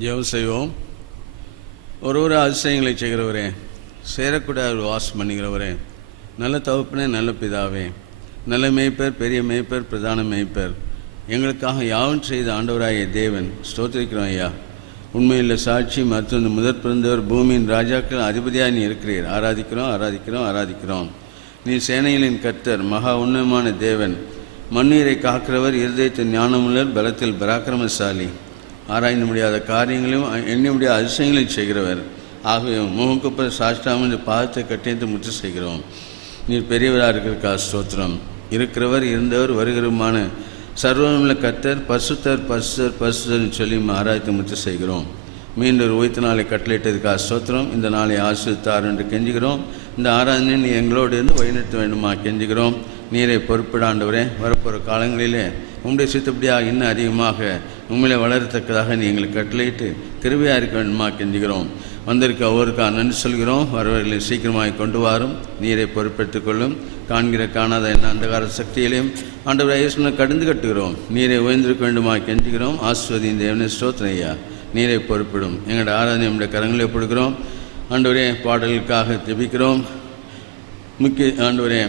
ஜெபம் செய்வோம். ஒரு அதிசயங்களை செய்கிறவரே, சேரக்கூடாத ஒரு வாசம் பண்ணுகிறவரே, நல்ல தகப்பனே, நல்ல பிதாவே, நல்ல மேய்ப்பர், பெரிய மேய்ப்பர், பிரதான மேய்ப்பர், எங்களுக்காக யாவும் செய்த ஆண்டவராகிய தேவன், ஸ்தோத்திரிக்கிறோம் ஐயா. உண்மையில் சாட்சி மற்றும் முதற் பிறந்தவர், பூமியின் ராஜாக்கள் அதிபதியாக நீ இருக்கிறீர். ஆராதிக்கிறோம், ஆராதிக்கிறோம், ஆராதிக்கிறோம். நீ சேனைகளின் கர்த்தர், மகா உன்னதமான தேவன், மண்ணீரை காக்கிறவர், இருதயத்தின் ஞானமுள்ளர், பலத்தில் பராக்கிரமசாலி, ஆராய்ந்து முடியாத காரியங்களையும் எண்ணி முடியாத அதிசயங்களையும் செய்கிறவர். ஆகவே முகக்குப்ப சாஷ்டாம இந்த பாதத்தை கட்டியத்து முற்று செய்கிறோம். நீர் பெரியவராக இருக்கிறக்கா ஸ்தோத்திரம். இருக்கிறவர், இருந்தவர், வருகிறமான சர்வமுள்ள கர்த்தர், பசுத்தர் பசுத்தர் பசுத்தர்னு சொல்லி ஆராய்த்து முற்று செய்கிறோம். மீண்டும் ஒரு ஓய்த்து நாளை கட்டளையிட்டதுக்காக ஸ்தோத்திரம். இந்த நாளை ஆசிரித்தார் என்று கெஞ்சுகிறோம். இந்த ஆராதனை நீ எங்களோடு இருந்து வழிநடத்த வேண்டுமா கெஞ்சுகிறோம். நீரை பொறுப்பிடாண்டவரே, வரப்போகிற காலங்களிலே உங்களுடைய சித்தப்படியாக இன்னும் அதிகமாக உண்மையிலே வளரத்தக்கதாக நீ எங்களுக்கு கட்டளையிட்டு கிருபையாக இருக்க வேண்டுமா கெஞ்சுகிறோம். வந்திருக்க ஒவ்வொருக்கா நன்றி சொல்கிறோம். வரவர்களை சீக்கிரமாக கொண்டு வரும். நீரை பொறுப்பெடுத்துக் கொள்ளும். காண்கிற காணாத என்ன அந்தகார சக்தியிலையும் ஆண்டவரை இயேசுவை கடந்து கட்டுகிறோம். நீரை உயர்ந்திருக்க வேண்டுமா கெஞ்சுகிறோம். ஆஸ்வதி தேவனே ஸ்தோத்திரம் ஐயா. நீரை பொறுப்பிடும். எங்களுடைய ஆராதனை நம்முடைய கரங்களை கொடுக்கிறோம். ஆண்டவரே, பாடலுக்காக ஜெபிக்கிறோம். முக்கிய ஆண்டவரே,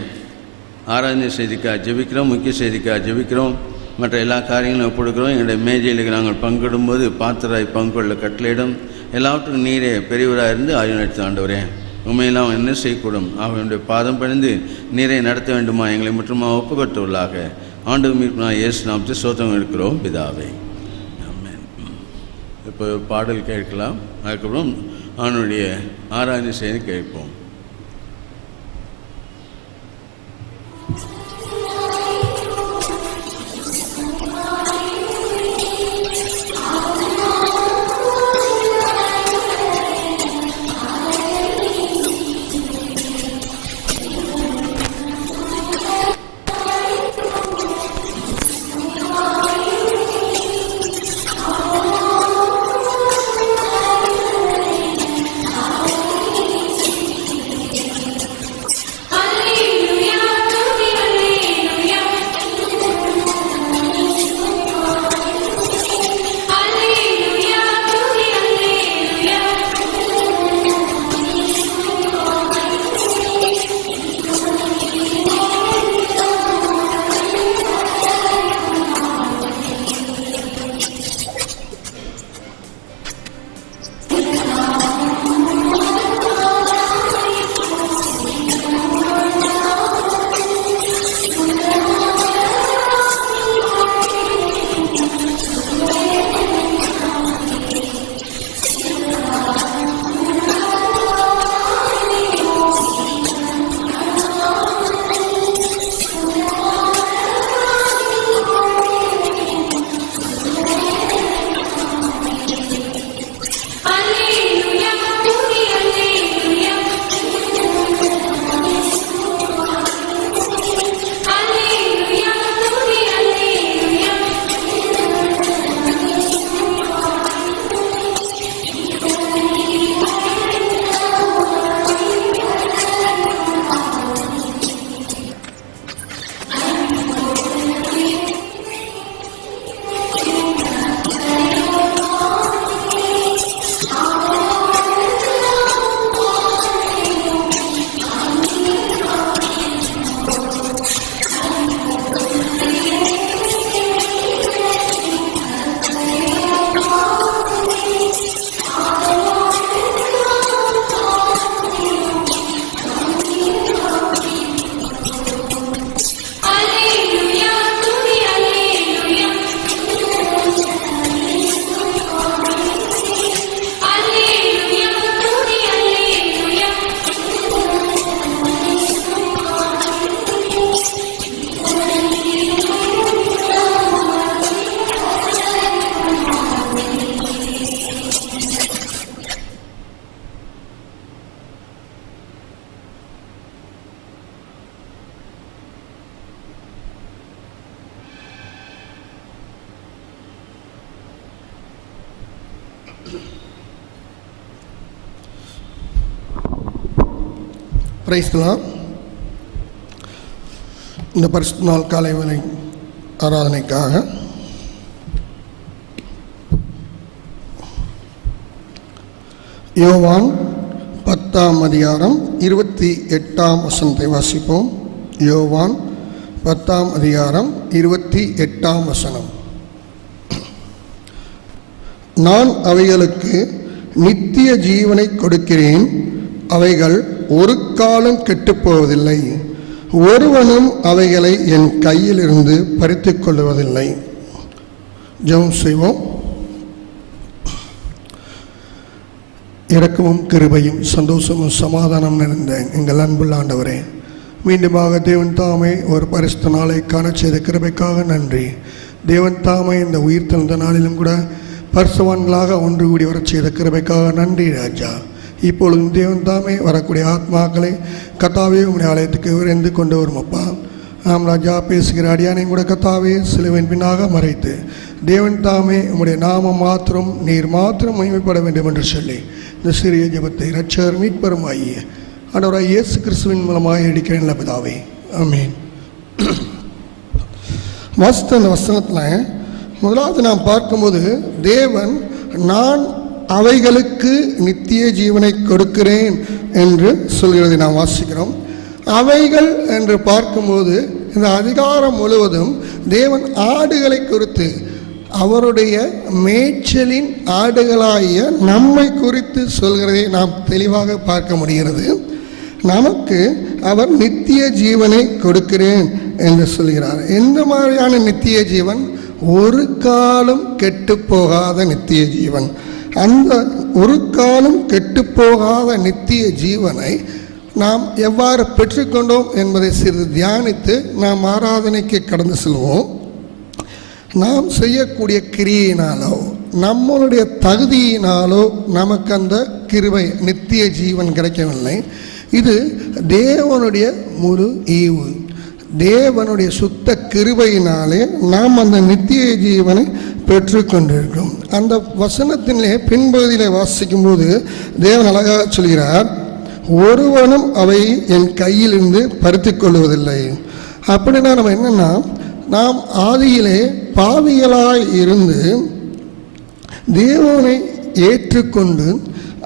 ஆராதனை செய்திக்காக ஜெபிக்கிறோம். முக்கிய செய்திக்காக ஜெபிக்கிறோம். மற்ற எல்லா காரியங்களும் ஒப்படுக்கிறோம். எங்களுடைய மேஜையில் நாங்கள் பங்கிடும்போது பாத்திராய் பங்குள்ள கட்டளையிடும். எல்லாவற்றுக்கும் நீரே பெரியவராக இருந்து ஆய்வு நடத்த ஆண்டவரே. உண்மையெல்லாம் என்ன செய்யக்கூடும். அவனுடைய பாதம் பணிந்து நீரை நடத்த வேண்டுமா எங்களை முற்றுமா ஒப்புக்கொட்டுள்ளாக ஆண்டு மீட்பு இயேசு நாமத்தை சோத்திரம் எடுக்கிறோம் பிதாவே. இப்போ பாடல் கேட்கலாம். அதுக்கப்புறம் அவனுடைய ஆராதனை செய்து கேட்போம். Price the Lord. இந்த பரிசுத்த நாள் காலை வேளை ஆராதனைக்காக யோவான் 10ஆம் அதிகாரம் 28ஆம் வசனத்தை வாசிப்போம். யோவான் 10ஆம் அதிகாரம் 28ஆம் வசனம். நான் அவைகளுக்கு நித்திய ஜீவனை கொடுக்கிறேன், அவைகள் ஒரு காலம் கெட்டுப்போவதில்லை, ஒருவனும் அவைகளை என் கையிலிருந்து பறித்துக் கொள்வதில்லை. ஜெபம் செய்வோம். இரக்கமும் கிருபையும் சந்தோஷமும் சமாதானம் நிறைந்த எங்கள் அன்புள்ள ஆண்டவரே, மீண்டுமாக தேவன் தாமே ஒரு பரிசுத்த நாளை காண செய்த கிருபைக்காக நன்றி. தேவன் தாமே இந்த உயிர் தெழுந்த நாளிலும் கூட பரிசுத்தவான்களாக ஒன்று கூடி வரச் செய்த கிருபைக்காக நன்றி ராஜா. இப்பொழுதும் தேவன் தாமே வரக்கூடிய ஆத்மாக்களை கர்த்தாவே உம்முடைய ஆலயத்துக்கு விரைந்து கொண்டு வரும் அப்பா. நாம் ராஜா பேசுகிற அடியானையும் கூட கர்த்தாவே சிலுவையின் பின்னாக மறைத்து தேவன் தாமே உம்முடைய நாமம் மாத்திரம் நீர் மாத்திரம் மகிமைப்பட வேண்டும் என்று சொல்லி இந்த சிறிய ஜெபத்தை இரட்சகர் மீட்பரும் ஆகிய ஆண்டவராகிய இயேசு கிறிஸ்துவின் மூலமாக எடுக்கிறேன் பிதாவே, ஆமென். அந்த வசனத்தில் முதலாவது நாம் பார்க்கும்போது தேவன் நான் அவைகளுக்கு நித்திய ஜீவனை கொடுக்கிறேன் என்று சொல்கிறதை நாம் வாசிக்கிறோம். அவைகள் என்று பார்க்கும்போது இந்த அதிகாரம் முழுவதும் தேவன் ஆடுகளை குறித்து, அவருடைய மேய்ச்சலின் ஆடுகளாகிய நம்மை குறித்து சொல்கிறதை நாம் தெளிவாக பார்க்க முடிகிறது. நமக்கு அவர் நித்திய ஜீவனை கொடுக்கிறேன் என்று சொல்கிறார். எந்த மாதிரியான நித்திய ஜீவன்? ஒரு காலம் கெட்டு போகாத நித்திய ஜீவன். அந்த ஒரு காலம் கெட்டு போகாத நித்திய ஜீவனை நாம் எவ்வாறு பெற்றுக்கொண்டோம் என்பதை சிறிது தியானித்து நாம் ஆராதனைக்கு கடந்து செல்வோம். நாம் செய்யக்கூடிய கிரியினாலோ நம்மளுடைய தகுதியினாலோ நமக்கு அந்த கிருபை நித்திய ஜீவன் கிடைக்கவில்லை. இது தேவனுடைய முழு ஈவு. தேவனுடைய சுத்த கிருபையினாலே நாம் அந்த நித்திய ஜீவனை பெற்றுக்கொண்டிருக்கிறோம். அந்த வசனத்திலே பின்பகுதியிலே வாசிக்கும்போது தேவன் அழகாக சொல்கிறார், ஒருவனும் அவை என் கையிலிருந்து பறித்துக் கொள்வதில்லை. அப்படின்னா நம்ம என்னன்னா, நாம் ஆதியிலே பாவிகளாய் இருந்து தேவனை ஏற்றுக்கொண்டு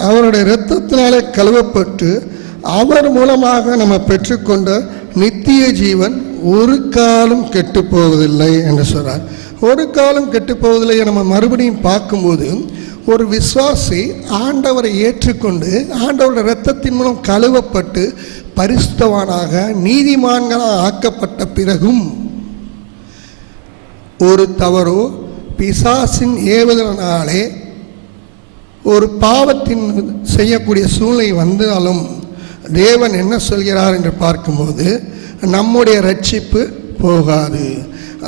அவருடைய இரத்தத்தினாலே கழுவப்பட்டு அவர் மூலமாக நம்ம பெற்றுக்கொண்ட நித்திய ஜீவன் ஒரு காலம் கெட்டு போவதில்லை என்று சொல்றார். ஒரு காலம் கெட்டு போவதில்லை. நம்ம மறுபடியும் பார்க்கும்போது ஒரு விசுவாசி ஆண்டவரை ஏற்றுக்கொண்டு ஆண்டவருடைய இரத்தத்தின் மூலம் கழுவப்பட்டு பரிசுத்தவானாக நீதிமான்களாக ஆக்கப்பட்ட பிறகும் ஒரு தவறோ பிசாசின் ஏவுதலினாலே ஒரு பாவத்தின் செய்யக்கூடிய சூழ்நிலை வந்தாலும் தேவன் என்ன சொல்கிறார் என்று பார்க்கும்போது நம்முடைய ரட்சிப்பு போகாது.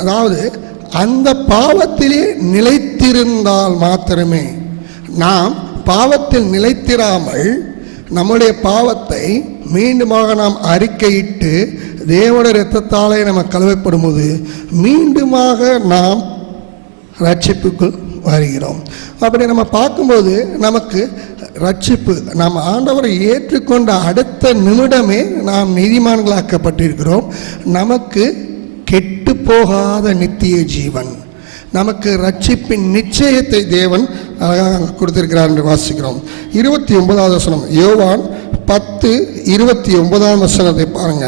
அதாவது அந்த பாவத்திலே நிலைத்திருந்தால் மாத்திரமே, நாம் பாவத்தில் நிலைத்திராமல் நம்முடைய பாவத்தை மீண்டுமாக நாம் அறிக்கையிட்டு தேவனுடைய இரத்தத்தாலே நம்ம கழுவப்படும் போது மீண்டுமாக நாம் ரட்சிப்புக்குள் வருகிறோம். அப்படி நம்ம பார்க்கும்போது நமக்கு ரட்சிப்பு, நாம் ஆண்டவரை ஏற்றுக்கொண்ட அடுத்த நிமிடமே நாம் நீதிமான்களாக்கப்பட்டிருக்கிறோம். நமக்கு கெட்டு போகாத நித்திய ஜீவன், நமக்கு ரட்சிப்பின் நிச்சயத்தை தேவன் அழகாக கொடுத்திருக்கிறார் என்று வாசிக்கிறோம். 29வது வசனம், யோவான் 10:29 வசனத்தை பாருங்க.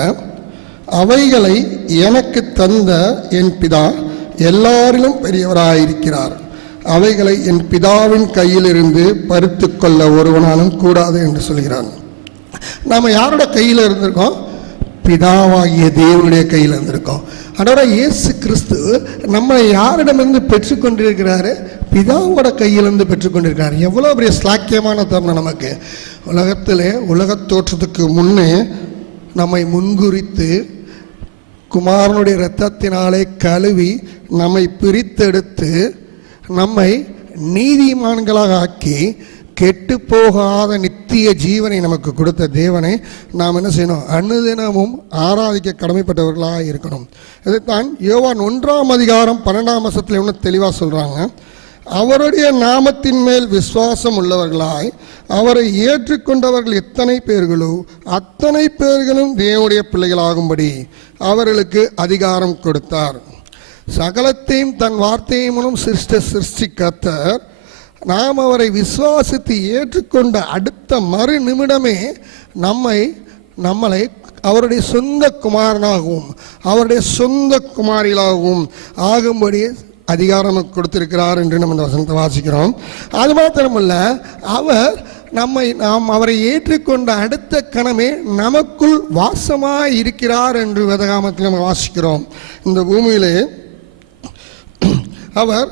அவைகளை எனக்கு தந்த என் பிதா எல்லாரிலும் பெரியவராயிருக்கிறார், அவைகளை என் பிதாவின் கையிலிருந்து பறித்து கொள்ள ஒருவனாலும் கூடாது என்று சொல்கிறான். நாம் யாரோட கையில் இருந்திருக்கோம்? பிதாவாகிய தேவனுடைய கையில் இருந்திருக்கோம். அதோட இயேசு கிறிஸ்து நம்ம யாரிடமிருந்து பெற்றுக்கொண்டிருக்கிறாரு? பிதாவோட கையிலிருந்து பெற்றுக்கொண்டிருக்கிறார். எவ்வளோ பெரிய ஸ்லாக்கியமான தருணம் நமக்கு! உலகத்திலே உலகத் தோற்றத்துக்கு முன்னே நம்மை முன்குறித்து குமாரனுடைய இரத்தத்தினாலே கழுவி நம்மை பிரித்தெடுத்து நம்மை நீதிமான்களாக ஆக்கி கெட்டு போகாத நித்திய ஜீவனை நமக்கு கொடுத்த தேவனை நாம் என்ன செய்யணும்? அனுதினமும் ஆராதிக்க கடமைப்பட்டவர்களாக இருக்கணும். இதைத்தான் யோவான் 1ஆம் அதிகாரம் 12ஆம் வசனத்தில் ஒன்று தெளிவாக சொல்கிறாங்க. அவருடைய நாமத்தின் மேல் விசுவாசம் உள்ளவர்களாய் அவரை ஏற்றுக்கொண்டவர்கள் எத்தனை பேர்களோ அத்தனை பேர்களும் தேவனுடைய பிள்ளைகளாகும்படி அவர்களுக்கு அதிகாரம் கொடுத்தார். சகலத்தையும் தன் வார்த்தையை மூலம் சிருஷ்டி கர்த்தர் நாம் அவரை விசுவாசித்து ஏற்றுக்கொண்ட அடுத்த மறு நிமிடமே நம்மளை அவருடைய சொந்த குமாரனாகவும் அவருடைய சொந்த குமாரிகளாகவும் ஆகும்படி அதிகாரம் கொடுத்திருக்கிறார் என்று நம்ம இந்த வசனத்தை வாசிக்கிறோம். அது மாத்திரமல்ல, நாம் அவரை ஏற்றுக்கொண்ட அடுத்த கணமே நமக்குள் வாசமாய் இருக்கிறார் என்று வேதாகமத்தில் நம்ம வாசிக்கிறோம். இந்த பூமியிலே அவர்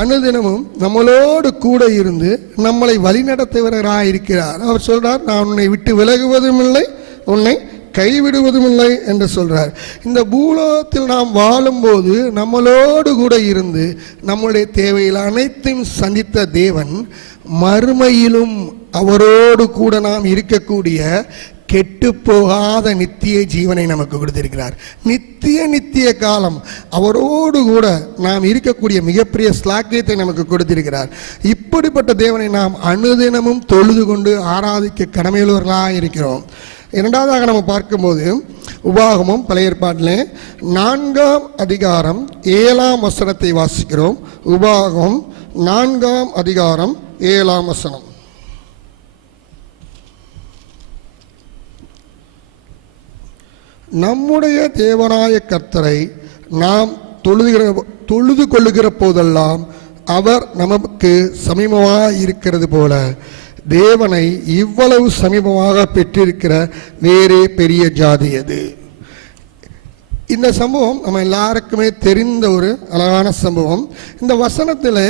அனுதினமும் நம்மளோடு கூட இருந்து நம்மளை வழிநடத்துவராக இருக்கிறார். அவர் சொல்றார், நான் உன்னை விட்டு விலகுவதும் இல்லை, உன்னை கைவிடுவதும் இல்லை என்று சொல்றார். இந்த பூலோகத்தில் நாம் வாழும்போது நம்மளோடு கூட இருந்து நம்முடைய தேவையில் அனைத்தையும் சந்தித்த தேவன் மறுமையிலும் அவரோடு கூட நாம் இருக்கக்கூடிய கெட்டு போகாத நித்திய ஜீவனை நமக்கு கொடுத்திருக்கிறார். நித்திய காலம் அவரோடு கூட நாம் இருக்கக்கூடிய மிகப்பெரிய ஸ்லாக்கியத்தை நமக்கு கொடுத்திருக்கிறார். இப்படிப்பட்ட தேவனை நாம் அனுதினமும் தொழுது கொண்டு ஆராதிக்க கடமையுள்ளவர்களாக இருக்கிறோம். இரண்டாவதாக நம்ம பார்க்கும்போது உபாகமம் பழைய ஏற்பாட்டிலே 4ஆம் அதிகாரம் 7ஆம் வசனத்தை வாசிக்கிறோம். உபாகமம் 4ஆம் அதிகாரம் 7ஆம் வசனம். நம்முடைய தேவனாய கர்த்தரை நாம் தொழுது கொள்ளுகிற போதெல்லாம் அவர் நமக்கு சமீபமாக இருக்கிறது போல தேவனை இவ்வளவு சமீபமாக பெற்றிருக்கிற வேறே பெரிய ஜாதி அது. இந்த சம்பவம் நம்ம எல்லாருக்குமே தெரிந்த ஒரு அழகான சம்பவம். இந்த வசனத்தில்,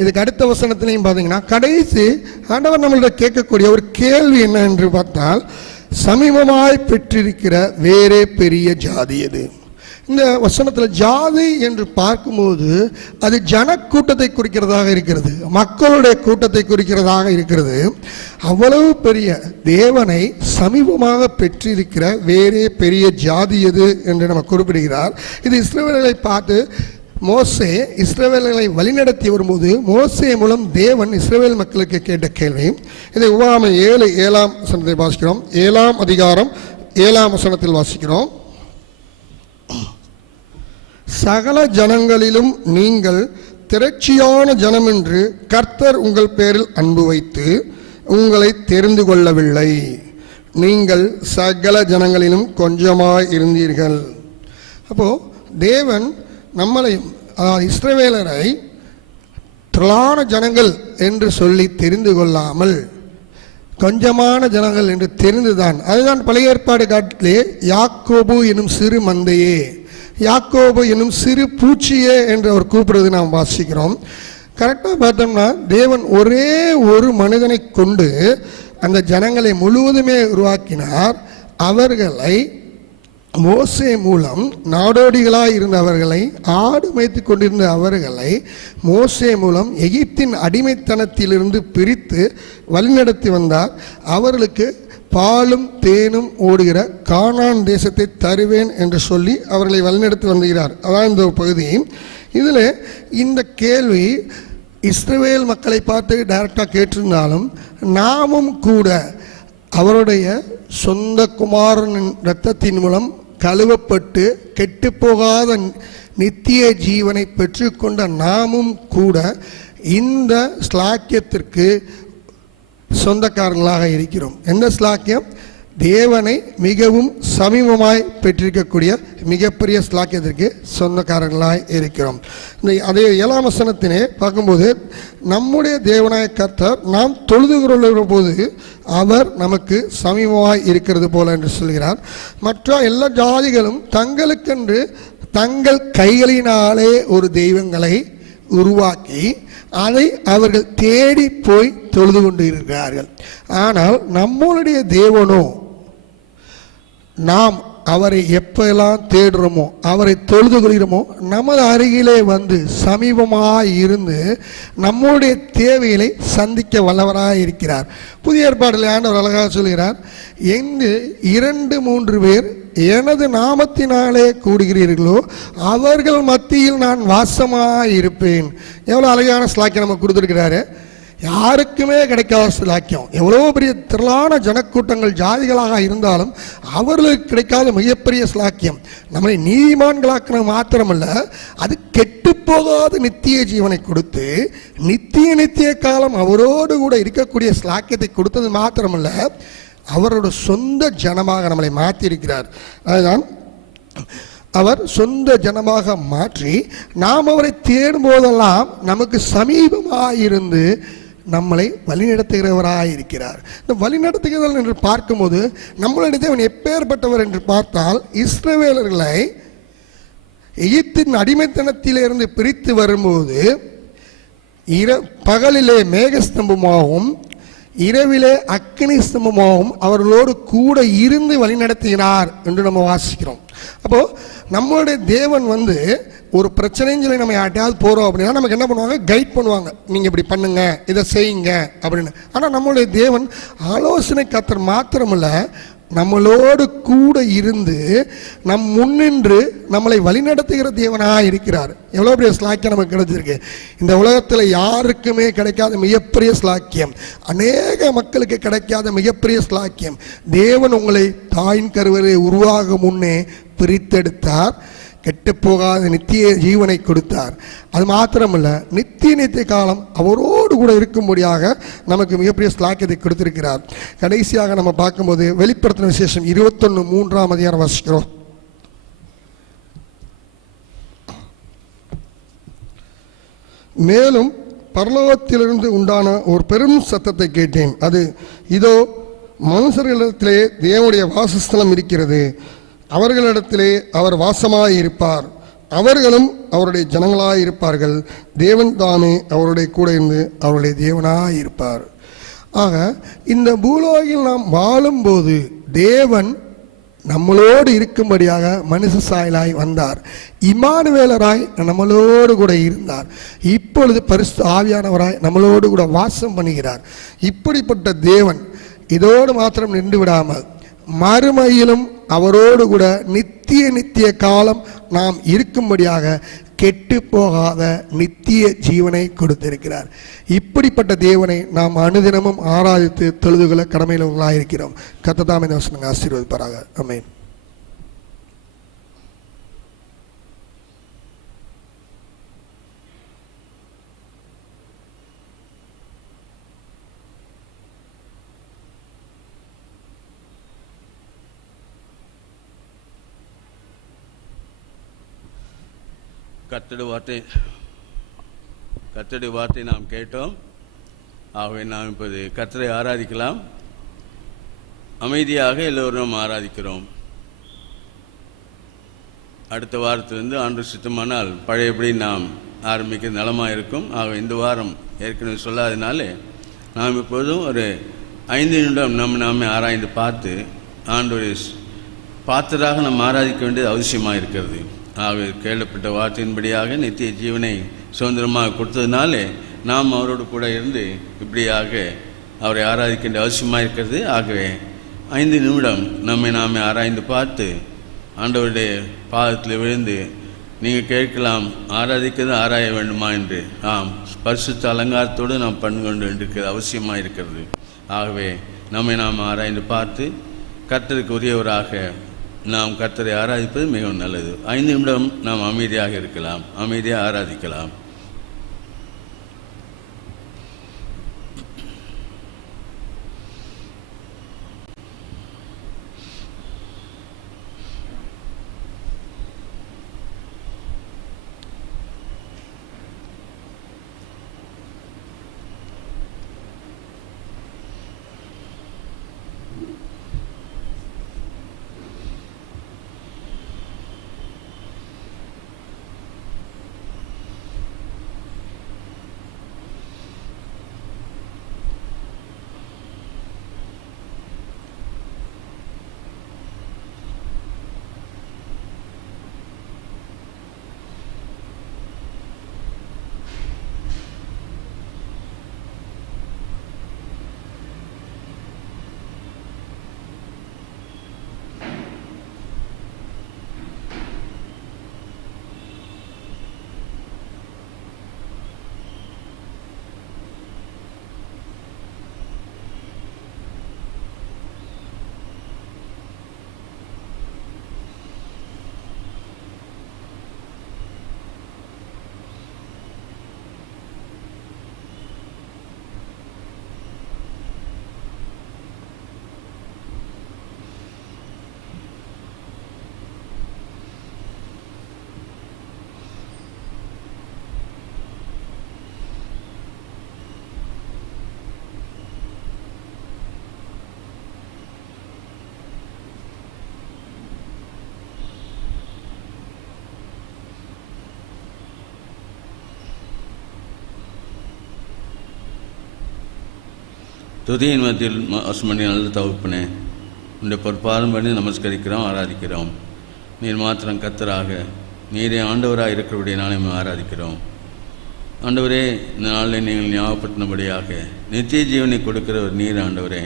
இதுக்கு அடுத்த வசனத்திலையும் பார்த்தீங்கன்னா, கடைசி ஆண்டவர் நம்மள்ட்ட கேட்கக்கூடிய ஒரு கேள்வி என்ன என்று பார்த்தால், சமீபமாய் பெற்றிருக்கிற வேறே பெரிய ஜாதி அது. இந்த வசனத்தில் ஜாதி என்று பார்க்கும்போது அது ஜனக்கூட்டத்தை குறிக்கிறதாக இருக்கிறது, மக்களுடைய கூட்டத்தை குறிக்கிறதாக இருக்கிறது. அவ்வளவு பெரிய தேவனை சமீபமாக பெற்றிருக்கிற வேறே பெரிய ஜாதி எது என்று நம்ம குறிப்பிடுகிறார். இது இஸ்ரவேலர்களை பார்த்து மோசே இஸ்ரவேலர்களை வழிநடத்தி வரும்போது மோசே மூலம் தேவன் இஸ்ரவேல் மக்களுக்கு கேட்ட கேள்வி. இதை உபாகமம் 7:7 வசனத்தை வாசிக்கிறோம். 7ஆம் அதிகாரம் 7ஆம் வசனத்தில் வாசிக்கிறோம். சகல ஜனங்களிலும் நீங்கள் திரட்சியான ஜனம் என்று கர்த்தர் உங்கள் பேரில் அன்பு வைத்து உங்களை தெரிந்து கொள்ளவில்லை. நீங்கள் சகல ஜனங்களிலும் கொஞ்சமாய் இருந்தீர்கள். அப்போ தேவன் நம்மளையும், இஸ்ரவேலரை திரளான ஜனங்கள் என்று சொல்லி தெரிந்து கொள்ளாமல் கொஞ்சமான ஜனங்கள் என்று தெரிந்துதான், அதுதான் பழைய ஏற்பாடு காட்டிலே யாக்கோபு எனும் சிறு மந்தையே, யாக்கோபு எனும் சிறு பூச்சியே என்று அவர் கூப்பிடுறது நாம் வாசிக்கிறோம். கரெக்டாக பார்த்தோம்னா தேவன் ஒரே ஒரு மனிதனை கொண்டு அந்த ஜனங்களை முழுவதுமே உருவாக்கினார். அவர்களை மோசே மூலம் நாடோடிகளாக இருந்த அவர்களை, ஆடு மேய்த்து கொண்டிருந்த அவர்களை மோசே மூலம் எகிப்தின் அடிமைத்தனத்திலிருந்து பிரித்து வழிநடத்தி வந்தார். அவர்களுக்கு பாலும் தேனும் ஓடுகிற கானான் தேசத்தை தருவேன் என்று சொல்லி அவர்களை வழிநடத்தி வந்துகிறார். அதான் இந்த பகுதி. இதில் இந்த கேள்வி இஸ்ரவேல் மக்களை பார்த்து டைரக்டாக கேட்டிருந்தாலும் நாமும் கூட அவருடைய சொந்த குமாரனின் இரத்தத்தின் மூலம் கழுவப்பட்டு கெட்டுப்போகாத நித்திய ஜீவனை பெற்றுக்கொண்ட நாமும் கூட இந்த ஸ்லாக்கியத்திற்கு சொந்தக்காரர்களாக இருக்கிறோம். எந்த ஸ்லாக்கியம்? தேவனை மிகவும் சமீபமாய் பெற்றிருக்கக்கூடிய மிகப்பெரிய ஸ்லாக்கியத்திற்கு சொந்தக்காரர்களாய் இருக்கிறோம். அதே 7ஆம் வசனத்தினை பார்க்கும்போது, நம்முடைய தேவனாய கர்த்தர் நாம் தொழுது கொள்ளுகிற போது அவர் நமக்கு சமீபமாய் இருக்கிறது போல என்று சொல்கிறார். மற்ற எல்லா ஜாதிகளும் தங்களுக்கென்று தங்கள் கைகளினாலே ஒரு தெய்வங்களை உருவாக்கி அதை அவர்கள் தேடி போய் தொழுது கொண்டு இருக்கிறார்கள். ஆனால் நம்மளுடைய தேவனோ, நாம் அவரை எப்பெல்லாம் தேடுறோமோ, அவரை தொழுது கொள்கிறோமோ, நமது அருகிலே வந்து சமீபமாக இருந்து நம்முடைய தேவைகளை சந்திக்க வல்லவராக இருக்கிறார். புதிய ஏற்பாட்டில் ஆண்டவர் அழகாக சொல்கிறார், எங்கு 2-3 பேர் எனது நாமத்தினாலே கூடுகிறீர்களோ அவர்கள் மத்தியில் நான் வாசமாக இருப்பேன். எவ்வளோ அழகான ஸ்லாக்கை நம்ம கொடுத்துருக்கிறாரு. யாருக்குமே கிடைக்காத ஸ்லாக்கியம். எவ்வளோ பெரிய திரளான ஜனக்கூட்டங்கள் ஜாதிகளாக இருந்தாலும் அவர்களுக்கு கிடைக்காத மிகப்பெரிய ஸ்லாக்கியம். நம்மளை நீதிமான்களாக்கின மாத்திரமல்ல, அது கெட்டு போகாத நித்திய ஜீவனை கொடுத்து நித்திய காலம் அவரோடு கூட இருக்கக்கூடிய ஸ்லாக்கியத்தை கொடுத்தது மாத்திரமல்ல, அவரோட சொந்த ஜனமாக நம்மளை மாற்றியிருக்கிறார். அதுதான் அவர் சொந்த ஜனமாக மாற்றி நாம் அவரை தேடும் போதெல்லாம் நமக்கு சமீபமாக இருந்து நம்மளை வழிநடத்துகிறவராக இருக்கிறார். இந்த வழிநடத்துகிறவர்கள் என்று பார்க்கும்போது நம்மளுடைய தேவன் எப்பேற்பட்டவர் என்று பார்த்தால், இஸ்ரவேலர்களை எகிப்தின் அடிமைத்தனத்திலிருந்து பிரித்து வரும்போது பகலிலே மேகஸ்தம்பமாகவும் இரவிலே அக்கினி ஸ்தம்பமாகவும் அவர்களோடு கூட இருந்து வழிநடத்துகிறார் என்று நம்ம வாசிக்கிறோம். அப்போது நம்மளுடைய தேவன் ஒரு பிரச்சனைன்னு சொல்லி நம்ம யார்ட்டையாவது போகிறோம் அப்படின்னா நமக்கு என்ன பண்ணுவாங்க, கைட் பண்ணுவாங்க, நீங்கள் இப்படி பண்ணுங்க, இதை செய்யுங்க அப்படின்னு. ஆனால் நம்மளுடைய தேவன் ஆலோசனை கர்த்தர் மாத்திரமல்ல, நம்மளோடு கூட இருந்து நம் முன்னின்று நம்மளை வழிநடத்துகிற தேவனாக இருக்கிறார். எவ்வளோ பெரிய ஸ்லாக்கியம் நமக்கு கிடைச்சிருக்கு. இந்த உலகத்தில் யாருக்குமே கிடைக்காத மிகப்பெரிய ஸ்லாக்கியம், அநேக மக்களுக்கு கிடைக்காத மிகப்பெரிய ஸ்லாக்கியம். தேவன் உங்களை தாயின் கருவறை உருவாக முன்னே பிரித்தெடுத்தார், கெட்டுப்போகாத நித்திய ஜீவனை கொடுத்தார். அது மாத்திரமல்ல, நித்திய காலம் அவரோடு கூட இருக்கும்படியாக நமக்கு மிகப்பெரிய ஸ்லாக்கியத்தை கொடுத்திருக்கிறார். கடைசியாக நம்ம பார்க்கும்போது வெளிப்படுத்தின விசேஷம் 21:3 வாசிக்கிறோம். மேலும் பரலோகத்திலிருந்து உண்டான ஒரு பெரும் சத்தத்தை கேட்டேன். அது இதோ மனுஷர்களிடத்திலே தேவனுடைய வாசஸ்தலம் இருக்கிறது, அவர்களிடத்திலே அவர் வாசமாயிருப்பார், அவர்களும் அவருடைய ஜனங்களாயிருப்பார்கள், தேவன் தாமே அவருடைய கூட இருந்து அவருடைய தேவனாயிருப்பார். ஆக இந்த பூலோகில் நாம் வாழும்போது தேவன் நம்மளோடு இருக்கும்படியாக மனுஷ சாயலாய் வந்தார், இம்மானுவேலராய் நம்மளோடு கூட இருந்தார். இப்பொழுது பரிசுத்த ஆவியானவராய் நம்மளோடு கூட வாசம் பண்ணுகிறார். இப்படிப்பட்ட தேவன் இதோடு மாத்திரம் நின்று விடாமல் மறுமையிலும் அவரோடு கூட நித்திய காலம் நாம் இருக்கும்படியாக கெட்டு போகாத நித்திய ஜீவனை கொடுத்திருக்கிறார். இப்படிப்பட்ட தேவனை நாம் அனுதினமும் ஆராதித்து தொழுதுகொள்ள கடமையில் உள்ளாயிருக்கிறோம். கர்த்தர் இந்த வசனங்களை ஆசீர்வதிப்பாராக. ஆமென். கர்த்தருடைய வார்த்தை நாம் கேட்டோம். ஆகவே நாம் இப்போது கர்த்தரை ஆராதிக்கலாம். அமைதியாக எல்லோரும் ஆராதிக்கிறோம். அடுத்த வாரத்திலிருந்து ஆண்டவர் சித்தமானால் பழையபடி நாம் ஆரம்பிக்க நலமாக இருக்கும். ஆக இந்த வாரம் ஏற்கனவே சொல்லாதனாலே நாம் இப்போதும் ஒரு 5 நிமிடம் நாமே ஆராய்ந்து பார்த்து ஆண்டவரை பார்த்ததாக நாம் ஆராதிக்க வேண்டியது அவசியமாக இருக்கிறது. ஆக கேள்விப்பட்ட வார்த்தையின்படியாக நித்திய ஜீவனை சுதந்திரமாக கொடுத்ததுனாலே நாம் அவரோடு கூட இருந்து இப்படியாக அவரை ஆராதிக்க வேண்டிய அவசியமாக இருக்கிறது. ஆகவே 5 நிமிடம் நாமே ஆராய்ந்து பார்த்து ஆண்டவருடைய பாதத்தில் விழுந்து நீங்கள் கேட்கலாம், ஆராதிக்கிறது ஆராய வேண்டுமா என்று. பரிசுத்த அலங்காரத்தோடு நாம் பண்ணு கொண்டு இருக்கிறது அவசியமாக இருக்கிறது. ஆகவே நாம் ஆராய்ந்து பார்த்து கர்த்தருக்கு உரியவராக நாம் கர்த்தரை ஆராதிப்பது மிகவும் நல்லது. 5 நிமிடம் நாம் அமைதியாக இருக்கலாம், அமைதியாக ஆராதிக்கலாம். துதியின் மத்தியில் வாசம் பண்ணி நல்ல தகப்பனே, உடைய பொற்பாதம் பண்ணி நமஸ்கரிக்கிறோம், ஆராதிக்கிறோம். நீர் மாத்திரம் கர்த்தராக, நீரே ஆண்டவராக இருக்கிறபடிய நாளையும் ஆராதிக்கிறோம். ஆண்டவரே, இந்த நாளில் நீங்கள் ஞாபகப்படுத்தினபடியாக நித்திய ஜீவனை கொடுக்கிறவர் நீர். ஆண்டவரே,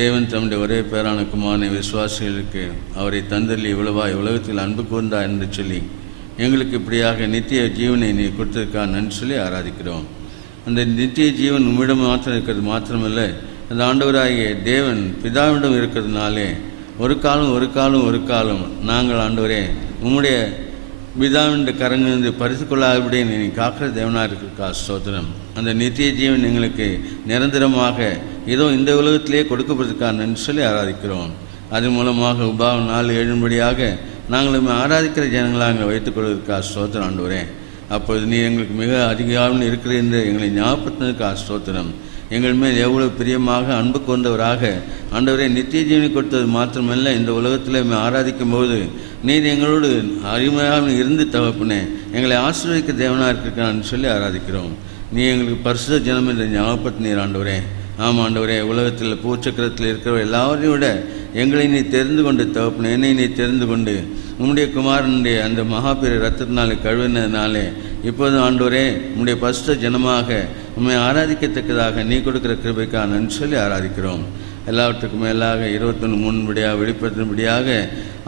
தேவன் தம்முடைய ஒரே பேரான குமாரனை விசுவாசிகளுக்கு அவரை தந்தள்ளி இவ்வளவாய் உலகத்தில் அன்பு கூர்ந்தா என்று சொல்லி எங்களுக்கு இப்படியாக நித்திய ஜீவனை நீ கொடுத்ததுக்காக நன்றி சொல்லி ஆராதிக்கிறோம். அந்த நித்திய ஜீவன் உம்மிடம் மாத்திரம் இருக்கிறது மாத்திரமல்ல, அந்த ஆண்டவராகிய தேவன் பிதாவிடம் இருக்கிறதுனாலே ஒரு காலம் நாங்கள் ஆண்டவரே உம்முடைய பிதாவின் கரங்கிலிருந்து பரிசு கொள்ளாதபடி நீ காக்கிற தேவனாக இருக்கா ஸ்தோத்திரம். அந்த நித்திய ஜீவன் எங்களுக்கு நிரந்தரமாக ஏதோ இந்த உலகத்திலே கொடுக்கப்படுறதுக்காக நன்றி சொல்லி ஆராதிக்கிறோம். அதன் மூலமாக உபாவம் 4:7 நாங்கள் ஆராதிக்கிற ஜனங்களாக அங்கே வைத்துக் கொள்வதற்காக ஸ்தோத்திரம் ஆண்டவரே. அப்பொழுது நீ எங்களுக்கு மிக அதிகமாக இருக்கிற என்று எங்களை ஞாபகப்படுத்தினதுக்காக ஸ்தோத்திரம். எங்கள் மேல் எவ்வளவு பிரியமாக அன்பு கொண்டவராக ஆண்டவரே நித்திய ஜீவனை கொடுத்தது மாத்திரமல்ல, இந்த உலகத்தில் ஆராதிக்கும் போது நீர் எங்களோடு அருமையாக இருந்து தகப்பனே எங்களை ஆசீர்வதிக்க தேவனாக இருக்கிறான்னு சொல்லி ஆராதிக்கிறோம். நீ எங்களுக்கு பரிசுத்த ஜனம் என்ற ஞாபகப்படுத்தினீர் ஆண்டவரே. ஆமாம் ஆண்டவரே, உலகத்தில் பூச்சக்கரத்தில் இருக்கிற எல்லாரையும் விட எங்களை நீ தெரிந்து கொண்டு தகப்பனே, என்னை நீ தெரிந்து கொண்டு உம்முடைய குமாரனுடைய அந்த மகாபெரிய ரத்தத்தினாலே கழுவினதுனாலே இப்போதும் ஆண்டவரே உம்முடைய பரிசுத்த ஜனமாக உம்மை ஆராதிக்கத்தக்கதாக நீ கொடுக்குற கிருபைக்காக நன்றி சொல்லி ஆராதிக்கிறோம். எல்லாவற்றுக்கும் மேலாக 21:3 வெளிப்படுத்தினபடியாக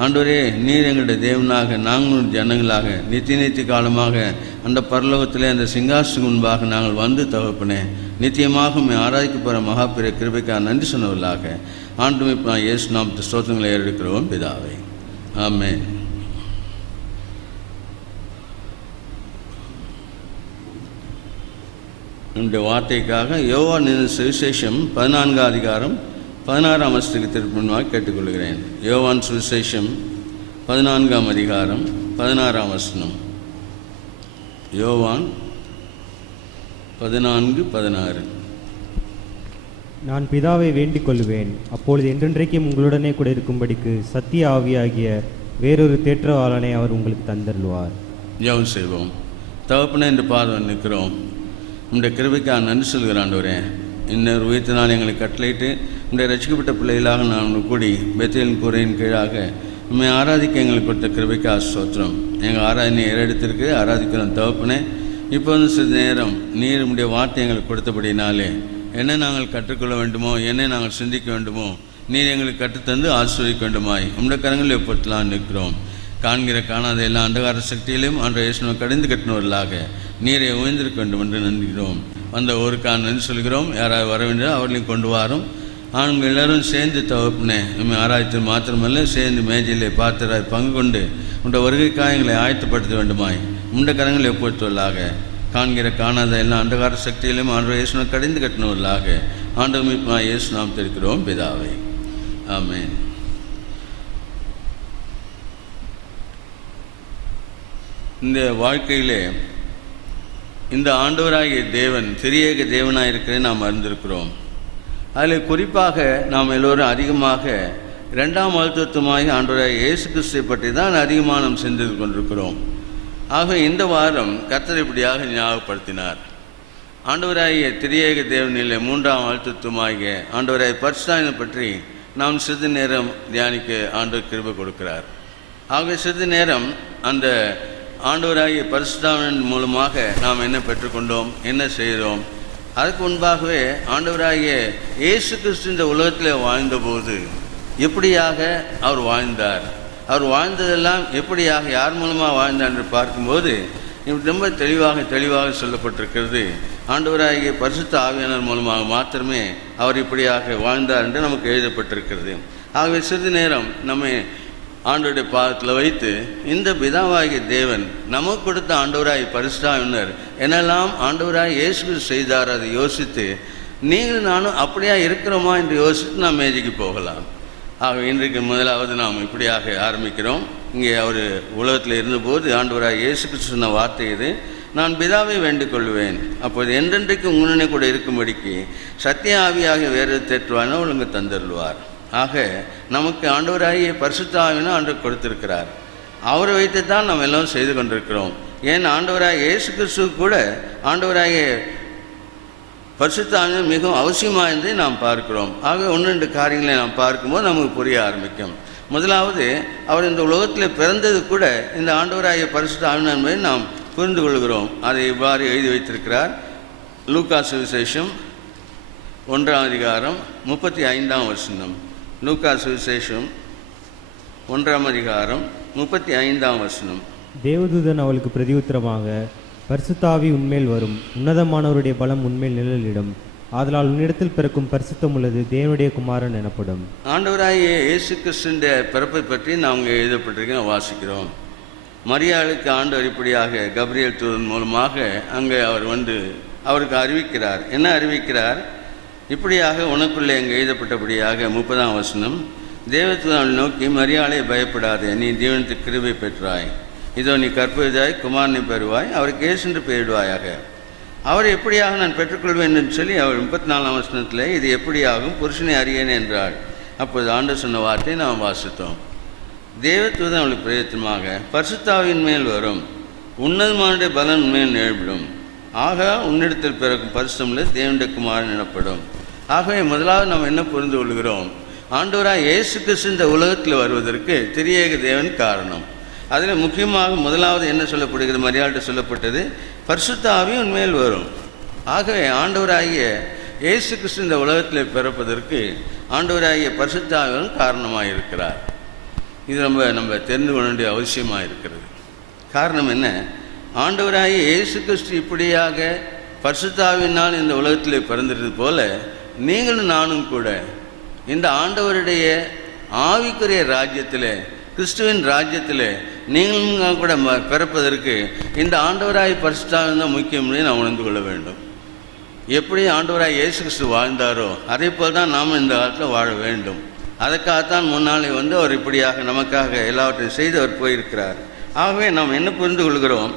ஆண்டவரே நீர் எங்களுடைய தேவனாக நாங்களும் ஜனங்களாக நித்திய காலமாக அந்த பரலோகத்திலே அந்த சிங்காசனுக்கு முன்பாக நாங்கள் வந்து தகப்பனே நித்தியமாக உம்மை ஆராதிக்க போகிற மகாபெரிய கிருபைக்காக நன்றி சொன்னவர்களாக ஆண்டவரே இயேசு நாமத்தை ஸ்தோத்திரங்களை ஏறெடுக்கிறோம் பிதாவே, ஆமென். நம்முடைய வார்த்தைக்காக யோவான் சுவிசேஷம் 14:16 திருப்பமாக கேட்டுக்கொள்கிறேன். யோவான் சுவிசேஷம் 14:16. யோவான் 14:16. நான் பிதாவை வேண்டிக் கொள்வேன், அப்பொழுது என்றென்றைக்கும் உங்களுடனே கூட இருக்கும்படிக்கு சத்திய ஆவியாகிய வேறொரு தேற்றவாளனை அவர் உங்களுக்கு தந்தருள்வார். ஜெபம் செய்வோம். தகப்பனே, என்று பாதம் நிற்கிறோம். உங்களுடைய கிருபைக்காக நன்றி சொல்கிற ஆண்டவரே, இன்னொரு உயிர்த்தினால் எங்களை கட்டளையிட்டு உங்களுடைய ரசிக்கப்பட்ட பிள்ளைகளாக நான் கூடி பெத்தேலின் கூரையின் கீழாக உண்மை ஆராதிக்க எங்களுக்கு கொடுத்த கிருபைக்காக ஸ்தோத்திரம். எங்கள் ஆராதனை ஏறெடுத்திருக்கு ஆராதிக்கிறோம் தகப்பனே. இப்போ வந்து சிறிது நேரம் நீர் உடைய வார்த்தை எங்களுக்கு கொடுத்தபடினாலே என்ன நாங்கள் கற்றுக்கொள்ள வேண்டுமோ, என்ன நாங்கள் சிந்திக்க வேண்டுமோ நீர் எங்களுக்கு கற்றுத்தந்து ஆசீர்வதிக்க வேண்டுமாய் உம்முடைய கரங்களில் எப்பொழுதெல்லாம் நிற்கிறோம். காண்கிற காணாத எல்லா அந்தகார சக்தியிலும் ஆண்டவர் இயேசுவை கடிந்து கட்டினவர்களாக நீரை உயர்ந்திருக்க வேண்டும் என்று நன்றிக்கிறோம். வந்த ஊருக்கான நன்றி சொல்கிறோம். யாராவது வர வேண்டும் அவர்களையும் கொண்டு வரோம். ஆண்கள் எல்லோரும் சேர்ந்து தகப்பனே நம்ம ஆராய்ச்சி மாத்திரமல்ல சேர்ந்து மேஜையிலே பாத்திராய் பங்கு கொண்டு உடைய வருகைக்காக எங்களை ஆயத்தப்படுத்த வேண்டுமாய் உண்ட கரங்கள் எப்பொழுதுவர்களாக காண்கிற காணாத எல்லா அந்தகார சக்தியிலும் ஆண்டவர் இயேசுவை கடிந்து கட்டினவர்களாக ஆண்டவர் இயேசு நாம் தெரிவிக்கிறோம் பிதாவே, ஆமென். இந்த வாழ்க்கையிலே இந்த ஆண்டவராகிய தேவன் திரியேக தேவனாக இருக்கிறேன் நாம் அறிந்திருக்கிறோம். அதில் குறிப்பாக நாம் எல்லோரும் அதிகமாக 2ஆம் மருத்துவத்துவமாக ஆண்டவராகிய இயேசு கிறிஸ்துவை பற்றி தான் அதிகமாக நாம் சிந்தித்து கொண்டிருக்கிறோம். ஆக இந்த வாரம் கர்த்தர் இப்படியாக ஞாபகப்படுத்தினார். ஆண்டவராகிய திரியேக தேவனிலே 3ஆம் மருத்துவத்துவமாகிய ஆண்டவராகிய பரிசுத்தாவினை பற்றி நாம் சிறிது நேரம் தியானிக்க ஆண்டவர் கிருபை கொடுக்கிறார். ஆக சிறிது நேரம் அந்த ஆண்டவராகிய பரிசுத்தாவின் மூலமாக நாம் என்ன பெற்றுக்கொண்டோம், என்ன செய்கிறோம். அதுக்கு முன்பாகவே ஆண்டவராகிய இயேசு கிறிஸ்து இந்த உலகத்தில் வாழ்ந்தபோது எப்படியாக அவர் வாழ்ந்தார், அவர் வாழ்ந்ததெல்லாம் எப்படியாக யார் மூலமாக வாழ்ந்தார் என்று பார்க்கும்போது ரொம்ப தெளிவாக சொல்லப்பட்டிருக்கிறது. ஆண்டவராகிய பரிசுத்த ஆவியானவர் மூலமாக மாத்திரமே அவர் இப்படியாக வாழ்ந்தார் என்று நமக்கு எழுதப்பட்டிருக்கிறது. ஆகவே சிறிது நேரம் நம்மை ஆண்டவருடைய பாதத்தில் வைத்து இந்த பிதாவாகிய தேவன் நமக்கு கொடுத்த ஆண்டவராகிய பரிசுத்தாவினர் என்னெல்லாம் ஆண்டவராகிய இயேசு செய்தார் அதை யோசித்து நீங்கள் நானும் அப்படியா இருக்கிறோமா என்று யோசித்து நாம் மேஜைக்கு போகலாம். ஆக இன்றைக்கு முதலாவது நாம் இப்படியாக ஆரம்பிக்கிறோம். இங்கே அவர் உலகத்தில் இருந்தபோது ஆண்டவராகிய இயேசு கிறிஸ்து சொன்ன வார்த்தை இது, நான் பிதாவை வேண்டிக் கொள்வேன், அப்போது என்றென்றைக்கு உங்களுடனே கூட இருக்கும்படிக்கு சத்திய ஆவியாகிய வேறு தேற்றுவானோ ஒழுங்கு தந்தருள்வார். ஆக நமக்கு ஆண்டவராகிய பரிசுத்த ஆவினை ஆண்டவர் கொடுத்திருக்கிறார். அவரை வைத்து தான் நாம் எல்லாம் செய்து கொண்டிருக்கிறோம். ஏன் ஆண்டவராகிய இயேசு கிறிஸ்து கூட ஆண்டவராகிய பரிசுத்த ஆவியானவர் மிகவும் அவசியமானதை நாம் பார்க்கிறோம். ஆக 1-2 காரியங்களை நாம் பார்க்கும்போது நமக்கு புரிய ஆரம்பிக்கும். முதலாவது, அவர் இந்த உலகத்தில் பிறந்தது கூட இந்த ஆண்டவராகிய பரிசுத்த ஆவியானவர் என்பதை நாம் புரிந்து கொள்கிறோம். அதை இவ்வாறு எழுதி வைத்திருக்கிறார். லூக்கா சுவிசேஷம் 1ஆம் அதிகாரம் 35ஆம் வசனம். லூக்கா சுவிசேஷம் 1ஆம் அதிகாரம் 35ஆம் வசனம். தேவதூதன் அவளுக்கு பிரதியுத்தரமாக, பரிசுத்த ஆவி உன்மேல் வரும், உன்னதமானவருடைய பலம் உன்மேல் நிழலிடும், ஆதலால் உன்னிடத்தில் பிறக்கும் பரிசுத்தம் உள்ளது தேவனுடைய குமாரன் எனப்படும். ஆண்டவராகிய இயேசு கிறிஸ்துவின் பிறப்பை பற்றி நாம் இங்கே எழுதப்பட்டிருக்க வாசிக்கிறோம். மரியாளுக்கு ஆண்டவர் இப்படியாக கபிரியேல் தூதன் மூலமாக அங்கே அவர் அவருக்கு அறிவிக்கிறார். என்ன அறிவிக்கிறார்? இப்படியாக உனக்குள்ளே அங்கே எழுதப்பட்டபடியாக 30ஆம் வசனம், தேவதூதனை நோக்கி, மரியாளை பயப்படாதே, நீ தேவனுக்கு கிருபை பெற்றாய், இதோ நீ கற்புவதாய் குமாரனை பெறுவாய், அவருக்கு இயேசு என்று பெயரிடுவாயாக. அவர் எப்படியாக நான் பெற்றுக்கொள்வேன் என்று சொல்லி அவர் 34ஆம் வசனத்தில் இது எப்படியாகும், புருஷனை அறியேன் என்றாள். அப்போது ஆண்டவர் சொன்ன வார்த்தை நாம் வாசித்தோம். தேவதூதன் அவளுக்கு பிரயத்தனமாக, பரிசுத்த ஆவியின் மேல் வரும், உன்னதமானுடைய பலன் உண்மையில் நிகழ்விடும், ஆக உன்னிடத்தில் பிறக்கும் பரிசுத்தமுள்ள தேவனுடைய குமாரன் எனப்படும். ஆகவே முதலாவது நாம் என்ன புரிந்து கொள்கிறோம்? ஆண்டவராக இயேசு கிறிஸ்து இந்த உலகத்தில் வருவதற்கு திரியேக தேவன் காரணம். அதில் முக்கியமாக முதலாவது என்ன சொல்லப்படுகிறது? மரியாதை சொல்லப்பட்டது, பரிசுத்த ஆவி உண்மையில் வரும். ஆகவே ஆண்டவராகிய இயேசு கிறிஸ்து இந்த உலகத்தில் பிறப்பதற்கு ஆண்டவராகிய பரிசுத்த ஆவியும் காரணமாக இருக்கிறார். இது நம்ம தெரிந்து கொள்ள வேண்டிய அவசியமாக இருக்கிறது. காரணம் என்ன? ஆண்டவராகிய இயேசு கிறிஸ்து இப்படியாக பரிசுத்த ஆவியினால் இந்த உலகத்தில் பிறந்திருந்தது போல நீங்களும் நானும் கூட இந்த ஆண்டவருடைய ஆவிக்குரிய ராஜ்யத்தில், கிறிஸ்துவின் ராஜ்யத்தில் நீங்களும் கூட பிறப்பதற்கு இந்த ஆண்டவராய் பரிசுத்த ஆவி தான் முக்கியம் என்று நாம் உணர்ந்து கொள்ள வேண்டும். எப்படி ஆண்டவராய் இயேசு கிறிஸ்து வாழ்ந்தாரோ அதே போல் தான் நாம் இந்த காலத்தில் வாழ வேண்டும். அதற்காகத்தான் முன்னாலே அவர் இப்படியாக நமக்காக எல்லாவற்றையும் செய்து அவர் போயிருக்கிறார். ஆகவே நாம் என்ன புரிந்து கொள்கிறோம்?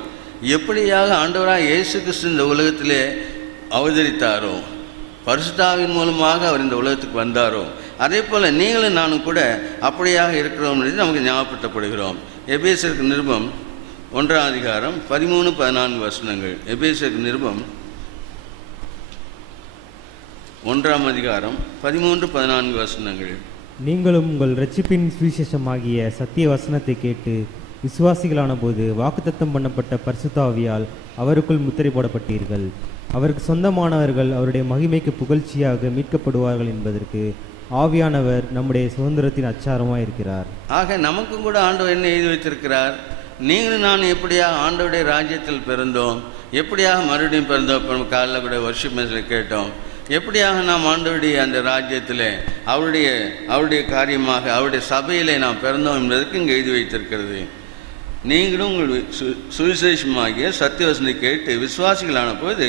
எப்படியாக ஆண்டவராய் இயேசு கிறிஸ்து இந்த உலகத்திலே அவதரித்தாரோ, பரிசுத்த ஆவியின் மூலமாக அவர் இந்த உலகத்துக்கு வந்தாரோ, அதே போல் நீங்களும் நானும் கூட அப்படியாக இருக்கிறோம் என்று நமக்கு ஞாபகப்படுத்தப்படுகிறோம். எபேசியருக்கு நிருபம் 1ஆம் அதிகாரம் 13-14 வசனங்கள். எபேசியருக்கு நிருபம் 1ஆம் அதிகாரம் 13-14 வசனங்கள். நீங்களும் உங்கள் இரட்சிப்பின் சுவிசேஷமாகிய சத்திய வசனத்தை கேட்டு விசுவாசிகளான போது வாக்குத்தத்தம் பண்ணப்பட்ட பரிசுத்த ஆவியால் அவருக்குள் முத்திரை போடப்பட்டீர்கள். அவருக்கு சொந்தமானவர்கள் அவருடைய மகிமைக்கு புகழ்ச்சியாக மீட்கப்படுவார்கள் என்பதற்கு ஆவியானவர் நம்முடைய சுதந்திரத்தின் அச்சாரமாக இருக்கிறார். ஆக நமக்கும் கூட ஆண்டவர் என்ன எழுதி வைத்திருக்கிறார்? நீங்களும் நான் எப்படியாக ஆண்டவருடைய ராஜ்யத்தில் பிறந்தோம், எப்படியாக மறுபடியும் பிறந்தோம். இப்போ நம்ம காலையில் கூட வர்ஷிப் மெசேஜில் கேட்டோம், எப்படியாக நாம் ஆண்டவருடைய அந்த ராஜ்யத்தில் அவருடைய காரியமாக அவருடைய சபையில் நாம் பிறந்தோம் என்பதற்கு இங்கே எழுதி வைத்திருக்கிறது. நீங்களும் உங்கள் சுவிசேஷமாகிய சத்தியவசனை கேட்டு விசுவாசிகளான போது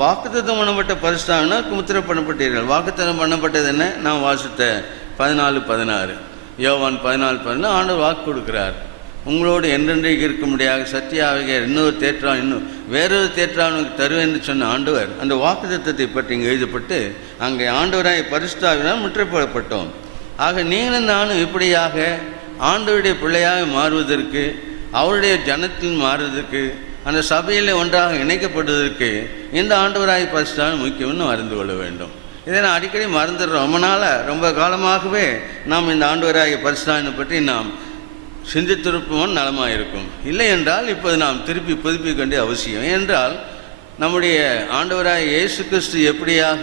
வாக்குத்தத்தம் பண்ணப்பட்ட பரிசுத்த ஆவியினால் முத்திரை பண்ணப்பட்டீர்கள். வாக்குத்தத்தம் பண்ணப்பட்டது என்ன? நாம் வாசித்த 14-16 யோவான் 14-16 ஆண்டவர் வாக்கு கொடுக்கிறார். உங்களோடு என்றென்றைக்கு இருக்க முடியாத சத்திய ஆவியை இன்னும் வேறொரு தேற்றானுக்கு தருவேன் என்று சொன்ன ஆண்டவர் அந்த வாக்குத்தத்தத்தை பற்றி இங்கே எழுதப்பட்டு அங்கே ஆண்டவராய் பரிசுத்த ஆவியினால் முத்திரை போடப்பட்டோம். ஆக நீங்களும் நானும் இப்படியாக ஆண்டவருடைய பிள்ளையாக மாறுவதற்கு, அவருடைய ஜனத்தில் மாறுவதற்கு, அந்த சபையில் ஒன்றாக இணைக்கப்படுவதற்கு இந்த ஆண்டவராய் பரிசுத்த ஆவி முக்கியம்னு அறிந்து கொள்ள வேண்டும். இதை நான் அடிக்கடி மறந்துடுறோம். ரொம்ப காலமாகவே நாம் இந்த ஆண்டவராகிய பரிசுத்த ஆவியை பற்றி நாம் சிந்தித்திருப்போம், நலமாக இருக்கும். இல்லை என்றால் இப்போது நாம் திருப்பி புதுப்பிக்க வேண்டிய அவசியம். என்றால் நம்முடைய ஆண்டவராய் இயேசு கிறிஸ்து எப்படியாக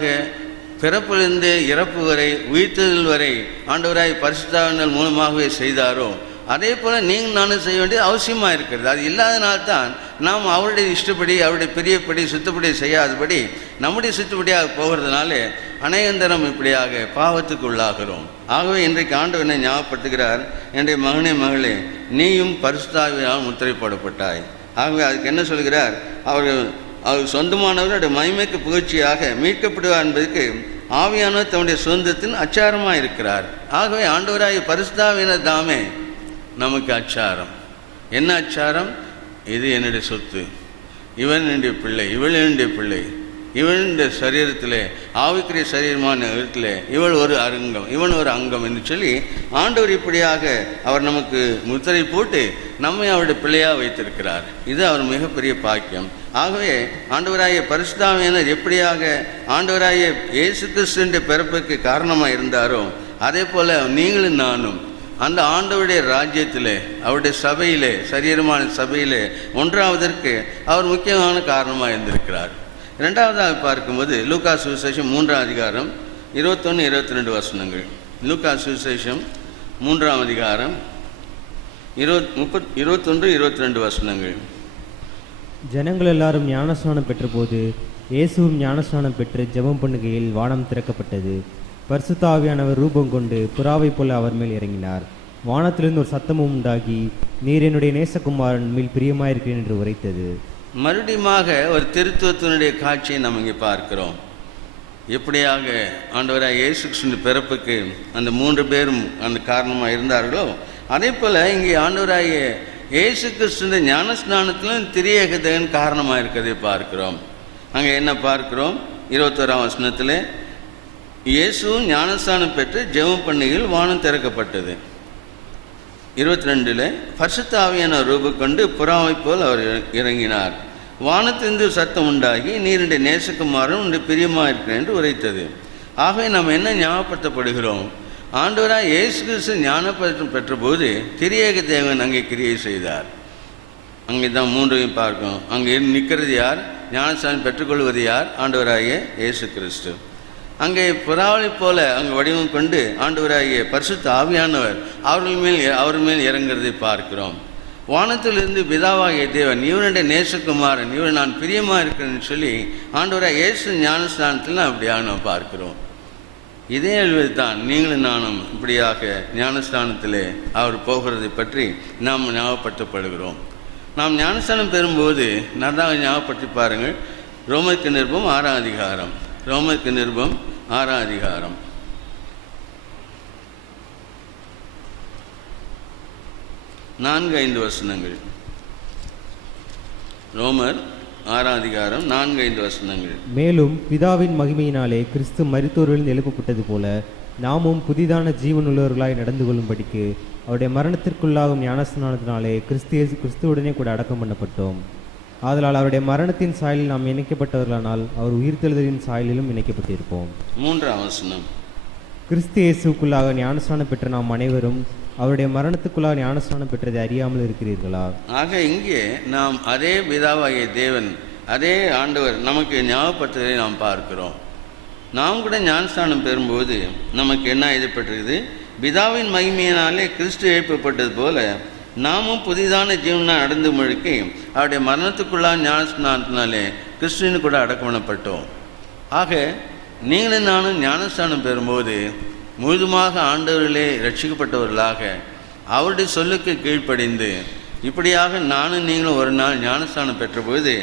பிறப்பிலிருந்து இறப்பு வரை, உயிர்த்தெழுதல் வரை ஆண்டவராய் பரிசுத்த ஆவியினால் மூலமாகவே செய்தாரோ அதே போல் நீங்கள் நானும் செய்ய வேண்டியது அவசியமாக இருக்கிறது. அது இல்லாதனால்தான் நாம் அவருடைய இஷ்டப்படி, அவருடைய பிரியப்படி, சுத்தப்படி செய்யாதபடி நம்முடைய சுத்தப்படியாக போகிறதுனாலே அநேகந்தரம் இப்படியாக பாவத்துக்கு உள்ளாகிறோம். ஆகவே இன்றைக்கு ஆண்டவர் என்னை ஞாபகப்படுத்துகிறார், என்னுடைய மகனே மகளே, நீயும் பரிசுத்த ஆவியால் முத்திரை போடப்பட்டாய். ஆகவே அதுக்கு என்ன சொல்கிறார்? அவர் சொந்தமானவருடைய மகிமைக்கு புகழ்ச்சியாக மீட்கப்படுவார் என்பதற்கு ஆவியானவர் தன்னுடைய சொந்தத்தின் அச்சாரமாக இருக்கிறார். ஆகவே ஆண்டவராகிய பரிசுத்த ஆவியினர் தாமே நமக்கு அச்சாரம். என்ன அச்சாரம்? இது என்னுடைய சொத்து, இவன் என்னுடைய பிள்ளை, இவள் என்னுடைய பிள்ளை, இவன் இந்த சரீரத்திலே, ஆவிக்குரிய சரீரமான இடத்திலே இவள் ஒரு அங்கம், இவன் ஒரு அங்கம் என்று சொல்லி ஆண்டவர் இப்படியாக அவர் நமக்கு முத்திரை போட்டு நம்மை அவருடைய பிள்ளையாக வைத்திருக்கிறார். இது அவர் மிகப்பெரிய பாக்கியம். ஆகவே ஆண்டவராகிய பரிசுத்த ஆவியானவர் எப்படியாக ஆண்டவராகிய இயேசு கிறிஸ்துவின் பிறப்புக்கு காரணமாக இருந்தாரோ, அதே போல் நீங்களும் நானும் அந்த ஆண்டவருடைய ராஜ்யத்திலே, அவருடைய சபையிலே, சரீரமான சபையிலே ஒன்றாவதற்கு அவர் முக்கியமான காரணமாக இருந்திருக்கிறார். இரண்டாவதாக பார்க்கும்போது லூக்கா சுவிசேஷம் 3ஆம் அதிகாரம் 21-22 வசனங்கள். லூக்கா சுவிசேஷம் 3ஆம் அதிகாரம் 21-22 வசனங்கள். ஜனங்கள் எல்லாரும் ஞானஸ்நானம் பெற்றபோது இயேசுவும் ஞானஸ்நானம் பெற்று ஜெபம் பண்ணுகையில் வானம் திறக்கப்பட்டது. பரிசுத்த ஆவியானவர் ரூபம் கொண்டு புறாவைப் போல அவர் மேல் இறங்கினார். வானத்திலிருந்து ஒரு சத்தமும் உண்டாகி, நீர் என்னுடைய நேசகுமாரன் மேல் பிரியமாயிருக்கிறேன் என்று உரைத்தது. மறுபடியுமாக ஒரு திருத்துவத்தினுடைய காட்சியை நம்ம இங்கே பார்க்கிறோம். எப்படியாக ஆண்டவராக இயேசு கிறிஸ்துவின் பிறப்புக்கு அந்த 3 பேரும் அந்த காரணமாக இருந்தார்களோ, அதே போல் இங்கே ஆண்டவராகிய இயேசு கிறிஸ்துவின் ஞானஸ்நானத்திலும் திரியேக தேவன் காரணமாக இருக்கிறதை பார்க்கிறோம். அங்கே என்ன பார்க்கிறோம்? 21ஆம் வசனத்தில் இயேசுவும் ஞானஸ்நானம் பெற்று ஜெபம் பண்ணுகையில் வானம் திறக்கப்பட்டது. 22 பரிசுத்த ஆவியானவர் ரூபம் கொண்டு புறாவைப் போல் அவர் இறங்கினார். வானத்திலிருந்து சத்தம் உண்டாகி, நீருடைய நேசகுமாரன் உன்னுடைய பிரியமாக இருக்கிறேன் என்று உரைத்தது. ஆகவே நாம் என்ன ஞாபகப்படுத்தப்படுகிறோம்? ஆண்டவராக இயேசு கிறிஸ்து ஞானப்பட்டம் பெற்றபோது திரியேக தேவன் அங்கே கிரியை செய்தார். அங்கே தான் 3ஐயும் பார்க்கும். அங்கே நிற்கிறது யார்? ஞானஸ்நானம் பெற்றுக்கொள்வது யார்? ஆண்டவராகிய இயேசு கிறிஸ்து. அங்கே புறாவைப் போல அங்கே வடிவம் கொண்டு ஆண்டவராகிய பரிசுத்த ஆவியானவர் அவர் மேல் இறங்குறதை பார்க்கிறோம். வானத்திலிருந்து பிதாவாகிய தேவன், இவனுடைய நேசகுமாரன், இவன் நான் பிரியமாக இருக்கிறேன்னு சொல்லி ஆண்டவராக இயேசு ஞானஸ்நானத்தில் அப்படியாக நாம் பார்க்கிறோம். இதே அளவில் தான் நீங்களும் நானும் இப்படியாக ஞானஸ்நானத்திலே அவர் போகிறதை பற்றி நாம் ஞாபகப்படுத்தப்படுகிறோம். நாம் ஞானஸ்நானம் பெறும்போது நன்றாக ஞாபகப்படுத்தி பாருங்கள். ரோமருக்கு நிருபம் 6ஆம் அதிகாரம், ரோமருக்கு நிருபம் 6ஆம் அதிகாரம் 4-5 வசனங்கள். ரோமர் 6ஆம் அதிகாரம் 4-5 வசனங்கள். மேலும் பிதாவின் மகிமையினாலே கிறிஸ்து மரித்தோரிலிருந்து எழுப்பப்பட்டது போல நாமும் புதிதான ஜீவனுள்ளவர்களாய் நடந்து கொள்ளும்படிக்கு அவருடைய மரணத்திற்குள்ளாகும் ஞானஸ்நானத்தினாலே கிறிஸ்துவுடனே கூட அடக்கம் பண்ணப்பட்டோம். ஆதலால் அவருடைய மரணத்தின் சாயலில் நாம் இணைக்கப்பட்டவர்களானால் அவர் உயிர்த்தெழுதலின் சாயலிலும் இணைக்கப்பட்டிருப்போம். 3ஆம் வசனம். கிறிஸ்து இயேசுக்குள்ளாக ஞானஸ்நானம் பெற்ற நாம் அனைவரும் அவருடைய மரணத்துக்குள்ளாக ஞானஸ்நானம் பெற்றதை அறியாமல் இருக்கிறீர்களா? ஆக இங்கே நாம் அதே பிதாவாகிய தேவன், அதே ஆண்டவர் நமக்கு ஞாபகப்படுத்துவதை நாம் பார்க்கிறோம். நாம் கூட ஞானஸ்நானம் பெறும்போது நமக்கு என்ன எழுதப்பட்டிருக்குது? பிதாவின் மகிமையினாலே கிறிஸ்து எழுப்பப்பட்டது போல நாமும் புதிதான ஜீவனாக நடந்து முழுக்கி அவருடைய மரணத்துக்குள்ளாக ஞானஸ்நானத்தினாலே கிறிஸ்துவின் கூட அடக்கம் பண்ணப்பட்டோம். ஆக நீங்களும் நானும் ஞானஸ்நானம் பெறும்போது முழுதுமாக ஆண்டவர்களே ரட்சிக்கப்பட்டவர்களாக அவருடைய சொல்லுக்கு கீழ்ப்படிந்து இப்படியாக நானும் நீங்களும் ஒரு நாள் ஞானஸ்நானம் பெற்றபோது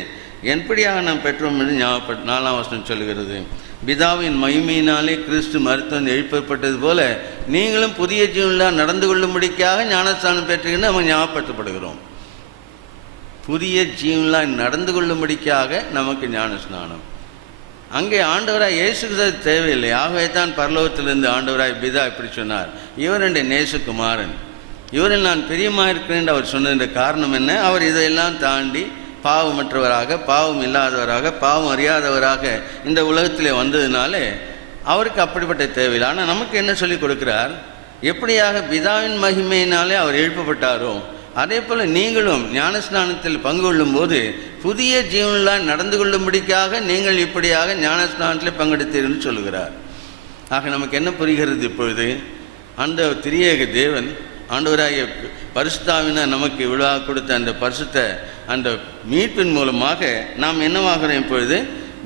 எப்படியாக நாம் பெற்றோம் என்று 4ஆம் வசனம் சொல்கிறது. பிதாவின் மகிமையினாலே கிறிஸ்து மருத்துவம் எழுப்பப்பட்டது போல நீங்களும் புதிய ஜீவனில் நடந்து கொள்ளும்படிக்காக ஞானஸ்நானம் பெற்றீங்கன்னு நம்ம ஞாபகப்படுத்தப்படுகிறோம். புதிய ஜீவனில் நடந்து கொள்ளும்படிக்காக நமக்கு ஞானஸ்நானம். அங்கே ஆண்டவராய் இயேசு கிறிஸ்து தேவையில்லை. ஆகவே தான் பரலோகத்திலிருந்து ஆண்டவராய் பிதா இப்படி சொன்னார், இவர் என்னுடைய நேசகுமாரன், இவரில் நான் பிரியமாக இருக்கிறேன் அவர் சொன்னதுன்ற காரணம் என்ன? அவர் இதையெல்லாம் தாண்டி பாவமற்றவராக, பாவம் இல்லாதவராக, பாவம் அறியாதவராக இந்த உலகத்திலே வந்ததுனாலே அவருக்கு அப்படிப்பட்ட தேவையில்லை. ஆனால் நமக்கு என்ன சொல்லி கொடுக்கிறார்? எப்படியாக பிதாவின் மகிமையினாலே அவர் எழுப்பப்பட்டாரோ அதே போல் நீங்களும் ஞானஸ்நானத்தில் பங்கு கொள்ளும் போது புதிய ஜீவனில் நடந்து கொள்ளும்படிக்காக நீங்கள் இப்படியாக ஞானஸ்நானத்தில் பங்கெடுத்தீர்கள் சொல்லுகிறார். ஆக நமக்கு என்ன புரிகிறது? இப்பொழுது அந்த திரியேக தேவன் ஆண்டவராகிய பரிசுத்தாவினர் நமக்கு விழா கொடுத்த அந்த பரிசுத்த அந்த மீட்பின் மூலமாக நாம் என்னவாகிறோம்? இப்பொழுது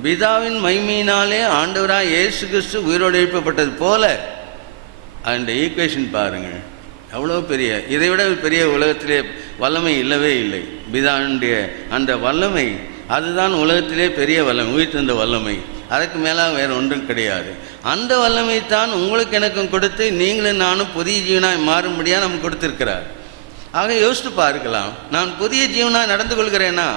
பிதாவின் மகிமையினாலே ஆண்டவராக இயேசு கிறிஸ்து உயிரோடு எழுப்பப்பட்டது போல அந்த ஈக்குவேஷன் பாருங்கள். அவ்வளோ பெரிய, இதை விட பெரிய உலகத்திலே வல்லமை இல்லவே இல்லை. பிதானுடைய அந்த வல்லமை அதுதான் உலகத்திலே பெரிய வல்லமை, உயிர்த்தெழுந்த வல்லமை. அதுக்கு மேலாக வேறு ஒன்றும் கிடையாது. அந்த வல்லமை தான் உங்களுக்கு எனக்கும் கொடுத்து நீங்களும் நானும் புதிய ஜீவனாக மாறும்படியாக நமக்கு கொடுத்துருக்கிறார். ஆக யோசித்து பார்க்கலாம், நான் புதிய ஜீவனாக நடந்து கொள்கிறேனா?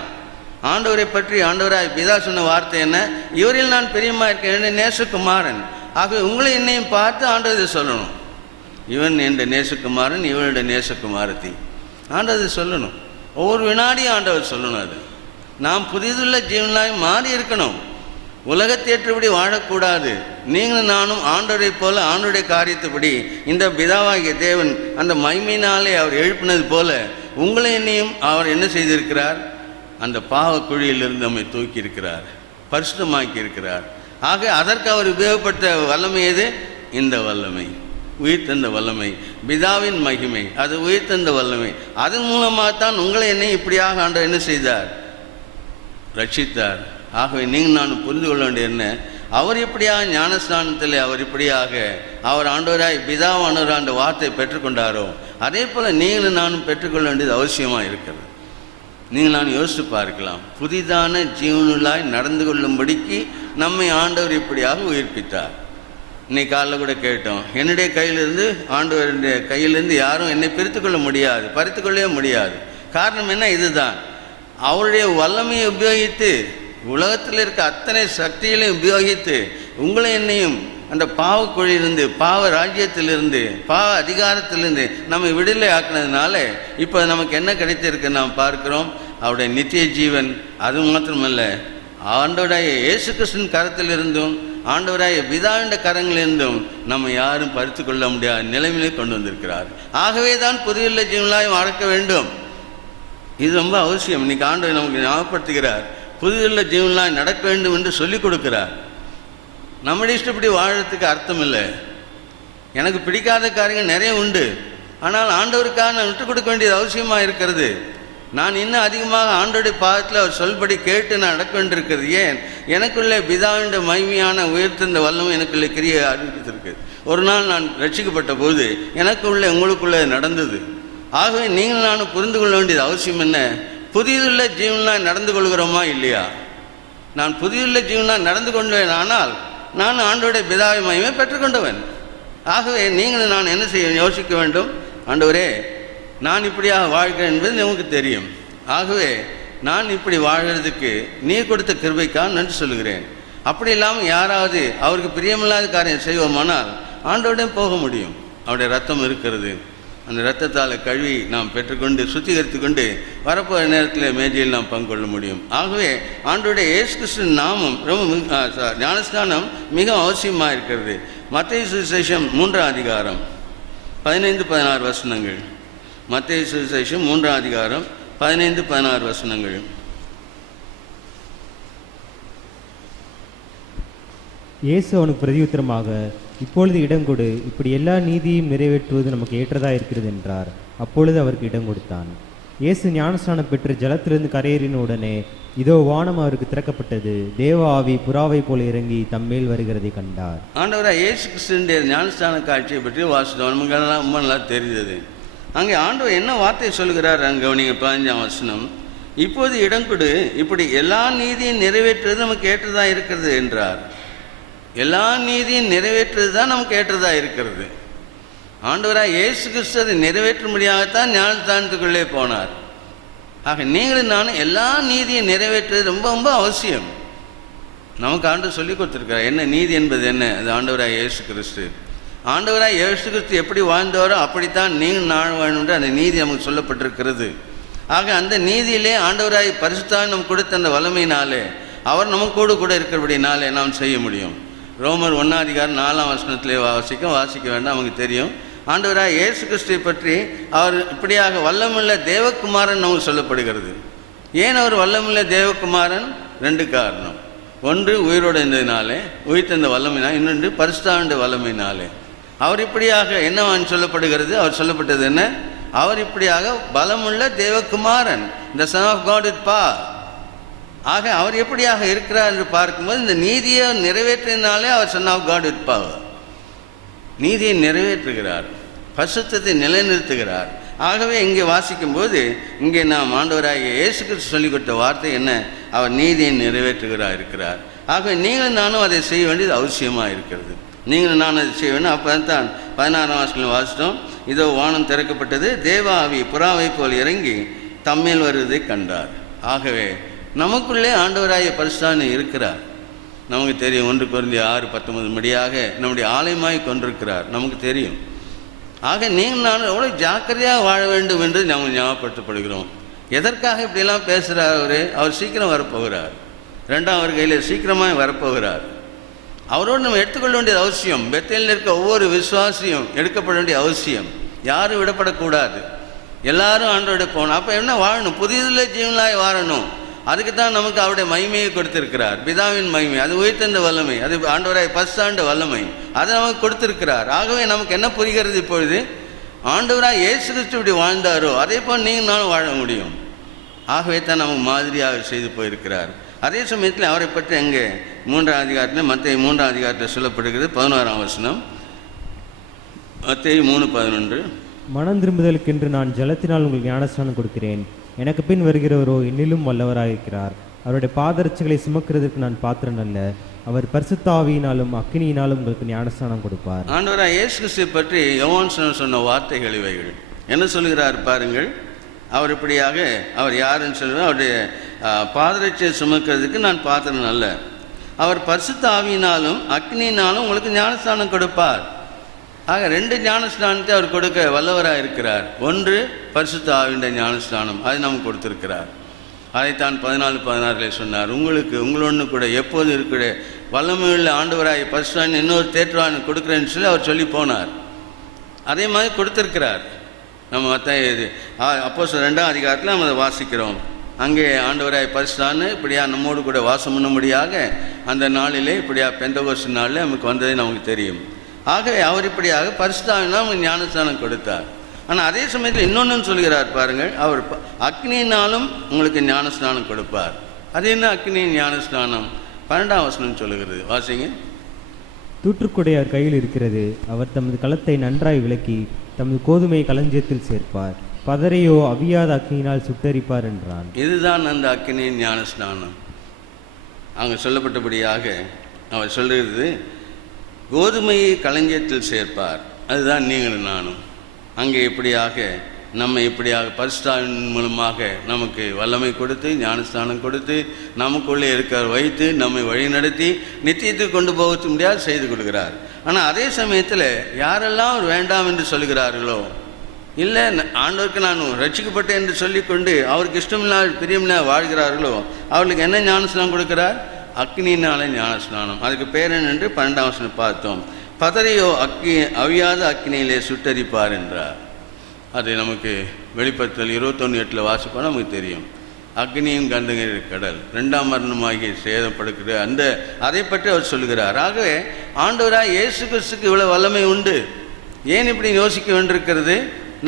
ஆண்டவரை பற்றி ஆண்டவராய் பிதா சொன்ன வார்த்தை என்ன? இவரில் நான் பிரியமாக இருக்கேன், என்னுடைய நேசகுமாரன். ஆகவே உங்களை என்னையும் பார்த்து ஆண்டவர் சொல்லணும், இவன் என்னுடைய நேசகுமாரன், இவனுடைய நேசகுமாரத்தி. ஆண்டவர் சொல்லணும், ஒவ்வொரு வினாடியும் ஆண்டவர் சொல்லணும். அது நாம் புதிதுள்ள ஜீவனாய் மாறி இருக்கணும். உலகத்தேற்றபடி வாழக்கூடாது. நீங்களும் நானும் ஆண்டவரை போல ஆண்டோடைய காரியத்தைப்படி இந்த பிதாவாகிய தேவன் அந்த மகிமையினாலே அவர் எழுப்பினது போல உங்களை என்னையும் அவர் என்ன செய்திருக்கிறார்? அந்த பாவ குழியிலிருந்து நம்மை தூக்கி இருக்கிறார், பரிசுத்தமாக்கி இருக்கிறார். ஆக அதற்கு அவர் உபயோகப்பட்ட வல்லமை எது? இந்த வல்லமை, உயிர்த்தெந்த வல்லமை, பிதாவின் மகிமை, அது உயிர்த்தெந்த வல்லமை. அதன் மூலமாகத்தான் உங்களை என்னை இப்படியாக ஆண்டவர் என்ன செய்தார்? ரட்சித்தார். ஆகவே நீங்கள் நான் புரிந்து கொள்ள வேண்டிய என்ன? அவர் இப்படியாக ஞானஸ்நானத்தில் அவர் இப்படியாக அவர் ஆண்டவராய் பிதாவானவர் அந்த வார்த்தை பெற்றுக்கொண்டாரோ அதே போல் நீங்களும் நானும் பெற்றுக்கொள்ள வேண்டியது அவசியமாக இருக்கிறது. நீங்கள் நான் யோசித்து பார்க்கலாம். புதிதான ஜீவனுள்ளாய் நடந்து கொள்ளும்படிக்கு நம்மை ஆண்டவர் இப்படியாக உயிர்ப்பித்தார். இன்னைக்கு காலைல கூட கேட்டோம், என்னுடைய கையிலிருந்து ஆண்டவருடைய கையிலிருந்து யாரும் என்னை பிரித்துக்கொள்ள முடியாது, பறித்துக்கொள்ளவே முடியாது. காரணம் என்ன? இதுதான், அவருடைய வல்லமையை உபயோகித்து உலகத்தில் இருக்க அத்தனை சக்திகளையும் உபயோகித்து உங்களை என்னையும் அந்த பாவக்குழியிலிருந்து, பாவ ராஜ்யத்திலிருந்து, பாவ அதிகாரத்திலிருந்து நம்ம விடுதலை ஆக்கினதுனால இப்போ நமக்கு என்ன கிடைத்திருக்கு நாம் பார்க்கிறோம்? அவருடைய நித்திய ஜீவன். அது மாத்திரமல்ல, ஆண்டவராய இயேசு கிறிஸ்துவின் கரத்திலிருந்தும் ஆண்டவராய பிதாவின் கரங்களிலிருந்தும் நம்ம யாரும் பறித்து கொள்ள முடியாத நிலைமையிலே கொண்டு வந்திருக்கிறார். ஆகவே தான் புதியுள்ள ஜீவனாய் வாழ்க்க வேண்டும். இது ரொம்ப அவசியம். இன்னைக்கு ஆண்டவர் நமக்கு ஞாபகப்படுத்துகிறார், புதியுள்ள ஜீவனாய் நடக்க வேண்டும் என்று சொல்லிக் கொடுக்கிறார். நம்முடைய இஷ்டப்படி வாழறதுக்கு அர்த்தம் இல்லை. எனக்கு பிடிக்காத காரியங்கள் நிறைய உண்டு, ஆனால் ஆண்டவருக்காக நான் விட்டுக் கொடுக்க வேண்டியது அவசியமாக இருக்கிறது. நான் இன்னும் அதிகமாக ஆண்டோடைய பாதத்தில் அவர் சொல்படி கேட்டு நான் நடக்க வேண்டியிருக்கிறது. ஏன்? எனக்குள்ளே பிதாவின் மகிமையான உயர்த்திருந்த வல்லமை எனக்குள்ளே கிரியை அறிவித்திருக்கு. ஒரு நாள் நான் ரட்சிக்கப்பட்ட போது எனக்குள்ளே உங்களுக்குள்ளே நடந்தது. ஆகவே நீங்கள் நானும் புரிந்து கொள்ள வேண்டியது அவசியம் என்ன? புதியுள்ள ஜீவனாக நடந்து கொள்கிறோமா இல்லையா? நான் புதியுள்ள ஜீவனாக நடந்து கொண்டேன், ஆனால் நான் ஆண்டோடைய பிதாவை மகிமை பெற்றுக்கொண்டவன். ஆகவே நீங்கள் நான் என்ன செய்ய யோசிக்க வேண்டும்? ஆண்டவரே, நான் இப்படியாக வாழ்கிறேன் என்பது நமக்கு தெரியும். ஆகவே நான் இப்படி வாழ்கிறதுக்கு நீர் கொடுத்த கிருபைக்காக நன்றி சொல்லுகிறேன். அப்படி இல்லாமல் யாராவது அவருக்கு பிரியமில்லாத காரியம் செய்வோமானால் ஆண்டோடையும் போக முடியும். அவருடைய ரத்தம் இருக்கிறது. அந்த இரத்தத்தால் கழுவி நாம் பெற்றுக்கொண்டு சுத்திகரித்து கொண்டு வரப்போகிற நேரத்தில் மேஜையில் நாம் பங்கு கொள்ள முடியும். ஆகவே ஆண்டோடைய இயேசு கிறிஸ்துவின் நாமம் ரொம்ப ஞானஸ்நானம் மிக அவசியமாக இருக்கிறது. மத்தேயு சுவிசேஷம் 3ஆம் அதிகாரம் 15-16 வசனங்கள். மத்தேயு சுவிசேஷம் 3ஆம் அதிகாரம் 15-16 வசனங்கள். இயேசு அவனுக்கு பிரதியுத்தரமாக, இப்பொழுது இடம் கொடு, இப்படி எல்லா நீதியையும் நிறைவேற்றுவது நமக்கு ஏற்றதா இருக்கிறது என்றார். அப்பொழுது அவருக்கு இடம் கொடுத்தான். இயேசு ஞானஸ்நானம் பெற்று ஜலத்திலிருந்து கரையேறின உடனே இதோ வானம் அவருக்கு திறக்கப்பட்டது. தேவ ஆவி புறாவை போல இறங்கி தம்மேல் வருகிறதை கண்டார். ஆண்டவராக இயேசு கிறிஸ்துவினுடைய ஞானஸ்நான காட்சியை பற்றி வாசித்தோம். நமக்கெல்லாம் ரொம்ப நல்லா தெரிந்தது. அங்கே ஆண்டவர் என்ன வார்த்தை சொல்கிறார்? அங்கே நீங்கள் 15ஆம் வசனம், இப்போது இடம் கொடு, இப்படி எல்லா நீதியும் நிறைவேற்றுவது நமக்கு ஏற்றதா இருக்கிறது என்றார். எல்லா நீதியும் நிறைவேற்றுவது தான் நமக்கு ஏற்றதா இருக்கிறது. ஆண்டவராக இயேசு கிறிஸ்து அதை நிறைவேற்றும்படியாகத்தான் ஞானஸ்தானத்துக்குள்ளே போனார். ஆக நீங்களும் நானும் எல்லா நீதியும் நிறைவேற்றுவது ரொம்ப ரொம்ப அவசியம். நமக்கு ஆண்டவர் சொல்லி கொடுத்துருக்கார். என்ன நீதி என்பது என்ன? அது ஆண்டவராக இயேசு கிறிஸ்து. ஆண்டவராக இயேசு கிறிஸ்து எப்படி வாழ்ந்தவரோ அப்படித்தான் நீங்கள் நான் வாழணுன்ற அந்த நீதி நமக்கு சொல்லப்பட்டிருக்கிறது. ஆக அந்த நீதியிலே ஆண்டவராய் பரிசுத்தான் நமக்கு கொடுத்த அந்த வல்லமையினாலே அவர் நமக்கோடு கூட இருக்கிறபடினாலே நாம் செய்ய முடியும். ரோமர் 1ஆம் அதிகாரம் 4ஆம் வசனத்திலே வாசிக்க வேண்டாம், நமக்கு தெரியும். ஆண்டவராக இயேசு கிறிஸ்துவை பற்றி அவர் இப்படியாக வல்லமுள்ள தேவகுமாரன் நமக்கு சொல்லப்படுகிறது. ஏன் அவர் வல்லமுள்ள தேவகுமாரன்? 2 காரணம். ஒன்று உயிரோடு இருந்ததினாலே, உயிர்த்தெந்த வல்லமையினால். இன்னொன்று பரிசுத்தாவின் வல்லமையினாலே. அவர் இப்படியாக என்னவான் சொல்லப்படுகிறது? அவர் சொல்லப்பட்டது என்ன? அவர் இப்படியாக பலமுள்ள தேவகுமாரன், the son of God with power. ஆக அவர் எப்படியாக இருக்கிறார் என்று பார்க்கும்போது இந்த நீதியை நிறைவேற்றினாலே அவர் son of God with power. நீதியை நிறைவேற்றுகிறார், பரிசுத்தத்தை நிலைநிறுத்துகிறார். ஆகவே இங்கே வாசிக்கும்போது இங்கே நாம் ஆண்டவராகிய இயேசு கிறிஸ்து சொல்லிக் கொடுத்த வார்த்தை என்ன? அவர் நீதியை நிறைவேற்றுகிறார் இருக்கிறார். ஆகவே நீங்களும் நானும் அதை செய்ய வேண்டியது அவசியமாக இருக்கிறது. நீங்களும் நானும் அதை செய்ய வேண்டும். அப்போ தான் 16ஆம் வசனத்தில் வாசித்தோம், இதோ வானம் திறக்கப்பட்டது, தேவ ஆவி புறாவை போல் இறங்கி தம்மேல் வருவதை கண்டார். ஆகவே நமக்குள்ளே ஆண்டவராகிய பரிசுத்தாவி இருக்கிறார். நமக்கு தெரியும், 1 கொரிந்தியர் 6:19 படியாக நம்முடைய ஆலயமாய் கொண்டிருக்கிறார், நமக்கு தெரியும். ஆக நீங்கள் நான் எவ்வளோ ஜாக்கிரதையாக வாழ வேண்டும் என்று நாம் ஞாபகப்படுத்தப்படுகிறோம். எதற்காக இப்படியெல்லாம் பேசுகிறார்? அவர் சீக்கிரம் வரப்போகிறார். 2ஆம் வருகையில் சீக்கிரமாக வரப்போகிறார். அவரோடு நம்ம எடுத்துக்கொள்ள வேண்டியது அவசியம். பெத்தேலில் இருக்க ஒவ்வொரு விசுவாசியும் எடுக்கப்பட வேண்டிய அவசியம். யாரும் விடப்படக்கூடாது. எல்லாரும் ஆண்டோட போகணும். அப்போ என்ன வாழணும்? புதியதில் ஜீவனாய் வாழணும். அதுக்கு தான் நமக்கு அவருடைய மகிமையை கொடுத்திருக்கிறார். பிதாவின் மகிமை, அது உயிர்த்தெழுந்த வல்லமை, அது ஆண்டவராய் பரிசுத்த வல்லமை, அதை நமக்கு கொடுத்திருக்கிறார். ஆகவே நமக்கு என்ன புரிகிறது? இப்பொழுது ஆண்டவராய் இயேசு கிறிஸ்து இப்படி வாழ்ந்தாரோ அதே போல் நீங்கள் நானும் வாழ முடியும். ஆகவே தான் நமக்கு மாதிரியாக செய்து போயிருக்கிறார். அதே சமயத்தில் அவரை பற்றி எங்கே 3ஆம் அதிகாரத்தில், மத்தேயு 3ஆம் அதிகாரத்தில் சொல்லப்படுகிறது. 11ஆம் வசனம், மத்தேயு 3:11. மனம் திரும்புதலுக்கென்று நான் ஜலத்தினால் உங்களுக்கு ஞானஸ்நானம் கொடுக்கிறேன். எனக்கு பின் வருகிறவரோ என்னிலும் வல்லவராயிருக்கிறார். அவருடைய பாதரட்சிகளை சுமக்கிறதுக்கு நான் பாத்திரன் அல்ல. அவர் பரிசுத்த ஆவியினாலும் அக்கினியினாலும் உங்களுக்கு ஞானஸ்நானம் கொடுப்பார். ஆண்டவராய் இயேசு கிறிஸ்துவை பற்றி யோவான் சொன்ன வார்த்தைகள் இவைகள். என்ன சொல்கிறார் பாருங்கள். அவர் இப்படியாக, அவர் யாருன்னு சொல்லுவேன், அவருடைய பாதரட்சியை சுமக்கிறதுக்கு நான் பாத்திரன் அல்ல. அவர் பரிசுத்த ஆவியினாலும் அக்னியினாலும் உங்களுக்கு ஞானஸ்நானம் கொடுப்பார். ஆக 2 ஞானஸ்நானத்தை அவர் கொடுக்க வல்லவராக இருக்கிறார். ஒன்று பரிசுத்த ஆவியுடைய ஞானஸ்நானம், அது நமக்கு கொடுத்திருக்கிறார். அதைத்தான் 14:16 சொன்னார். உங்களொன்று கூட எப்போது இருக்கிற வல்லமையுள்ள ஆண்டவராய் பரிசுத்த இன்னொரு தேற்றுவான் கொடுக்குறேன்னு சொல்லி அவர் சொல்லி போனார். அதே மாதிரி கொடுத்திருக்கிறார். நம்ம அப்போஸ்தலர் 2ஆம் அதிகாரத்தில் நம்ம அதை வாசிக்கிறோம். அங்கே ஆண்டவராய் பரிசுத்தான்னு இப்படியா நம்மோடு கூட வாசம் பண்ணும்படியாக அந்த நாளிலே இப்படியா பெந்தகோஸ்து நாளில் நமக்கு வந்தது நமக்கு தெரியும். ஆகவே அவர் இப்படியாக பரிசுத்தாவினால் நமக்கு ஞானஸ்நானம் கொடுத்தார். ஆனால் அதே சமயத்தில் இன்னொன்று சொல்கிறார் பாருங்கள். அவர் அக்னியினாலும் உங்களுக்கு ஞானஸ்நானம் கொடுப்பார். அது என்ன அக்னியின் ஞானஸ்நானம்? 12ஆம் வசனம் சொல்லுகிறது, வாசிங்க. தூற்றுக்குடையார் கையில் இருக்கிறது. அவர் தமது களத்தை நன்றாய் விளக்கி தமது கோதுமையை களஞ்சியத்தில் சேர்ப்பார். பதரையோ அவியாத அக்னியினால் சுட்டரிப்பார் என்றான். இதுதான் அந்த அக்னியின் ஞானஸ்நானம். அங்கே சொல்லப்பட்டபடியாக அவர் சொல்லுகிறது, கோதுமையை களஞ்சியத்தில் சேர்ப்பார். அதுதான் நீங்களும் நானும். அங்கே இப்படியாக இப்படியாக பரிசுத்தாவின் மூலமாக நமக்கு வல்லமை கொடுத்து ஞானஸ்தானம் கொடுத்து நமக்குள்ளே இருக்க வைத்து நம்மை வழிநடத்தி நித்தியத்துக்கு கொண்டு போக முடியாது செய்து கொடுக்கிறார். ஆனால் அதே சமயத்தில் யாரெல்லாம் அவர் வேண்டாம் என்று சொல்கிறார்களோ, இல்லை ஆண்டவருக்கு நான் ரட்சிக்கப்பட்டேன் என்று சொல்லிக்கொண்டு அவருக்கு இஷ்டமில்லாத பிரியமில்லாத வாழ்கிறார்களோ, அவர்களுக்கு என்ன ஞானஸ்நானம் கொடுக்கிறார்? அக்னியினால ஞானஸ்நானம். அதுக்கு பேர் என்னென்று 12ஆம் வசனம் பார்த்தோம். பதரையோ அவியாத அக்னியிலே சுட்டரிப்பார் என்றார். அது நமக்கு வெளிப்படுத்தல் 21:8 வாசிப்போம், நமக்கு தெரியும். அக்னியும் கந்தகிரி கடல் 2ஆம் மரணமாகி சேதப்படுகிற அதை பற்றி அவர் சொல்கிறார். ஆகவே ஆண்டவராய் இயேசு கிறிஸ்துக்கு இவ்வளோ வல்லமை உண்டு. ஏன் இப்படி யோசிக்க வேண்டியிருக்கிறது?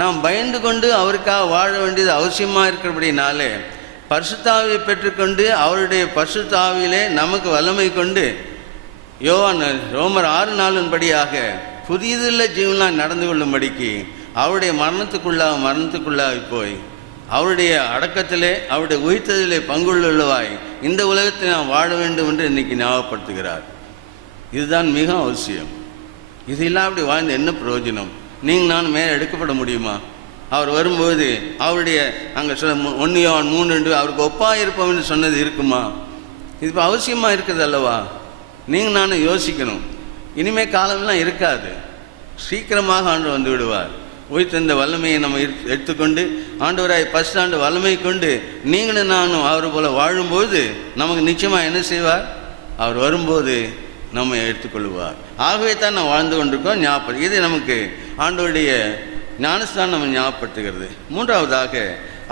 நாம் பயந்து கொண்டு அவருக்காக வாழ வேண்டியது அவசியமாக இருக்கிறபடினாலே பரிசுத்த ஆவியை பெற்றுக்கொண்டு அவருடைய பரிசுத்த ஆவியிலே நமக்கு வல்லமை கொண்டு ரோமர் 6:4 படியாக புதியதுள்ள ஜீவனாக நடந்து கொள்ளும்படிக்கு அவருடைய மரணத்துக்குள்ளாகி போய் அவருடைய அடக்கத்திலே அவருடைய உயிர்த்ததிலே பங்குள்ளவாய் இந்த உலகத்தை நாம் வாழ வேண்டும் என்று இன்றைக்கி ஞாபகப்படுத்துகிறார். இதுதான் மிக அவசியம். இது இல்லாமல் அப்படி வாழ்ந்த என்ன பிரயோஜனம்? நீங்கள் நான் மேலே எடுக்கப்பட முடியுமா? அவர் வரும்போது அவருடைய அங்கே சொல்ல 1 யோவான் 3:2 அவருக்கு ஒப்பாக இருப்போம் என்று சொன்னது இருக்குமா? இது இப்போ அவசியமாக இருக்குது அல்லவா? நீங்கள் நானும் யோசிக்கணும். இனிமேல் காலம்லாம் இருக்காது. சீக்கிரமாக ஆண்டவர் வந்து விடுவார். உயிர்த்தெழுந்த வல்லமையை நம்ம எடுத்துக்கொண்டு ஆண்டவராய் பரிசுத்த வல்லமை கொண்டு நீங்களும் நானும் அவர் போல வாழும்போது நமக்கு நிச்சயமாக என்ன செய்வார்? அவர் வரும்போது நம்ம எடுத்துக்கொள்வார். ஆகவே தான் நம்ம வாழ்ந்து கொண்டிருக்கோம். ஞாபகம் இது நமக்கு ஆண்டவருடைய ஞானஸ்தானம் நம்ம ஞாபகப்படுத்துகிறது. 3ஆவதாக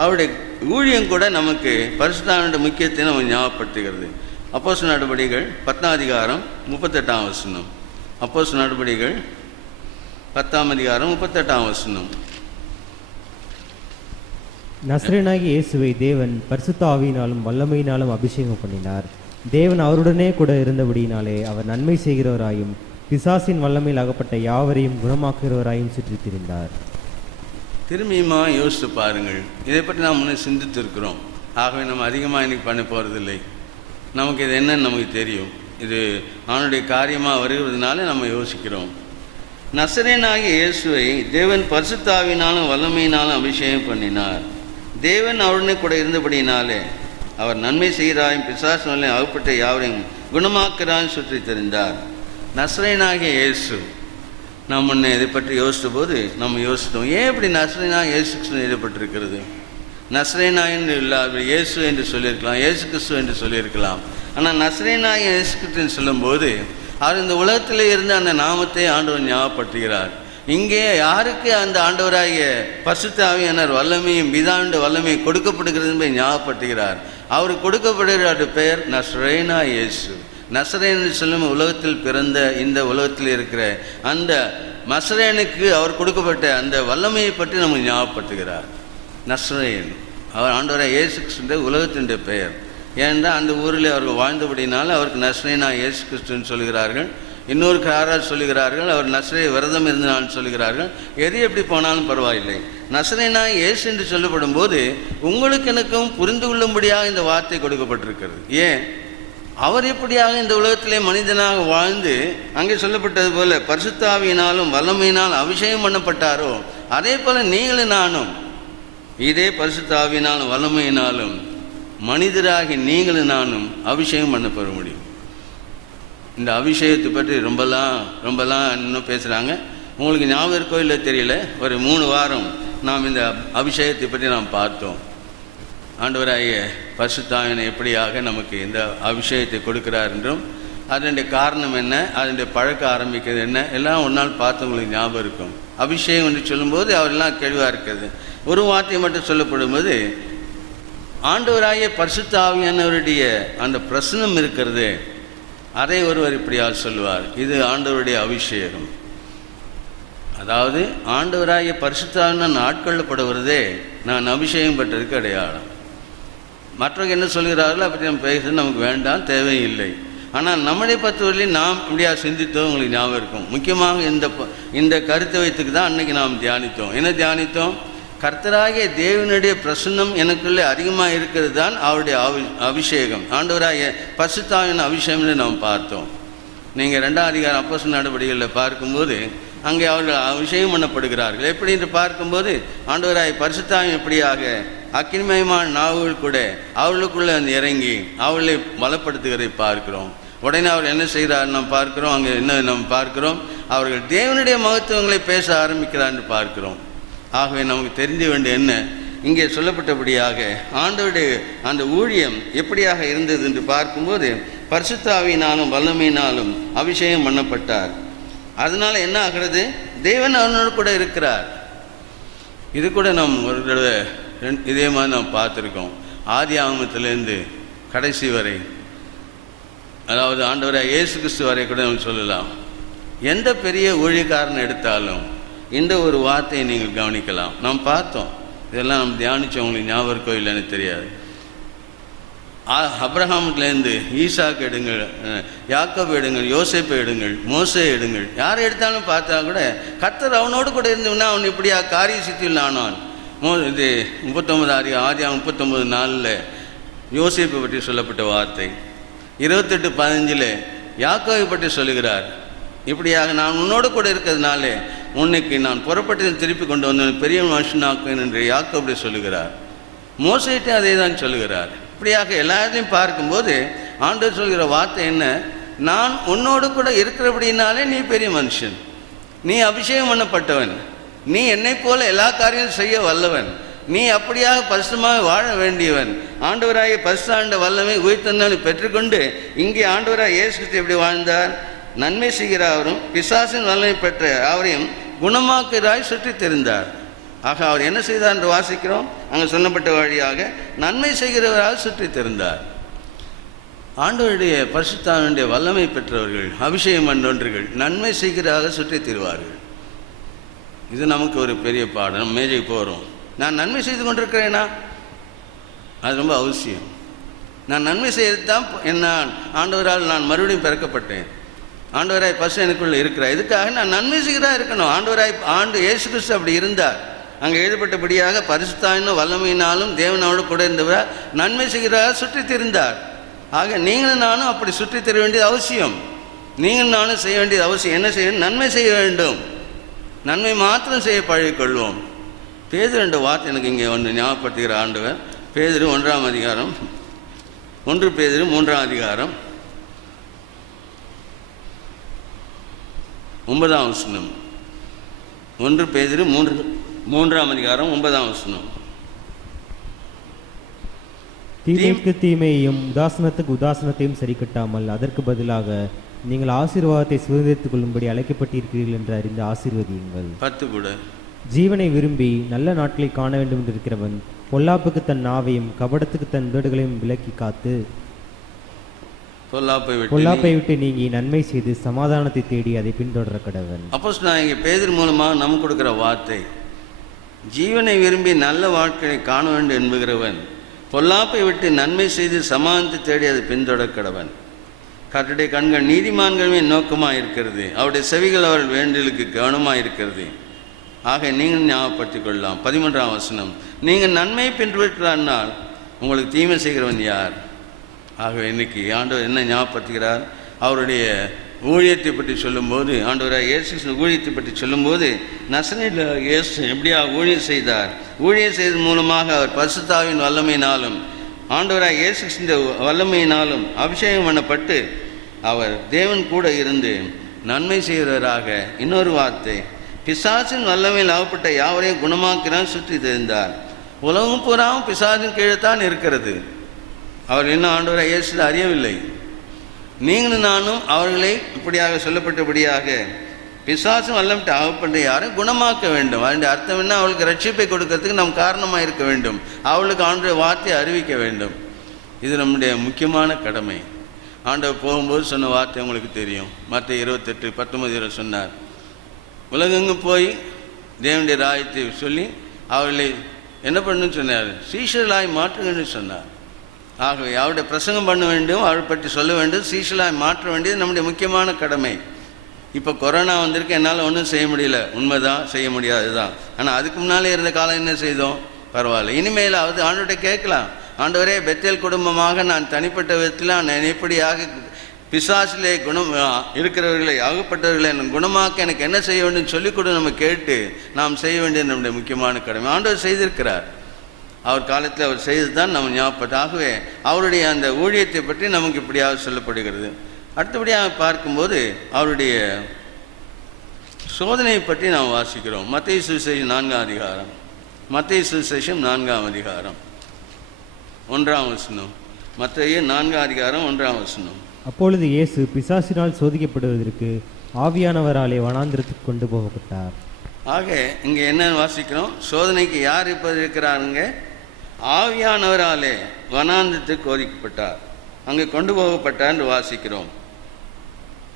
அவருடைய ஊழியம் கூட நமக்கு பரிசுத்தாவினுடைய முக்கியத்தை நம்ம ஞாபகப்படுத்துகிறது. அப்போஸ்தலர் நடபடிகள் 10ஆம் அதிகாரம் 38ஆம் வசனம். அப்போஸ்தலர் நடபடிகள் 10ஆம் அதிகாரம் 38ஆம் வசனம். நசரேயனாகிய இயேசுவை தேவன் பரிசுத்த ஆவியினாலும் வல்லமையினாலும் அபிஷேகம் பண்ணினார். தேவன் அவருடனே கூட இருந்தபடியினாலே அவர் நன்மை செய்கிறவராயும் பிசாசின் வல்லமையில் அகப்பட்ட யாவரையும் குணமாக்குகிறவராயும் சுற்றி திரிந்தார். திரும்பியுமா யோசித்து பாருங்கள். இதை பற்றி நாம் முன்னே சிந்தித்திருக்கிறோம். ஆகவே நம்ம அதிகமாக இன்னைக்கு பண்ண போகிறதில்லை. நமக்கு இது என்னன்னு நமக்கு தெரியும். இது அவனுடைய காரியமாக வருகிறதுனால நம்ம யோசிக்கிறோம். நசரேயனாகிய இயேசுவை தேவன் பரிசுத்த ஆவியினாலும் வல்லமையினாலும் அபிஷேகம் பண்ணினார். தேவன் அவருடனே கூட இருந்தபடினாலே அவர் நன்மை செய்கிறாயும் பிசாசு வல்லமையால் அகப்பட்ட யாவரையும் குணமாக்குறாயும் சுற்றி தெரிந்தார். நசரேயனாகிய இயேசு. நாம் முன்னே இதை பற்றி யோசித்த போது நம்ம யோசித்தோம், ஏன் இப்படி நசரேயனாகிய இயேசு கிறிஸ்து எழுதப்பட்டிருக்கிறது? நசரேயனாயின்னு இல்லாத இயேசு என்று சொல்லியிருக்கலாம், இயேசு கிறிஸ்து என்று சொல்லியிருக்கலாம். ஆனால் நசரேயனாகிய இயேசு கிறிஸ்துன்னு சொல்லும்போது அவர் இந்த உலகத்திலே இருந்து அந்த நாமத்தை ஆண்டவர் ஞாபகப்படுத்துகிறார். இங்கே யாருக்கு அந்த ஆண்டவராகிய பரிசுத்த ஆவியானவர் வல்லமையும் பிதாவின் வல்லமையும் கொடுக்கப்படுகிறது என்பதை ஞாபகப்படுத்துகிறார். அவருக்கு கொடுக்கப்படுகிற பெயர் நசரேயனாகிய இயேசு. நசரேயன் சொல்லும் உலகத்தில் பிறந்த இந்த உலகத்தில் இருக்கிற அந்த நசரேயனுக்கு அவர் கொடுக்கப்பட்ட அந்த வல்லமையை பற்றி நமக்கு ஞாபகப்படுத்துகிறார். நசரேயன் அவர் ஆண்டவராகிய இயேசு கிறிஸ்து உலகத்தின் பெயர். ஏனென்றால் அந்த ஊரில் அவர்கள் வாழ்ந்தபடினால அவருக்கு நசரேயனாகிய இயேசு கிறிஸ்துன்னு சொல்கிறார்கள். இன்னொரு காரால் சொல்லுகிறார்கள் அவர் நசரே விரதம் இருந்தாலும் சொல்லுகிறார்கள். எது எப்படி போனாலும் பரவாயில்லை, நசரேயனாகிய இயேசு என்று சொல்லப்படும் போது உங்களுக்கு எனக்கும் புரிந்து கொள்ளும்படியாக இந்த வார்த்தை கொடுக்கப்பட்டிருக்கிறது. ஏன் அவர் எப்படியாக இந்த உலகத்திலே மனிதனாக வாழ்ந்து அங்கே சொல்லப்பட்டது போல பரிசுத்த ஆவியினாலும் வல்லமையினால் அபிஷேகம் பண்ணப்பட்டாரோ, அதே போல நீங்களும் நானும் இதே பரிசுத்த ஆவியினாலும் வல்லமையினாலும் மனிதராகி நீங்களும் நானும் அபிஷேகம் பண்ணப்பெற முடியும். இந்த அபிஷேகத்தை பற்றி ரொம்பலாம் இன்னும் பேசுகிறாங்க. உங்களுக்கு ஞாபகம் இருக்கோ இல்லை தெரியல, ஒரு 3 வாரம் நாம் இந்த அபிஷேகத்தை பற்றி நாம் பார்த்தோம். ஆண்டவராகிய பரிசுத்த ஆவியானவர் எப்படியாக நமக்கு இந்த அபிஷேகத்தை கொடுக்கிறார் என்றும் அதனுடைய காரணம் என்ன, அதனுடைய பழக்க ஆரம்பிக்கிறது என்ன, எல்லாம் ஒரு நாள் பார்த்து உங்களுக்கு ஞாபகம் இருக்கும். அபிஷேகம் என்று சொல்லும்போது அவரெல்லாம் கேள்வியாக இருக்கிறது. ஒரு வார்த்தை மட்டும் சொல்லப்படும்போது ஆண்டவராகிய பரிசுத்த ஆவியானவருடைய அந்த பிரசனம் இருக்கிறது, அதை ஒருவர் இப்படியால் சொல்லுவார், இது ஆண்டவருடைய அபிஷேகம். அதாவது ஆண்டவராகிய பரிசுத்த ஆவியானவர் ஆட்கொள்ளப்படுவதே நான் அபிஷேகம் பெற்றதுக்கு அடையாளம். மற்றவங்க என்ன சொல்கிறார்களோ அப்படி நம்ம பேசுறது நமக்கு வேண்டாம், தேவையில்லை. ஆனால் நம்மளை பொறுத்தவரையிலும் நாம் இப்படியா சிந்தித்தோம் உங்களுக்கு ஞாபகம் இருக்கும். முக்கியமாக இந்த கருத்தை வைத்துக்கு தான் அன்றைக்கி நாம் தியானித்தோம். என்ன தியானித்தோம்? கர்த்தராகிய தேவனுடைய பிரசன்னம் எனக்குள்ளே அதிகமாக இருக்கிறது தான் அவருடைய அபிஷேகம், ஆண்டவராகிய பரிசுத்த ஆவியின் அபிஷேகம்னு நாம் பார்த்தோம். நீங்கள் 2ஆம் அதிகாரம் அப்போஸ்தலர் நடவடிக்கைகளில் பார்க்கும்போது அங்கே அவர்கள் அபிஷேகம் பண்ணப்படுகிறார்கள். எப்படி என்று பார்க்கும்போது ஆண்டவராகிய பரிசுத்த ஆவியின் எப்படியாக அக்கினிமயமான நாவுகள் கூட அவர்களுக்குள்ளே வந்து இறங்கி அவர்களை பலப்படுத்துகிறதை பார்க்கிறோம். உடனே அவர் என்ன செய்கிறார் நாம் பார்க்கிறோம். அங்கே என்ன நாம் பார்க்கிறோம்? அவர்கள் தேவனுடைய மகத்துவங்களை பேச ஆரம்பிக்கிறார் என்று பார்க்கிறோம். ஆகவே நமக்கு தெரிஞ்ச வேண்டிய என்ன, இங்கே சொல்லப்பட்டபடியாக ஆண்டவருடைய அந்த ஊழியம் எப்படியாக இருந்தது என்று பார்க்கும்போது பரிசுத்த ஆவியினாலும் வல்லமையினாலும் அபிஷேகம் பண்ணப்பட்டார். அதனால என்ன ஆகிறது? தேவன் அவனோடு கூட இருக்கிறார். இது கூட நாம் ஒரு தடவை இதே மாதிரி நாம் பார்த்துருக்கோம். ஆதி ஆகமத்திலேருந்து கடைசி வரை, அதாவது ஆண்டவராகிய இயேசு கிறிஸ்து வரை கூட நம்ம சொல்லலாம். எந்த பெரிய ஊழியக்காரன் எடுத்தாலும் இந்த ஒரு வார்த்தையை நீங்கள் கவனிக்கலாம். நாம் பார்த்தோம், இதெல்லாம் நம்ம தியானித்தோம், உங்களுக்கு ஞாபகம் இருக்கோ இல்லைன்னு தெரியாது. அப்ரஹாமுலேருந்து ஈசாக்கு எடுங்கள், யாக்கோபு எடுங்கள், யோசேப்பை எடுங்கள், மோசே எடுங்கள், யாரை எடுத்தாலும் பார்த்தா கூட கர்த்தர் அவனோடு கூட இருந்தோம்னா அவன் இப்படியா காரிய சித்தியில் ஆனான். இது 39 ஆதி 39:4 யோசேப்பை பற்றி சொல்லப்பட்ட வார்த்தை. 28:15 யாக்கோபை பற்றி சொல்லுகிறார். இப்படியாக நான் உன்னோடு கூட இருக்கிறதுனாலே உன்னைக்கு நான் புறப்பட்டதில் திருப்பி கொண்டு வந்தேன், பெரிய மனுஷனாக்குவேன் என்று யாக்கோபை சொல்லுகிறார். மோசேட்டு அதே தான் சொல்லுகிறார். இப்படியாக எல்லாத்தையும் பார்க்கும்போது ஆண்டவர் சொல்கிற வார்த்தை என்ன? நான் உன்னோடு கூட இருக்கிறபடினாலே நீ பெரிய மனுஷன், நீ அபிஷேகம் பண்ணப்பட்டவன், நீ என்னை போல எல்லா காரியங்களும் செய்ய வல்லவன், நீ அப்படியாக பரிசுத்தமாக வாழ வேண்டியவன். ஆண்டவராகிய பரிசுத்த வல்லமை உயிர்த்தெழுந்தவனை பெற்றுக்கொண்டு இங்கே ஆண்டவராகிய இயேசு கிறிஸ்து எப்படி வாழ்ந்தார்? நன்மை செய்கிறவரும் பிசாசின் வல்லமை பெற்ற அவரையும் குணமாக்குகிறாய் சுற்றி தெரிந்தார். ஆக அவர் என்ன செய்தார் என்று வாசிக்கிறோம். அங்கே சொல்லப்பட்ட வழியாக நன்மை செய்கிறவராக சுற்றி தெரிந்தார். ஆண்டவருடைய பரிசுத்தாவினுடைய வல்லமை பெற்றவர்கள், அபிஷேகம் பண்ணவர்கள் நன்மை செய்கிறதாக சுற்றி தருவார்கள். இது நமக்கு ஒரு பெரிய பாடம். நம்ம மேஜைக்கு போகிறோம், நான் நன்மை செய்து கொண்டிருக்கிறேனா? அது ரொம்ப அவசியம். நான் நன்மை செய்து தான் என்ன ஆண்டவரால் நான் மறுபடியும் பிறக்கப்பட்டேன், ஆண்டவராய் பசு எனக்குள்ள இருக்கிறார். இதுக்காக நான் நன்மை செய்கிறதா இருக்கணும். ஆண்டவராய் இயேசு கிறிஸ்து அப்படி இருந்தார். அங்கே எழுதப்பட்டபடியாக பரிசுத்தாவின் வல்லமையினாலும் தேவனோடு கூட இருந்தவரால் நன்மை செய்கிறதாக சுற்றி திரிந்தார். ஆக நீங்களும் நானும் அப்படி சுற்றி தர வேண்டியது அவசியம். நீங்கள் நானும் செய்ய வேண்டியது அவசியம். என்ன செய்யணும்? நன்மை செய்ய வேண்டும். நன்மை மாத்திரம் செய்ய பழகிக்கொள்வோம். பேதுரு 2 வார்த்தை எனக்கு இங்கே ஒன்று ஞாபகப்படுத்துகிற ஆண்டவர். பேதுரு 1ஆம் அதிகாரம் 1 பேதுரு 3ஆம் அதிகாரம் 9ஆம் வசனம். 1 பேதுரு 3ஆம் அதிகாரம் 9ஆம் வசனம். தீமைக்கு தீமையையும் உதாசனத்துக்கு உதாசனத்தையும் சரி கட்டாமல் அதற்கு பதிலாக நீங்கள் ஆசீர்வாதத்தை சுதந்திரித்துக் கொள்ளும்படி அழைக்கப்பட்டிருக்கிறீர்கள் என்று அறிந்து ஆசீர்வதியுங்கள். 10 கூட. ஜீவனை விரும்பி நல்ல நாட்களை காண வேண்டும் என்று இருக்கிறவன் பொல்லாப்புக்கு தன் நாவையும் கபடத்துக்கு தன் உதடுகளையும் விலக்கி காத்து பொல்லாப்பை விட்டு நீங்கி நன்மை செய்து சமாதானத்தை தேடி அதை பின்தொடர கடவன். அப்போஸ்தலனாகிய இங்கே பேதுரு மூலமாக நமக்கு கொடுக்கிற வார்த்தை, ஜீவனை விரும்பி நல்ல வாழ்க்கையை காண வேண்டும் என்புகிறவன் பொல்லாப்பை விட்டு நன்மை செய்து சமாதானத்தை தேடி அதை பின்தொடர கடவன். கர்த்தருடைய கண்கள் நீதிமான்களுமே நோக்கமாக இருக்கிறது, அவருடைய செவிகள் அவர்கள் வேண்டலுக்கு கவனமாக இருக்கிறது. ஆக நீங்கள் ஞாபகப்படுத்திக் கொள்ளலாம். 13ஆம் வசனம். நீங்கள் நன்மையை பின்பற்றானால் உங்களுக்கு தீமை செய்கிறவன் யார்? ஆகவே இன்னைக்கு ஆண்டவர் என்ன ஞாபகப்படுத்துகிறார்? அவருடைய ஊழியத்தை பற்றி சொல்லும்போது, ஆண்டவராக இயேசு ஊழியத்தை பற்றி சொல்லும்போது, நசரேயுள்ள இயேசு எப்படியா ஊழியம் செய்தார்? ஊழியம் செய்ததன் மூலமாக அவர் பரிசுத்தாவின் வல்லமையினாலும் ஆண்டவராக இயேசு வல்லமையினாலும் அபிஷேகம் பண்ணப்பட்டு அவர் தேவன் கூட இருந்து நன்மை செய்கிறவராக. இன்னொரு வார்த்தை, பிசாசின் வல்லமையில் ஆகப்பட்ட யாவரையும் குணமாக்கிறான் சுற்றி தெரிந்தார். உலகம் பூராவும் பிசாசின் கீழே தான் இருக்கிறது. அவர் இன்னும் ஆண்டவராக இயேசு அறியவில்லை. நீங்களும் நானும் அவர்களை இப்படியாக சொல்லப்பட்டபடியாக பிசாசும் வல்லமிட்டு ஆகப்பட்ட யாரும் குணமாக்க வேண்டும். அதனுடைய அர்த்தம் என்ன? அவளுக்கு ரட்சிப்பை கொடுக்கறதுக்கு நாம் காரணமாக இருக்க வேண்டும். அவளுக்கு ஆண்டவருடைய வார்த்தையை அறிவிக்க வேண்டும். இது நம்முடைய முக்கியமான கடமை. ஆண்டவர் போகும்போது சொன்ன வார்த்தை உங்களுக்கு தெரியும். மத்தேயு 28:19 சொன்னார், உலகெங்கும் போய் தேவனுடைய ராஜ்யத்தை சொல்லி அவர்களை என்ன பண்ணணும்னு சொன்னார்? சீஷர்களாய் மாற்றுங்கன்னு சொன்னார். ஆகவே அவருடைய பிரசங்கம் பண்ண வேண்டும், அவரை பற்றி சொல்ல வேண்டும், சீஷர்களாய் மாற்ற வேண்டியது நம்முடைய முக்கியமான கடமை. இப்போ கொரோனா வந்திருக்கு, என்னால் ஒன்றும் செய்ய முடியல, உண்மைதான், செய்ய முடியாது தான். ஆனால் அதுக்கு முன்னாலே இருந்த காலம் என்ன செய்தோம்? பரவாயில்ல. இனிமேலாவது ஆண்டவர்கிட்ட கேட்கலாம், ஆண்டவரே பெத்தேல் குடும்பமாக நான் தனிப்பட்ட விதத்தில் நான் எப்படியாக பிசாசிலே குணம் இருக்கிறவர்களை ஆகப்பட்டவர்களை எனக்கு குணமாக்க எனக்கு என்ன செய்ய வேண்டும் சொல்லிக் கொடு. நம்ம கேட்டு நாம் செய்ய வேண்டியது நம்முடைய முக்கியமான கடமை. ஆண்டவர் செய்திருக்கிறார். அவர் காலத்தில் அவர் செய்து தான் நம்ம ஞாபகப்பட்ட. ஆகவே அவருடைய அந்த ஊழியத்தை பற்றி நமக்கு இப்படியாக சொல்லப்படுகிறது. அடுத்தபடியாக பார்க்கும்போது அவருடைய சோதனையை பற்றி நாம் வாசிக்கிறோம். மத்தேயு சுவிசேஷம் 4ஆம் அதிகாரம். மத்தேயு சுவிசேஷம் 4ஆம் அதிகாரம் 1ஆம் வசனம். மத்தேயு 4ஆம் அதிகாரம் 1ஆம் வசனம். அப்பொழுது இயேசு பிசாசினால் சோதிக்கப்படுவதற்கு ஆவியானவராலே வனாந்திரத்துக்கு கொண்டு போகப்பட்டார். ஆக இங்கே என்ன வாசிக்கிறோம்? சோதனைக்கு யார் இப்போ இருக்கிறாருங்க? ஆவியானவராலே வனாந்திரத்துக்கு சோதிக்கப்பட்டார், அங்கே கொண்டு போகப்பட்டார் என்று வாசிக்கிறோம்.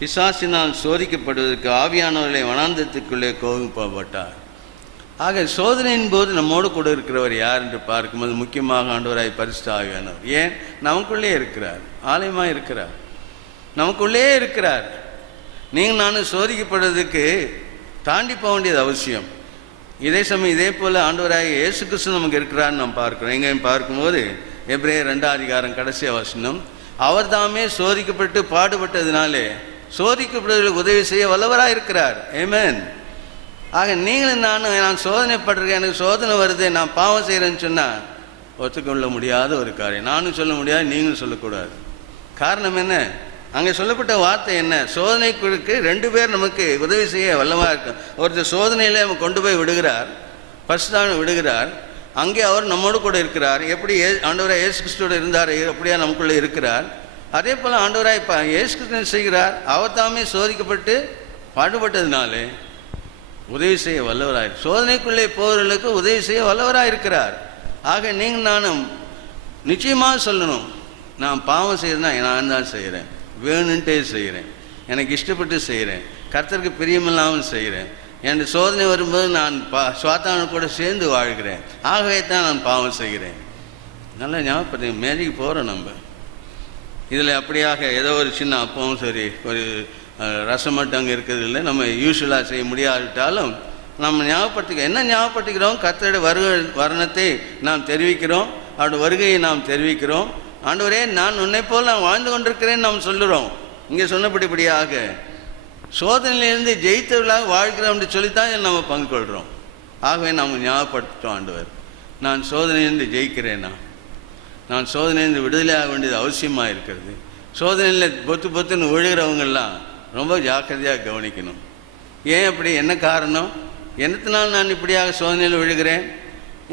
பிசாசினால் சோதிக்கப்படுவதற்கு ஆவியானவர்களே வனாந்திரத்துக்குள்ளே கொண்டு போகப்பட்டார். ஆக சோதனையின் போது நம்மோடு கூட இருக்கிறவர் யார் என்று பார்க்கும்போது முக்கியமாக ஆண்டவராய் பரிசுத்த ஆவியானவர். ஏன்? நமக்குள்ளே இருக்கிறார், ஆலயமாக இருக்கிறார், நமக்குள்ளே இருக்கிறார். நீங்கள் நானும் சோதிக்கப்படுறதுக்கு தாண்டி போக வேண்டியது அவசியம். இதே சமயம் இதே போல் ஆண்டவராக இயேசு கிறிஸ்து நமக்கு இருக்கிறான்னு நாம் பார்க்கிறோம். எங்கேயும் பார்க்கும்போது எபிரேயர் 2ஆம் அதிகாரம் கடைசி வசனம், அவர் தாமே சோதிக்கப்பட்டு பாடுபட்டதினாலே சோதிக்கப்படுவதற்கு உதவி செய்ய வல்லவராக இருக்கிறார். ஆமென். ஆக நீங்களும் நான் சோதனைப்படுறேன், எனக்கு சோதனை வருது, நான் பாவம் செய்கிறேன்னு சொன்னால் ஒத்துக்கொள்ள முடியாத ஒரு காரியம். நானும் சொல்ல முடியாது, நீங்களும் சொல்லக்கூடாது. காரணம் என்ன? அங்கே சொல்லப்பட்ட வார்த்தை என்ன? சோதனைக்கு 2 பேர் நமக்கு உதவி செய்ய வல்லமாக இருக்கும். ஒருத்தர் சோதனையில் நம்ம கொண்டு போய் விடுகிறார், பரிசுத்தாவியை விடுகிறார், அங்கே அவர் நம்மோடு கூட இருக்கிறார். எப்படி ஆண்டவராக இயேசு கிறிஸ்துவோடு இருந்தார், அப்படியா நமக்குள்ளே இருக்கிறார். அதே போல் ஆண்டவராக இப்போ இயேசு கிறிஸ்து செய்கிறார். அவர் தாமே சோதிக்கப்பட்டு பாடுபட்டதுனாலே உதவி செய்ய வல்லவராக, சோதனைக்குள்ளே போகிறவர்களுக்கு உதவி செய்ய வல்லவராக இருக்கிறார். ஆக நீங்கள் நானும் நிச்சயமாக சொல்லணும், நான் பாவம் செய்கிறேன்னா நான் தான் செய்கிறேன், வேணுன்ட்டே செய்கிறேன், எனக்கு இஷ்டப்பட்டு செய்கிறேன், கர்த்தருக்கு பிரியமில்லாமல் செய்கிறேன். என் சோதனை வரும்போது நான் சாத்தானு கூட சேர்ந்து வாழ்கிறேன். ஆகவே தான் நான் பாவம் செய்கிறேன். நல்லா ஞாபகப்படுத்தி மேஜைக்கு போகிறோம். நம்ம இதில் அப்படியாக ஏதோ ஒரு சின்ன அப்பவும் சரி, ஒரு ரசம் மட்டும் அங்கே இருக்கிறது இல்லை, நம்ம யூஸ்வலாக செய்ய முடியாவிட்டாலும் நம்ம என்ன ஞாபகப்படுத்திக்கிறோம்? கர்த்தருடைய வரணத்தை நாம் தெரிவிக்கிறோம், அவருடைய வருகையை நாம் தெரிவிக்கிறோம். ஆண்டவரே, நான் உன்னை போல் நான் வாழ்ந்து கொண்டிருக்கிறேன்னு நாம் சொல்லுறோம். இங்கே சொன்னபடியாக சோதனையிலிருந்து ஜெயித்தவர்களாக வாழ்கிறோம் என்று சொல்லித்தான் நம்ம பங்கு கொள்கிறோம். ஆகவே நாம் ஞாபகப்படுத்தோம், ஆண்டவர் நான் சோதனையிலிருந்து ஜெயிக்கிறேனா, நான் சோதனையிலிருந்து விடுதலையாக வேண்டியது அவசியமாக இருக்கிறது. சோதனையில் பொத்துன்னு விழுகிறவங்கெல்லாம் ரொம்ப ஜாக்கிரதையாக கவனிக்கணும். ஏன் அப்படி, என்ன காரணம், என்னத்தினால் நான் இப்படியாக சோதனையில் விழுகிறேன்?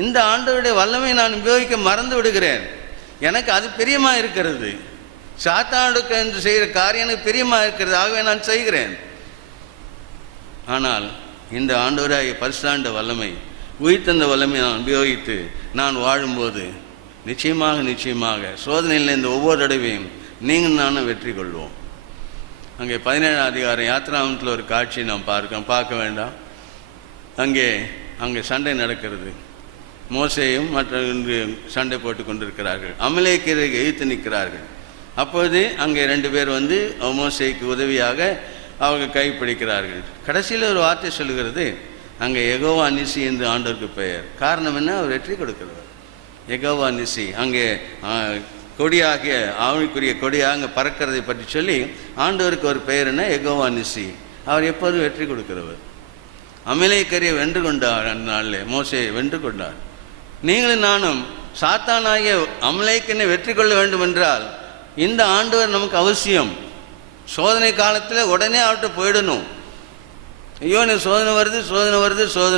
இந்த ஆண்டவருடைய வல்லமை நான் உபயோகிக்க மறந்து விடுகிறேன். எனக்கு அது பிரியமாக இருக்கிறது. சாத்தானுக்கு என்று செய்கிற காரியம் எனக்கு பிரியமாக இருக்கிறது, ஆகவே நான் செய்கிறேன். ஆனால் இந்த ஆண்டவராகிய பரிசுத்த வல்லமை, உயிர்த்தந்த வல்லமை நான் உபயோகித்து நான் வாழும்போது நிச்சயமாக சோதனையில் இந்த ஒவ்வொரு தடவையும் நீங்கள் நானும் வெற்றி கொள்வோம். அங்கே 17ஆம் அதிகாரம் யாத்திராமத்தில் ஒரு காட்சியை நாம் பார்க்க வேண்டாம். அங்கே சண்டை நடக்கிறது. மோசேயும் மற்ற சண்டை போட்டு கொண்டிருக்கிறார்கள். அமலேக்கியரை எதிர்த்து நிற்கிறார்கள். அப்போது அங்கே 2 பேர் வந்து மோசேக்கு உதவியாக அவர்கள் கைப்பிடிக்கிறார்கள். கடைசியில் ஒரு வார்த்தை சொல்லுகிறது, அங்கே யெகோவா நிசி என்று ஆண்டவருக்கு பெயர். காரணம் என்ன, அவர் வெற்றி கொடுக்கிறவர். யெகோவா நிசி அங்கே கொடியாகிய ஆவிக்குரிய கொடியாக அங்கே பறக்கிறதை பற்றி சொல்லி ஆண்டவருக்கு ஒரு பெயர் என்ன, யெகோவா நிசி. அவர் எப்போதும் வெற்றி கொடுக்கிறவர். அமலேக்கரியை வென்று கொண்டார். அந்த நாளில் மோசே வென்று கொண்டார். நீங்களும் நானும் சாத்தானாகிய அமலேக்கனை வெற்றி கொள்ள வேண்டும் என்றால் இந்த ஆண்டவர் நமக்கு அவசியம். சோதனை காலத்தில் உடனே அவர்கிட்ட போயிடணும். ஐயோ எனக்கு சோதனை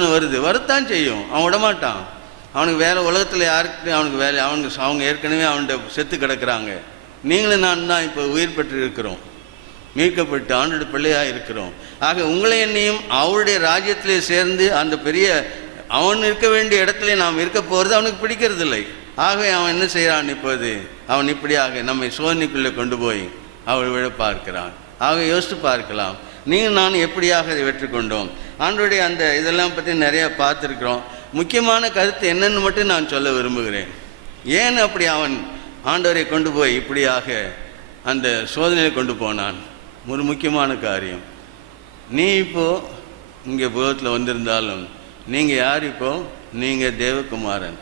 வருது வரத்தான் செய்யும். அவன் விடமாட்டான். அவனுக்கு வேறு உலகத்தில் யாருக்கு அவனுக்கு வேலை, அவங்க ஏற்கனவே அவன்கிட்ட செத்து கிடக்கிறாங்க. நீங்களும் நான் தான் இப்போ உயிர் பெற்று இருக்கிறோம், மீட்கப்பட்டு ஆண்டோட பிள்ளையாக இருக்கிறோம். ஆக உங்களை என்னையும் அவருடைய ராஜ்யத்திலே சேர்ந்து அந்த பெரிய அவன் இருக்க வேண்டிய இடத்துல நாம் இருக்க போகிறது அவனுக்கு பிடிக்கிறதில்லை. ஆகவே அவன் என்ன செய்கிறான், இப்போது அவன் இப்படியாக நம்மை சோதனைக்குள்ளே கொண்டு போய் அவள் விழ பார்க்கிறான். ஆக யோசித்து பார்க்கலாம், நீங்கள் நான் எப்படியாக அதை வெற்றி கொண்டோம். ஆண்டோடைய அந்த இதெல்லாம் பற்றி நிறையா பார்த்துருக்குறோம். முக்கியமான கருத்து என்னென்னு மட்டும் நான் சொல்ல விரும்புகிறேன். ஏன் அப்படி அவன் ஆண்டவரை கொண்டு போய் இப்படியாக அந்த சோதனையில் கொண்டு போனான்? ஒரு முக்கியமான காரியம், நீ இப்போது இங்கே புகத்தில் வந்திருந்தாலும் நீங்கள் யார்? இப்போது நீங்கள் தேவகுமாரன்,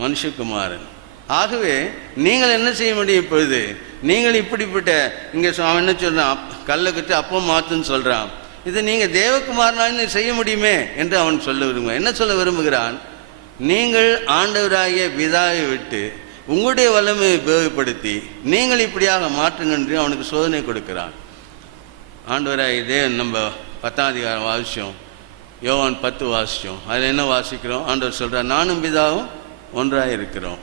மனுஷகுமாரன். ஆகவே நீங்கள் என்ன செய்ய முடியும்? இப்பொழுது நீங்கள் இப்படிப்பட்ட இங்கே அவன் என்ன சொல்கிறான், கல்லை கட்டி அப்போ மாற்றுன்னு சொல்கிறான். இது நீங்கள் தேவகுமாரனாக செய்ய முடியுமே என்று அவன் சொல்ல விரும்புகிறான். என்ன சொல்ல விரும்புகிறான்? நீங்கள் ஆண்டவராகிய பிதாவை விட்டு உங்களுடைய வல்லமையை உபயோகப்படுத்தி நீங்கள் இப்படியாக மாற்றுங்க என்று அவனுக்கு சோதனை கொடுக்கிறான். ஆண்டவராகிய தேவன் நம்ம 10ஆம் அதிகாரம் வாசித்தோம், யோவான் 10 வாசித்தோம். அதில் என்ன வாசிக்கிறோம்? ஆண்டவர் சொல்கிறார், நானும் பிதாவும் ஒன்றாக இருக்கிறோம்.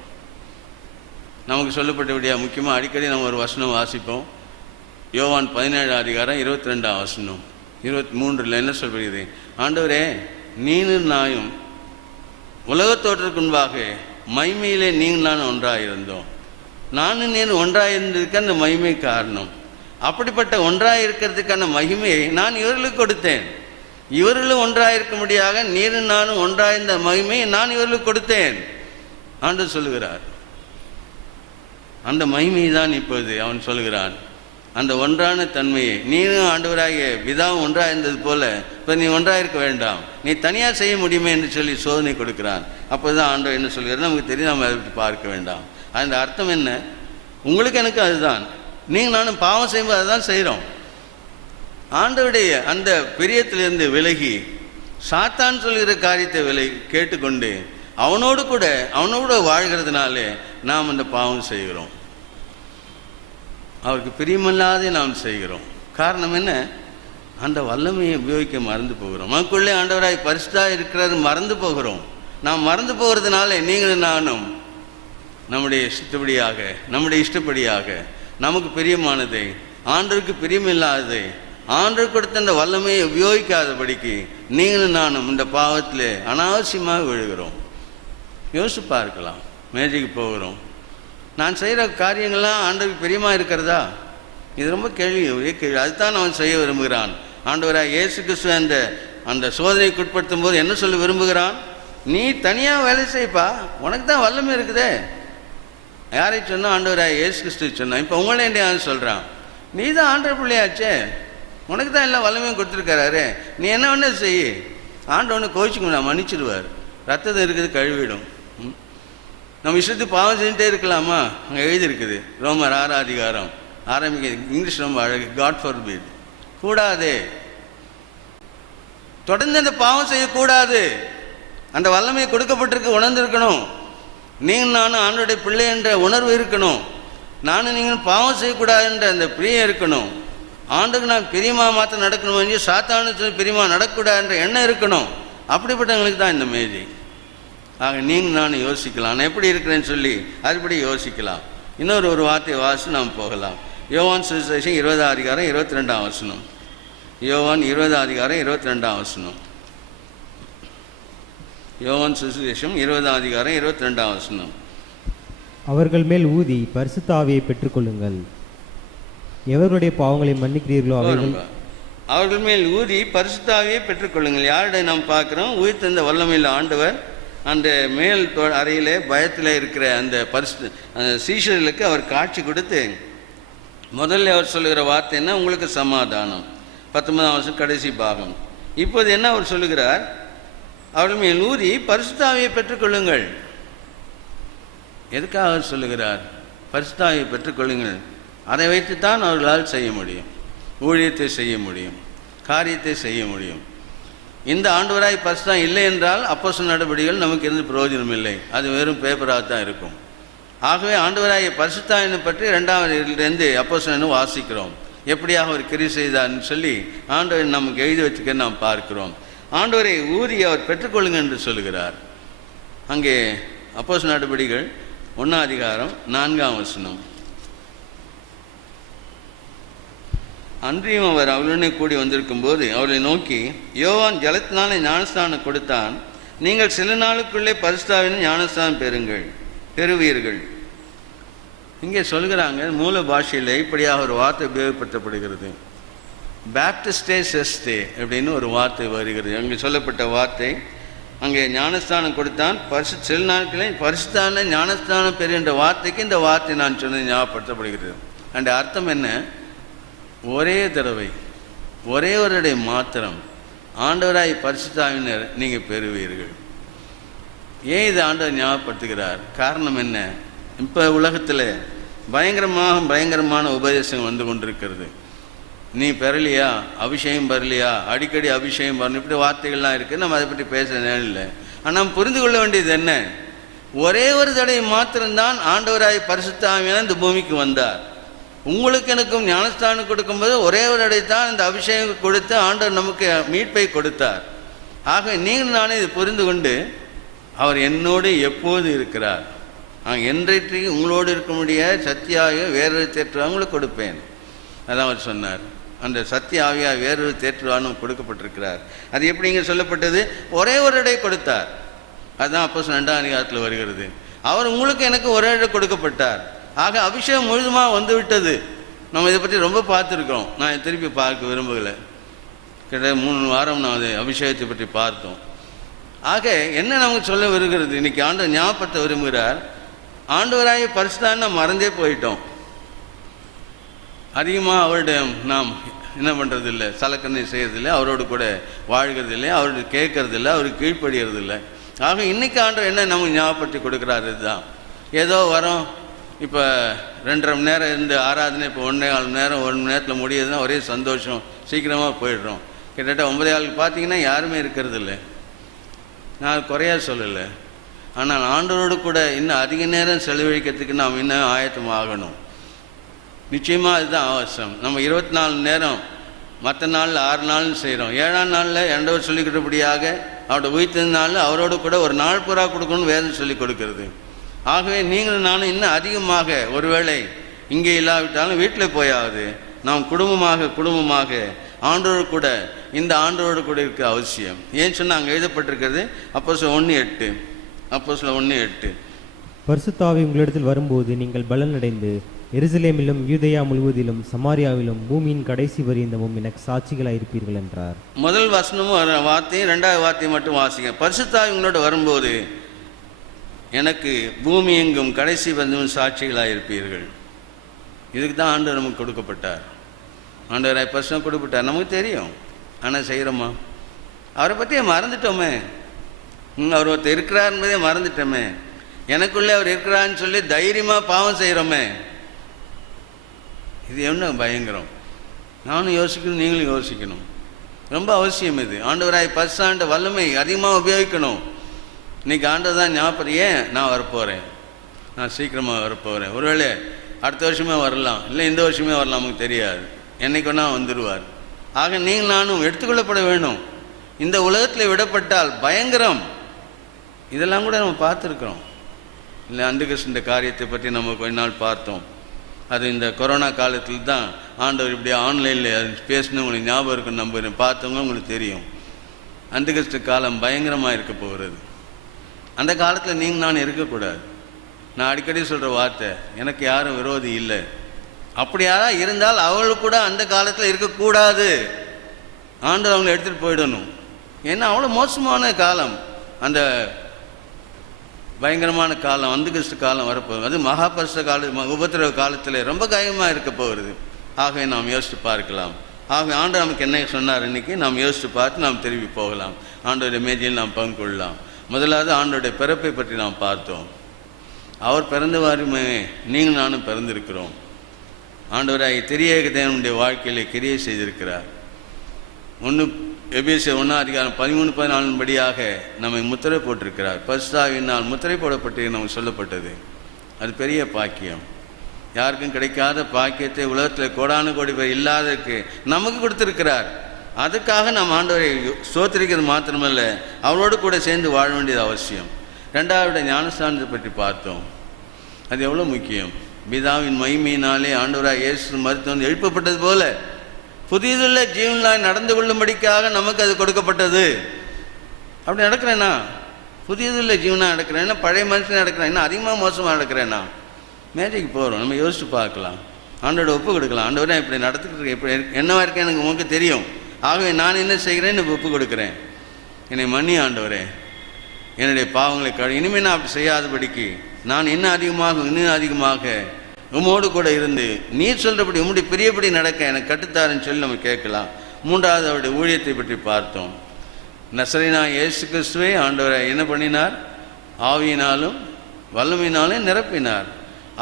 நமக்கு சொல்லப்பட்டபடியாக முக்கியமாக அடிக்கடி நம்ம ஒரு வசனம் வாசிப்போம். யோவான் 17ஆம் அதிகாரம் 22ஆம் வசனம் 23 என்ன சொல்கிறது? ஆண்டவரே, நீனும் நாயும் உலகத்தோற்றத்துக்கு முன்பாக மகிமையிலே நீங்கள் நான் ஒன்றாக இருந்தோம். நானும் நீ ஒன்றாக இருந்ததுக்கு அந்த மகிமை காரணம். அப்படிப்பட்ட ஒன்றாக இருக்கிறதுக்கான மகிமையை நான் இவர்களுக்கு கொடுத்தேன். இவர்களும் ஒன்றாக இருக்கும்படியாக நீரும் நானும் ஒன்றாக இருந்த மகிமையை நான் இவர்களுக்கு கொடுத்தேன் ஆண்டவர் சொல்லுகிறார். அந்த மகிமையை தான் இப்போது அவன் சொல்கிறான். அந்த ஒன்றான தன்மையை, நீனும் ஆண்டவராகிய பிதாவும் ஒன்றாக இருந்தது போல இப்போ நீ ஒன்றாக இருக்க வேண்டாம், நீ தனியாக செய்ய முடியுமே என்று சொல்லி சோதனை கொடுக்கிறான். அப்போ தான் ஆண்டவர் என்ன சொல்கிறார் நமக்கு தெரியும், நம்ம அதை பார்க்க வேண்டாம். அந்த அர்த்தம் என்ன? உங்களுக்கு எனக்கு அதுதான். நீங்கள் நானும் பாவம் செய்யும்போது அதுதான் செய்கிறோம். ஆண்டவருடைய அந்த பிரியத்திலிருந்து விலகி சாத்தான் சொல்கிற காரியத்தை கேட்டுக்கொண்டு அவனோடு கூட வாழ்கிறதுனாலே நாம் அந்த பாவம் செய்கிறோம். அவருக்கு பிரியமில்லாதே நாம் செய்கிறோம். காரணம் என்ன? அந்த வல்லமையை உபயோகிக்க மறந்து போகிறோம். நமக்குள்ளே ஆண்டவராய் பரிசுத்தமாக இருக்கிறது மறந்து போகிறோம். நாம் மறந்து போகிறதுனால நீங்களும் நானும் நம்முடைய இஷ்டப்படியாக நமக்கு பிரியமானதை, ஆண்டவருக்கு பிரியமில்லாததை, ஆண்டவர் கொடுத்த அந்த வல்லமையை உபயோகிக்காதபடிக்கு நீங்களும் நானும் இந்த பாவத்தில் அனாவசியமாக விழுகிறோம். யோசிச்சு பார்க்கலாம். மேஜைக்கு போகிறோம், நான் செய்கிற காரியங்கள்லாம் ஆண்டவருக்கு பிரியமாக இருக்கிறதா? இது ரொம்ப கேள்வி. அதுதான் அவன் செய்ய விரும்புகிறான். ஆண்டவராக இயேசு கிறிஸ்து அந்த சோதனைக்கு உட்படுத்தும் போது என்ன சொல்ல விரும்புகிறான்? நீ தனியாக வேலை செய்ப்பா, உனக்கு தான் வல்லமை இருக்குதே. யாரை சொன்னால்? ஆண்டவராக இயேசு கிறிஸ்து சொன்னான். இப்போ உங்களே என்ன சொல்கிறான்? நீ தான் ஆண்டவர் பிள்ளையாச்சே, உனக்கு தான் எல்லாம் வல்லமையும் கொடுத்துருக்காரு, நீ என்ன வேணா செய். ஆண்டவனை கோச்சிக்கணும், நான் மன்னிச்சிடுவார். ரத்தத்தை இருக்குது, கழுவிடும். நம்ம இஷ்டத்துக்கு பாவம் செஞ்சுட்டே இருக்கலாமா? அங்கே எழுதியிருக்குது, ரோமர் 6ஆம் அதிகாரம் ஆரம்பிக்க. இங்கிலீஷ் ரொம்ப அழகு, காட் ஃபார்பிட். கூடாது, தொடர்ந்து அந்த பாவம் செய்யக்கூடாது. அந்த வல்லமை கொடுக்கப்பட்டிருக்கு, உணர்ந்திருக்கணும். நீங்கள் நானும் ஆண்டோடைய பிள்ளை என்ற உணர்வு இருக்கணும். நானும் நீங்கள் பாவம் செய்யக்கூடாதுன்ற அந்த பிரியம் இருக்கணும். ஆண்டுக்கு நான் பிரியமாக மாற்ற நடக்கணும் என்று சாத்தானு பிரியமாக நடக்கக்கூடாதுன்ற எண்ணம் இருக்கணும். அப்படிப்பட்டவங்களுக்கு தான் இந்த மேஜை. ஆக நீங்கள் நான் யோசிக்கலாம், நான் எப்படி இருக்கிறேன்னு சொல்லி அதுபடி யோசிக்கலாம். இன்னொரு வார்த்தையை வாசி நாம் போகலாம். யோவான் சுவிசேஷம் 20 அதிகாரம் 22 வசனம். யோவான் 20 அதிகாரம் 22 வசனம். யோவான் சுவிசேஷம் 20 அதிகாரம் 22 வசனம். அவர்கள் மேல் ஊதி பரிசுத்த ஆவியை பெற்றுக்கொள்ளுங்கள். எவர்களுடைய பாவங்களை மன்னிக்கிறீர்களோ அவர்கள் மேல் ஊதி பரிசுத்த ஆவியை பெற்றுக்கொள்ளுங்கள். யாருடைய நாம் பார்க்குறோம்? உயிர்த்தெழுந்த வல்லமையில் ஆண்டவர் அந்த மேல் அறையிலே பயத்தில் இருக்கிற அந்த அந்த சீஷர்களுக்கு அவர் காட்சி கொடுத்து முதல்ல அவர் சொல்லுகிற வார்த்தை என்ன? உங்களுக்கு சமாதானம். 19ஆம் வருஷம் கடைசி பாகம். இப்போது என்ன அவர் சொல்லுகிறார்? அவர்கள் மேல் ஊதி பரிசுத்த ஆவியை பெற்றுக்கொள்ளுங்கள். எதுக்காக அவர் சொல்லுகிறார்? பரிசுத்த ஆவியை பெற்றுக்கொள்ளுங்கள். அதை வைத்துத்தான் அவர்களால் செய்ய முடியும், ஊழியத்தை செய்ய முடியும், காரியத்தை செய்ய முடியும். இந்த ஆண்டவராய் பரிசுத்தம் இல்லை என்றால் அப்போஸ்தலர் நடவடிக்கைகள் நமக்கு இருந்து பிரயோஜனம் இல்லை, அது வெறும் பேப்பராக தான் இருக்கும். ஆகவே ஆண்டவராய் பரிசுத்தாவினை பற்றி 2ஆம் அப்போஸ்தலர் வாசிக்கிறோம். எப்படியாக அவர் கிரியை செய்தார்னு சொல்லி ஆண்டவரை நமக்கு எழுதி வச்சுக்க நாம் பார்க்கிறோம். ஆண்டவரை ஊதி அவர் பெற்றுக்கொள்ளுங்க என்று சொல்கிறார். அங்கே அப்போஸ்தலர் நடவடிக்கைகள் 1ஆம் அதிகாரம் 4ஆம் வசனம். அன்றியும் அவர் அவளுடனே கூடி வந்திருக்கும் போது அவர்களை நோக்கி, யோவான் ஜலத்தினாலே ஞானஸ்தானம் கொடுத்தான், நீங்கள் சில நாளுக்குள்ளே பரிசுத்தாவின் ஞானஸ்தானம் பெறுவீர்கள். இங்கே சொல்கிறாங்க, மூல பாஷையில் இப்படியாக ஒரு வார்த்தை உபயோகப்படுத்தப்படுகிறது. பேப்டிஸ்டே செஸ்டே அப்படின்னு ஒரு வார்த்தை வருகிறது. அங்கே சொல்லப்பட்ட வார்த்தை, அங்கே ஞானஸ்தானம் கொடுத்தான், சில நாட்களே பரிசுத்தான ஞானஸ்தானம் பெறுகின்ற வார்த்தைக்கு இந்த வார்த்தை நான் சொன்னது ஞாபகப்படுத்தப்படுகிறது. அந்த அர்த்தம் என்ன? ஒரே தடவை ஒரே ஒரு மாத்திரம் ஆண்டவராய் பரிசுத்தாவினர் நீங்கள் பெறுவீர்கள். ஏன் இது ஆண்டவர் ஞாபகப்படுத்துகிறார்? காரணம் என்ன? இப்போ உலகத்தில் பயங்கரமான உபதேசம் வந்து கொண்டிருக்கிறது. நீ பெறலையா, அபிஷேகம் பெறலையா, அடிக்கடி அபிஷேகம் பெறணும், இப்படி வார்த்தைகள்லாம் இருக்குது. நம்ம அதை பற்றி பேச நேரம் இல்லை. ஆனால் புரிந்து கொள்ள வேண்டியது என்ன? ஒரே ஒரு தடவை மாத்திரம்தான் ஆண்டவராய் பரிசுத்தாவினர் இந்த பூமிக்கு வந்தார். உங்களுக்கு எனக்கும் ஞானஸ்தானம் கொடுக்கும்போது ஒரே ஒரு இடைத்தான் இந்த அபிஷேகம் கொடுத்து ஆண்டவர் நமக்கு மீட்பை கொடுத்தார். ஆக நீங்கள் நானே இது புரிந்து கொண்டு, அவர் என்னோடு எப்போது இருக்கிறார், என்றைக்கு உங்களோடு இருக்க முடியாத சத்தியாவிய வேறொரு தேற்றுவா உங்களுக்கு கொடுப்பேன். அதான் அவர் சொன்னார். அந்த சத்திய ஆவியாக வேறொரு தேற்றுவானும் கொடுக்கப்பட்டிருக்கிறார். அது எப்படி இங்கே சொல்லப்பட்டது? ஒரே ஒரு இடை கொடுத்தார். அதுதான் அப்போஸ்தலர் 2ஆம் அதிகாரத்தில் வருகிறது. அவர் உங்களுக்கு எனக்கு ஒரே இடை கொடுக்கப்பட்டார். ஆக அபிஷேகம் முழுதுமாக வந்து விட்டது. நம்ம இதை பற்றி ரொம்ப பார்த்துருக்கோம். நான் திருப்பி பார்க்க விரும்பலை. கிட்ட 3 வாரம் நான் அது அபிஷேகத்தை பற்றி பார்த்தோம். ஆக என்ன நமக்கு சொல்ல வருகிறது? இன்றைக்கி ஆண்டவர் ஞாபகப்படுத்த விரும்புகிறார். ஆண்டவராய பரிசுத்தான மறந்தே போயிட்டோம். அதிகமாக அவருடைய நாம் என்ன பண்ணுறதில்லை, சலக்கண்ணை செய்கிறதில்லை, அவரோடு கூட வாழ்கிறதில்லை, அவரோடு கேட்கறதில்லை, அவருக்கு கீழ்ப்படுகிறதில்லை. ஆக இன்றைக்கி ஆண்டவர் என்ன நமக்கு ஞாபகப்படுத்தி கொடுக்குறாரு? இதுதான் ஏதோ வரோம், இப்போ 2.5 மணி நேரம் இருந்து ஆராதனை இப்போ 1.25 மணி நேரம், 1 மணி நேரத்தில் முடியுதுன்னா ஒரே சந்தோஷம், சீக்கிரமாக போயிடுறோம். கிட்டத்தட்ட 9:15 பார்த்தீங்கன்னா யாருமே இருக்கிறது இல்லை. நான் குறையா சொல்லலை. ஆனால் ஆண்டவரோடு கூட இன்னும் அதிக நேரம் செலவழிக்கிறதுக்கு நாம் இன்னும் ஆயத்தம் ஆகணும். நிச்சயமாக அதுதான் அவசியம். நம்ம 24 மணி நேரம் மற்ற நாளில் 6 நாள்னு செய்கிறோம். 7ஆம் நாளில் ஆண்டவர் சொல்லிக்கிட்டபடியாக அவரோட உயிர்த்தெழுந்த நாளில் அவரோடு கூட ஒரு நாள் பூரா கொடுக்கணும்னு வேதம் சொல்லி கொடுக்கறது. ஆகவே நீங்களும் நானும் இன்னும் அதிகமாக, ஒருவேளை இங்கே இல்லாவிட்டாலும் வீட்டில் போயாவது நாம் குடும்பமாக ஆண்டோடு கூட, இந்த ஆண்டோடு கூட இருக்க அவசியம். ஏன்னு சொன்னால் அங்கே எழுதப்பட்டிருக்கிறது அப்போஸ்தலர் 1:8. பரிசுத்த ஆவி உங்களிடத்தில் வரும்போது நீங்கள் பலன் அடைந்து எருசலேமிலும் யூதேயா முழுவதிலும் சமாரியாவிலும் பூமியின் கடைசி பரியந்தமும் எனக்கு சாட்சிகளாயிருப்பீர்கள் என்றார். முதல் வசனமும் வார்த்தையும் 2வது வார்த்தையும் மட்டும் வாசிங்க. பரிசுத்த ஆவி உங்களோட வரும்போது எனக்கு பூமி எங்கும் கடைசி பரியந்தமும் சாட்சிகளாயிருப்பீர்கள். இதுக்கு தான் ஆண்டவர் நமக்கு கொடுக்கப்பட்டார். ஆண்டவராய் பரிசுத்தம் கொடுக்கப்பட்டார். நமக்கு தெரியும், ஆனால் செய்கிறோமா? அவரை பற்றியே மறந்துட்டோமே. அவர் ஒருத்தர் இருக்கிறார் என்பதே மறந்துட்டோமே. எனக்குள்ளே அவர் இருக்கிறான்னு சொல்லி தைரியமாக பாவம் செய்கிறோமே. இது என்ன பயங்கரம்! நானும் யோசிக்கணும், நீங்களும் யோசிக்கணும். ரொம்ப அவசியம் இது. ஆண்டவராய் பரிசுத்த வல்லமை அதிகமாக உபயோகிக்கணும். இன்றைக்கி ஆண்டவர் தான் ஞாபகம், ஏன் நான் வரப்போகிறேன், நான் சீக்கிரமாக வரப்போகிறேன். ஒருவேளை அடுத்த வருஷமே வரலாம், இல்லை இந்த வருஷமே வரலாம், நமக்கு தெரியாது. என்றைக்கு வேணா வந்துடுவார். ஆக நீங்கள் நானும் எடுத்துக்கொள்ளப்பட வேண்டும். இந்த உலகத்தில் விடப்பட்டால் பயங்கரம். இதெல்லாம் கூட நம்ம பார்த்துருக்குறோம் இல்லை? அந்திகிறிஸ்து காரியத்தை பற்றி நம்ம கொஞ்ச நாள் பார்த்தோம். அது இந்த கொரோனா காலத்தில் தான் ஆண்டவர் இப்படி ஆன்லைனில் அது பேசினு உங்களுக்கு ஞாபகம் இருக்குன்னு நம்புகிறேன். பார்த்தவங்க உங்களுக்கு தெரியும். அந்திகிறிஸ்து காலம் பயங்கரமாக இருக்க போகிறது. அந்த காலத்தில் நீங்கள் நான் இருக்கக்கூடாது. நான் அடிக்கடி சொல்கிற வார்த்தை, எனக்கு யாரும் விரோதி இல்லை. அப்படி யாராவது இருந்தால் அவளுக்கு கூட அந்த காலத்தில் இருக்கக்கூடாது. ஆண்டவர் அவங்களை எடுத்துகிட்டு போயிடணும். ஏன்னா அவ்வளோ மோசமான காலம், அந்த பயங்கரமான காலம், அந்திகிறிஸ்து காலம் வரப்போகுது. அது மகாபரிசுத்த கால உபத்திரவ காலத்தில் ரொம்ப காயமாக இருக்க போகிறது. ஆகவே நாம் யோசித்து பார்க்கலாம். ஆகவே ஆண்டவர் நமக்கு என்ன சொன்னார் இன்றைக்கி நாம் யோசித்து பார்த்து நாம் திரும்பி போகலாம். ஆண்டவருடைய மேஜையில் நாம் பங்கு கொள்ளலாம். முதலாவது ஆண்டவருடைய பிறப்பை பற்றி நாம் பார்த்தோம். அவர் பிறந்த வாரியுமே நீங்கள் நானும் பிறந்திருக்கிறோம். ஆண்டவராய் திரியேக தேவனுடைய வாழ்க்கையில் கிரியை செய்திருக்கிறார். எபேசியர் 1:13-14 படியாக நம்மை முத்திரை போட்டிருக்கிறார். பரிசுத்தாவியினால் முத்திரை போடப்பட்டு நமக்கு சொல்லப்பட்டது. அது பெரிய பாக்கியம். யாருக்கும் கிடைக்காத பாக்கியத்தை உலகத்தில் கோடானு கோடி பேர் இல்லாததுக்கு நமக்கு கொடுத்துருக்கிறார். அதுக்காக நாம் ஆண்டவரை ஸ்தோத்திரிக்கிறது மாத்திரமல்ல, அவரோடு கூட சேர்ந்து வாழ வேண்டியது அவசியம். ரெண்டாவது ஞானஸ்தானத்தை பற்றி பார்த்தோம். அது எவ்வளோ முக்கியம். பிதாவின் மகிமையினாலே ஆண்டவராய் இயேசு மருத்துவம் எழுப்பப்பட்டது போல புதியதுள்ள ஜீவனாய் நடந்து கொள்ளும்படிக்காக நமக்கு அது கொடுக்கப்பட்டது. அப்படி நடக்கிறேன்னா, புதியதுள்ள ஜீவனாக நடக்கிறேன்னா, பழைய மனுஷனாக நடக்கிறேன், இன்னும் அதிகமாக மோசமாக நடக்கிறேன்னா, மேஜைக்கு போகிறோம். நம்ம யோசித்து பார்க்கலாம். ஆண்டோட ஒப்பு கொடுக்கலாம். ஆண்டவரே இப்படி நடத்துக்கிட்டு எப்படி என்னவா இருக்கேன் எனக்கு உங்களுக்கு தெரியும். ஆகவே நான் என்ன செய்கிறேன்னு ஒப்பு கொடுக்குறேன். என்னை மன்னி ஆண்டவரே, என்னுடைய பாவங்களை இனிமேல் நான் அப்படி செய்யாதபடிக்கு நான் இன்னும் அதிகமாக உம்மோடு கூட இருந்து நீர் சொல்கிறபடி உம்முடைய பிரியப்படி நடக்க எனக்கு கட்டுத்தாருன்னு சொல்லி நம்ம கேட்கலாம். மூன்றாவது அவருடைய ஊழியத்தை பற்றி பார்த்தோம். நசரேயனாகிய இயேசு கிறிஸ்துவை ஆண்டவரை என்ன பண்ணினார்? ஆவியினாலும் வல்லமையினாலும் நிரப்பினார்.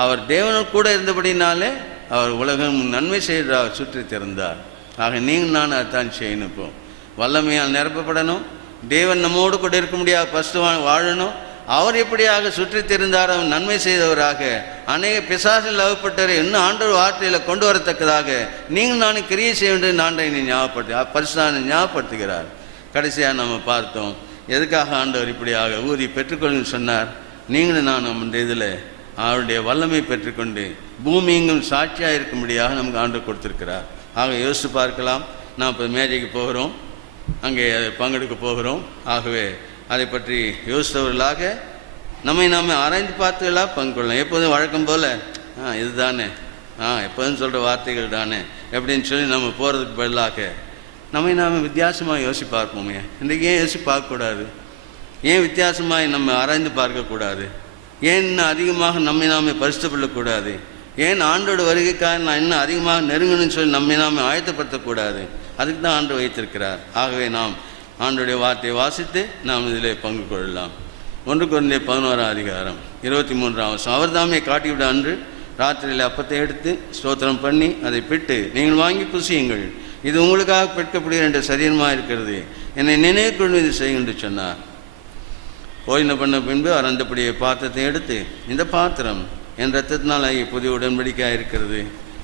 அவர் தேவனோடு கூட இருந்தபடினாலே அவர் உலகம் நன்மை செய்கிறார், சுற்றி திறந்தார். ஆக நீங்கள் நான் அதைத்தான் செய்யணும். இப்போ வல்லமையால் நிரப்பப்படணும். தேவன் நம்மோடு கூட இருக்க முடியாது, ஃபஸ்ட்டு வாழணும். அவர் எப்படியாக சுற்றி தெரிந்தார், அவர் நன்மை செய்தவராக அநேக பிசாசில் அகப்பட்டவரை இன்னும் ஆண்டவர் வார்த்தையில் கொண்டு வரத்தக்கதாக நீங்கள் நானும் கிரியை செய்ய வேண்டும். ஆண்டவரை பரிசுத்தானை ஞாபகப்படுத்துகிறார். கடைசியாக நம்ம பார்த்தோம், எதுக்காக ஆண்டவர் இப்படியாக ஊதி பெற்றுக்கொள்ளுன்னு சொன்னார். நீங்களும் நான் நம்ம இதில் அவருடைய வல்லமை பெற்றுக்கொண்டு பூமி எங்கும் சாட்சியாக இருக்கும்படியாக நமக்கு ஆண்டவர் கொடுத்துருக்கிறார். ஆக யோசித்து பார்க்கலாம். நான் இப்போ மேஜைக்கு போகிறோம், அங்கே பங்கெடுக்க போகிறோம். ஆகவே அதை பற்றி யோசித்தவர்களாக நம்மை நாம் ஆராய்ந்து பார்த்துகளாக பங்கு கொள்ளலாம். எப்போதும் வழக்கம் போல் இது தானே, எப்போதும் சொல்கிற வார்த்தைகள் தானே எப்படின்னு சொல்லி நம்ம போகிறதுக்கு பதிலாக நம்மை நாம் வித்தியாசமாக யோசித்து பார்ப்போமே. இன்றைக்கி ஏன் யோசித்து பார்க்கக்கூடாது? ஏன் வித்தியாசமாக நம்ம ஆராய்ந்து பார்க்கக்கூடாது? ஏன் இன்னும் அதிகமாக நம்மை நாமே பரிசுத்தப்படக்கூடாது? ஏன் ஆண்டோட வருகைக்காக நான் இன்னும் அதிகமாக நெருங்கணும்னு சொல்லி நம்மை நாமே ஆயத்தப்படுத்தக்கூடாது? அதுக்கு தான் ஆண்டு வைத்திருக்கிறார். ஆகவே நாம் ஆண்டுடைய வார்த்தையை வாசித்து நாம் இதில் பங்கு கொள்ளலாம். 1 கொரிந்தியர் 11:23 அவர் தாமே காட்டிவிட அன்று ராத்திரியில் அப்பத்தை எடுத்து ஸ்தோத்திரம் பண்ணி அதை பிட்டு, நீங்கள் வாங்கி புசியுங்கள், இது உங்களுக்காக பெற்கப்படுகிற என்ற சரீரமாக இருக்கிறது, என்னை நினைவு கொண்டு இது செய்யுங்கள் சொன்னார். போயின பண்ண பின்பு அவர் அந்தபடியே பாத்திரத்தை எடுத்து, இந்த பாத்திரம் என் இரத்தத்தினால் ஆகிய புதிய உடன்படிக்கையாக இருக்கிறது,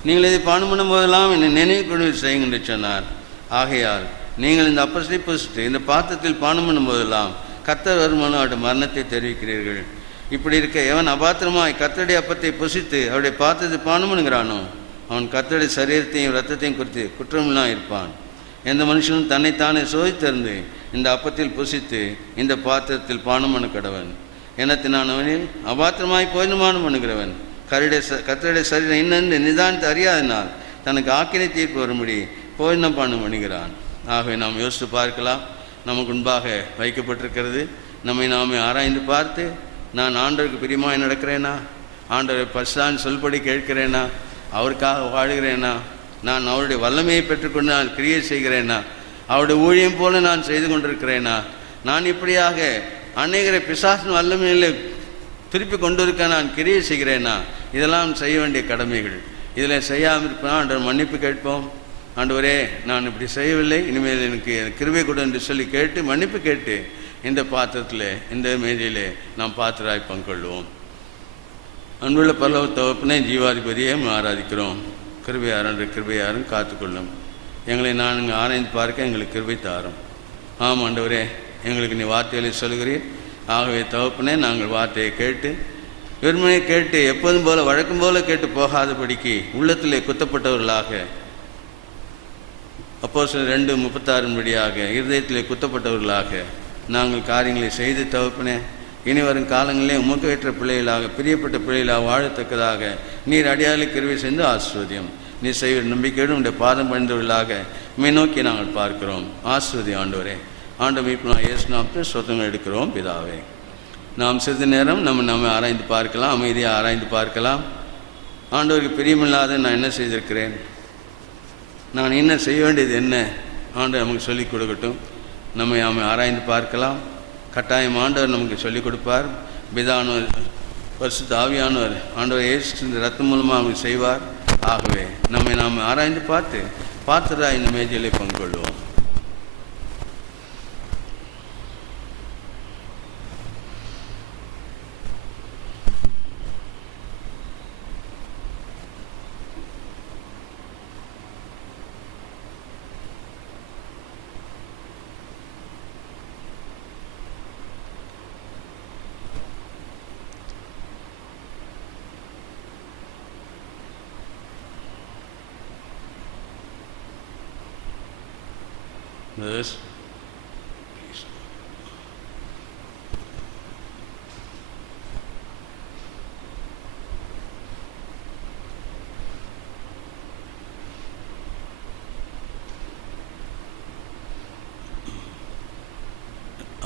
நீங்கள் இதை பானம் பண்ணும் போதெல்லாம் என்னை நினைவு கொண்டு செய்யுங்கள் என்று சொன்னார். ஆகையால் நீங்கள் இந்த அப்பத்தை புசித்து இந்த பாத்திரத்தில் பானம் பண்ணும் போதெல்லாம் கர்த்தர் வருமானம் அவருடைய மரணத்தை தெரிவிக்கிறீர்கள். இப்படி இருக்க எவன் அபாத்திரமாய் கர்த்தருடைய அப்பத்தை புசித்து அவருடைய பாத்திரத்தை பானம் பண்ணுகிறானோ அவன் கர்த்தருடைய சரீரத்தையும் இரத்தத்தையும் குறித்து குற்றமில்லாம் இருப்பான். எந்த மனுஷனும் தன்னைத்தானே சோதித்திருந்து இந்த அப்பத்தில் புசித்து இந்த பாத்திரத்தில் பானம் பண்ண கடவன். எனத்தினானவனில் அபாத்திரமாய் போயினுமானம் பண்ணுகிறவன் கர்த்தருடைய சரீரம் இன்னென்று நிதானத்தை அறியாதனால் தனக்கு ஆக்கினை தீர்ப்பு வரும்படி போயினம் பானம் பண்ணுகிறான். ஆகவே நாம் யோசித்து பார்க்கலாம். நமக்கு முன்பாக வைக்கப்பட்டிருக்கிறது. நம்மை நாமே ஆராய்ந்து பார்த்து, நான் ஆண்டவருக்கு பிரியமாக நடக்கிறேனா? ஆண்டவரை பரிசுத்தம் சொல்படி கேட்கிறேனா? அவருக்காக வாழுகிறேனா? நான் அவருடைய வல்லமையை பெற்றுக்கொண்டு நான் கிரியை செய்கிறேனா? அவருடைய ஊழியம் போல நான் செய்து கொண்டிருக்கிறேனா? நான் இப்படியாக அநேகரை பிசாசின் வல்லமையிலே திருப்பி கொண்டு இருக்க நான் கிரியை செய்கிறேனா? இதெல்லாம் செய்ய வேண்டிய கடமைகள். இதில் செய்யாமல் இருப்போம். ஆண்டவர் மன்னிப்பு கேட்போம். ஆண்டவரே, நான் இப்படி செய்யவில்லை, இனிமேல் எனக்கு கிருபை கொடு என்று சொல்லி கேட்டு மன்னிப்பு கேட்டு இந்த பாத்திரத்தில், இந்த மேஜையிலே நாம் பாத்திராய் பங்கொள்வோம். அன்புள்ள பரலோக தகப்பனே, ஜீவாதிபதியே ஆராதிக்கிறோம். கிருபையாரும் காத்துக்கொள்ளும். எங்களை நான் ஆராய்ந்து பார்க்க எங்களுக்கு கிருபை தாரும். ஆம் ஆண்டவரே, எங்களுக்கு நீ வார்த்தைகளை சொல்கிறீர். ஆகவே தகப்பனே, நாங்கள் வார்த்தையை கேட்டு வெறுமனை கேட்டு எப்போதும் போல வழக்கம் போல கேட்டு போகாதபடிக்கு உள்ளத்திலே குத்தப்பட்டவர்களாக, அப்போஸ்தலர் 2:36 படியாக இருதயத்திலே குத்தப்பட்டவர்களாக நாங்கள் காரியங்களை செய்து தகப்பனே, இனி வரும் காலங்களிலே உமக்கு ஏற்ற பிள்ளைகளாக, பிரியப்பட்ட பிள்ளைகளாக வாழத்தக்கதாக நீர் அடியாளை கிருபை செய்து ஆசீர்வதியும். நீ செய்கிற நம்பிக்கையோடு உடைய பாதம் பணிந்தவர்களாக உம்மை நோக்கி நாங்கள் பார்க்கிறோம். ஆசீர்வதி ஆண்டவரே. ஆண்டவர் இப்போ நான் இயேசு நாமத்தில் சொத்தங்கள் எடுக்கிறோம் பிதாவே. நாம் சிறிது நேரம் நம்ம ஆராய்ந்து பார்க்கலாம், அமைதியாக ஆராய்ந்து பார்க்கலாம். ஆண்டவருக்கு பிரியமில்லாத நான் என்ன செய்திருக்கிறேன், நான் என்ன செய்ய வேண்டியது என்ன, ஆண்டவர் நமக்கு சொல்லிக் கொடுக்கட்டும். நம்மை ஆராய்ந்து பார்க்கலாம். கட்டாயம் ஆண்டவர் நமக்கு சொல்லிக் கொடுப்பார். பிதானவர், பரிசுத்த ஆவியானவர் ஆண்டவர் இயேசு இந்த ரத்தம் மூலமாக நமக்கு செய்வார். ஆகவே நாம் ஆராய்ந்து பார்த்து பார்த்துதான் இந்த மேஜையிலே பங்கொள்வோம். This.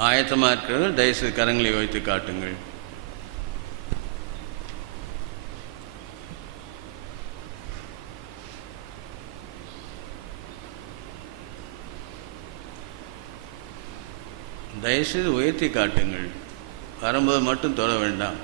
ஆயத்தமாக இருக்கிறவர்கள் தயவுசெய்து கரங்களை வைத்து காட்டுங்கள். தயவுசெய்து உயர்த்தி காட்டுங்கள். வரும்போது மட்டும் தொட வேண்டாம்.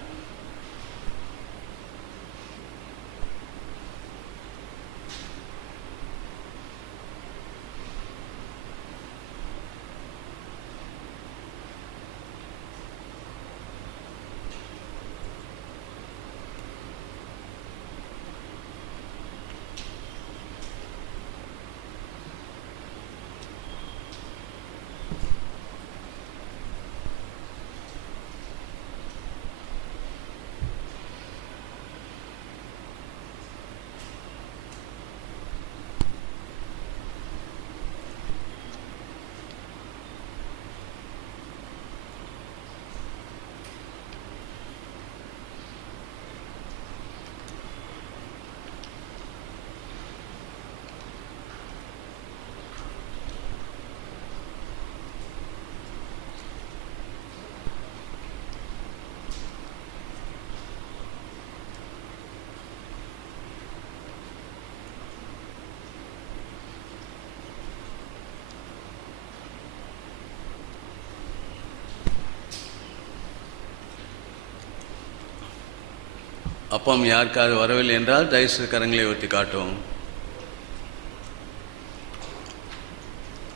அப்பம் யாருக்காவது வரவில்லை என்றால் தயவுசெய்து கரங்களை ஒத்தி காட்டுவோம்.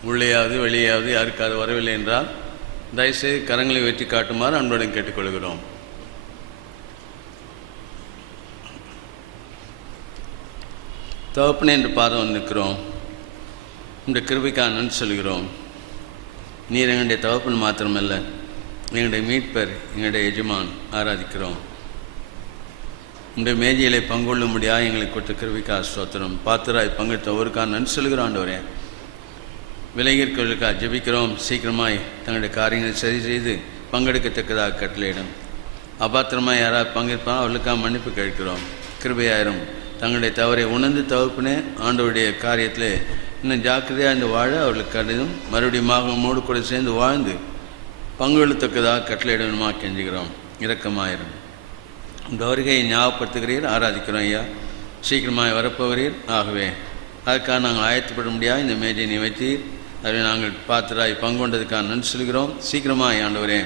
உள்ளேயாவது வெளியாவது யாருக்காவது வரவில்லை என்றால் தயவுசெய்து கரங்களை ஒத்தி காட்டுமாறு அன்புடன் கேட்டுக்கொள்கிறோம். தகப்பனே என்று பாதம் நிற்கிறோம். இந்த கிருபைக்காக நன்றி சொல்கிறோம். நீர் எங்களுடைய தகப்பன் மாத்திரமல்ல, எங்களுடைய மீட்பர், எங்களுடைய எஜமான். ஆராதிக்கிறோம். உடைய மேஜையிலே பங்கொள்ள முடியாது எங்களுக்கு கொடுத்த கிருபைக்காக ஸ்தோத்திரம். பாத்திராய் பங்கெடுத்த ஒருக்காக நன்றி சொல்கிறோம். ஆண்டவரே, விலகிற்கொள்ளுக்காக ஜெபிக்கிறோம். சீக்கிரமாய் தங்களுடைய காரியங்களை சரி செய்து பங்கெடுக்கத்தக்கதாக கட்டளையிடும். அபாத்திரமாக யாராவது பங்கேற்பாங்க அவர்களுக்காக மன்னிப்பு கேட்கிறோம். கிருபையாயிரும். தங்களுடைய தவறை உணர்ந்து தவிர்ப்பினே ஆண்டவருடைய காரியத்தில் இன்னும் ஜாக்கிரதையாக இருந்து வாழ அவர்களுக்கு கடிதம் மறுபடியும் நம்மோடு கூட சேர்ந்து வாழ்ந்து பங்கெடுத்தக்கதாக கட்டளையிடணுமா கெஞ்சுகிறோம். இரக்கமாயிரும். இந்த வருகையை ஞாபகப்படுத்துகிறீர். ஆராதிக்கிறோம் ஐயா. சீக்கிரமாக வரப்போகிறீர். ஆகவே அதுக்காக நாங்கள் ஆயத்தப்பட முடியாது இந்த மேஜை நீ வைத்தீர். அதை நாங்கள் பாத்திராய் பங்கொண்டதுக்காக நன்றி சொல்கிறோம். சீக்கிரமாக ஆண்டவரே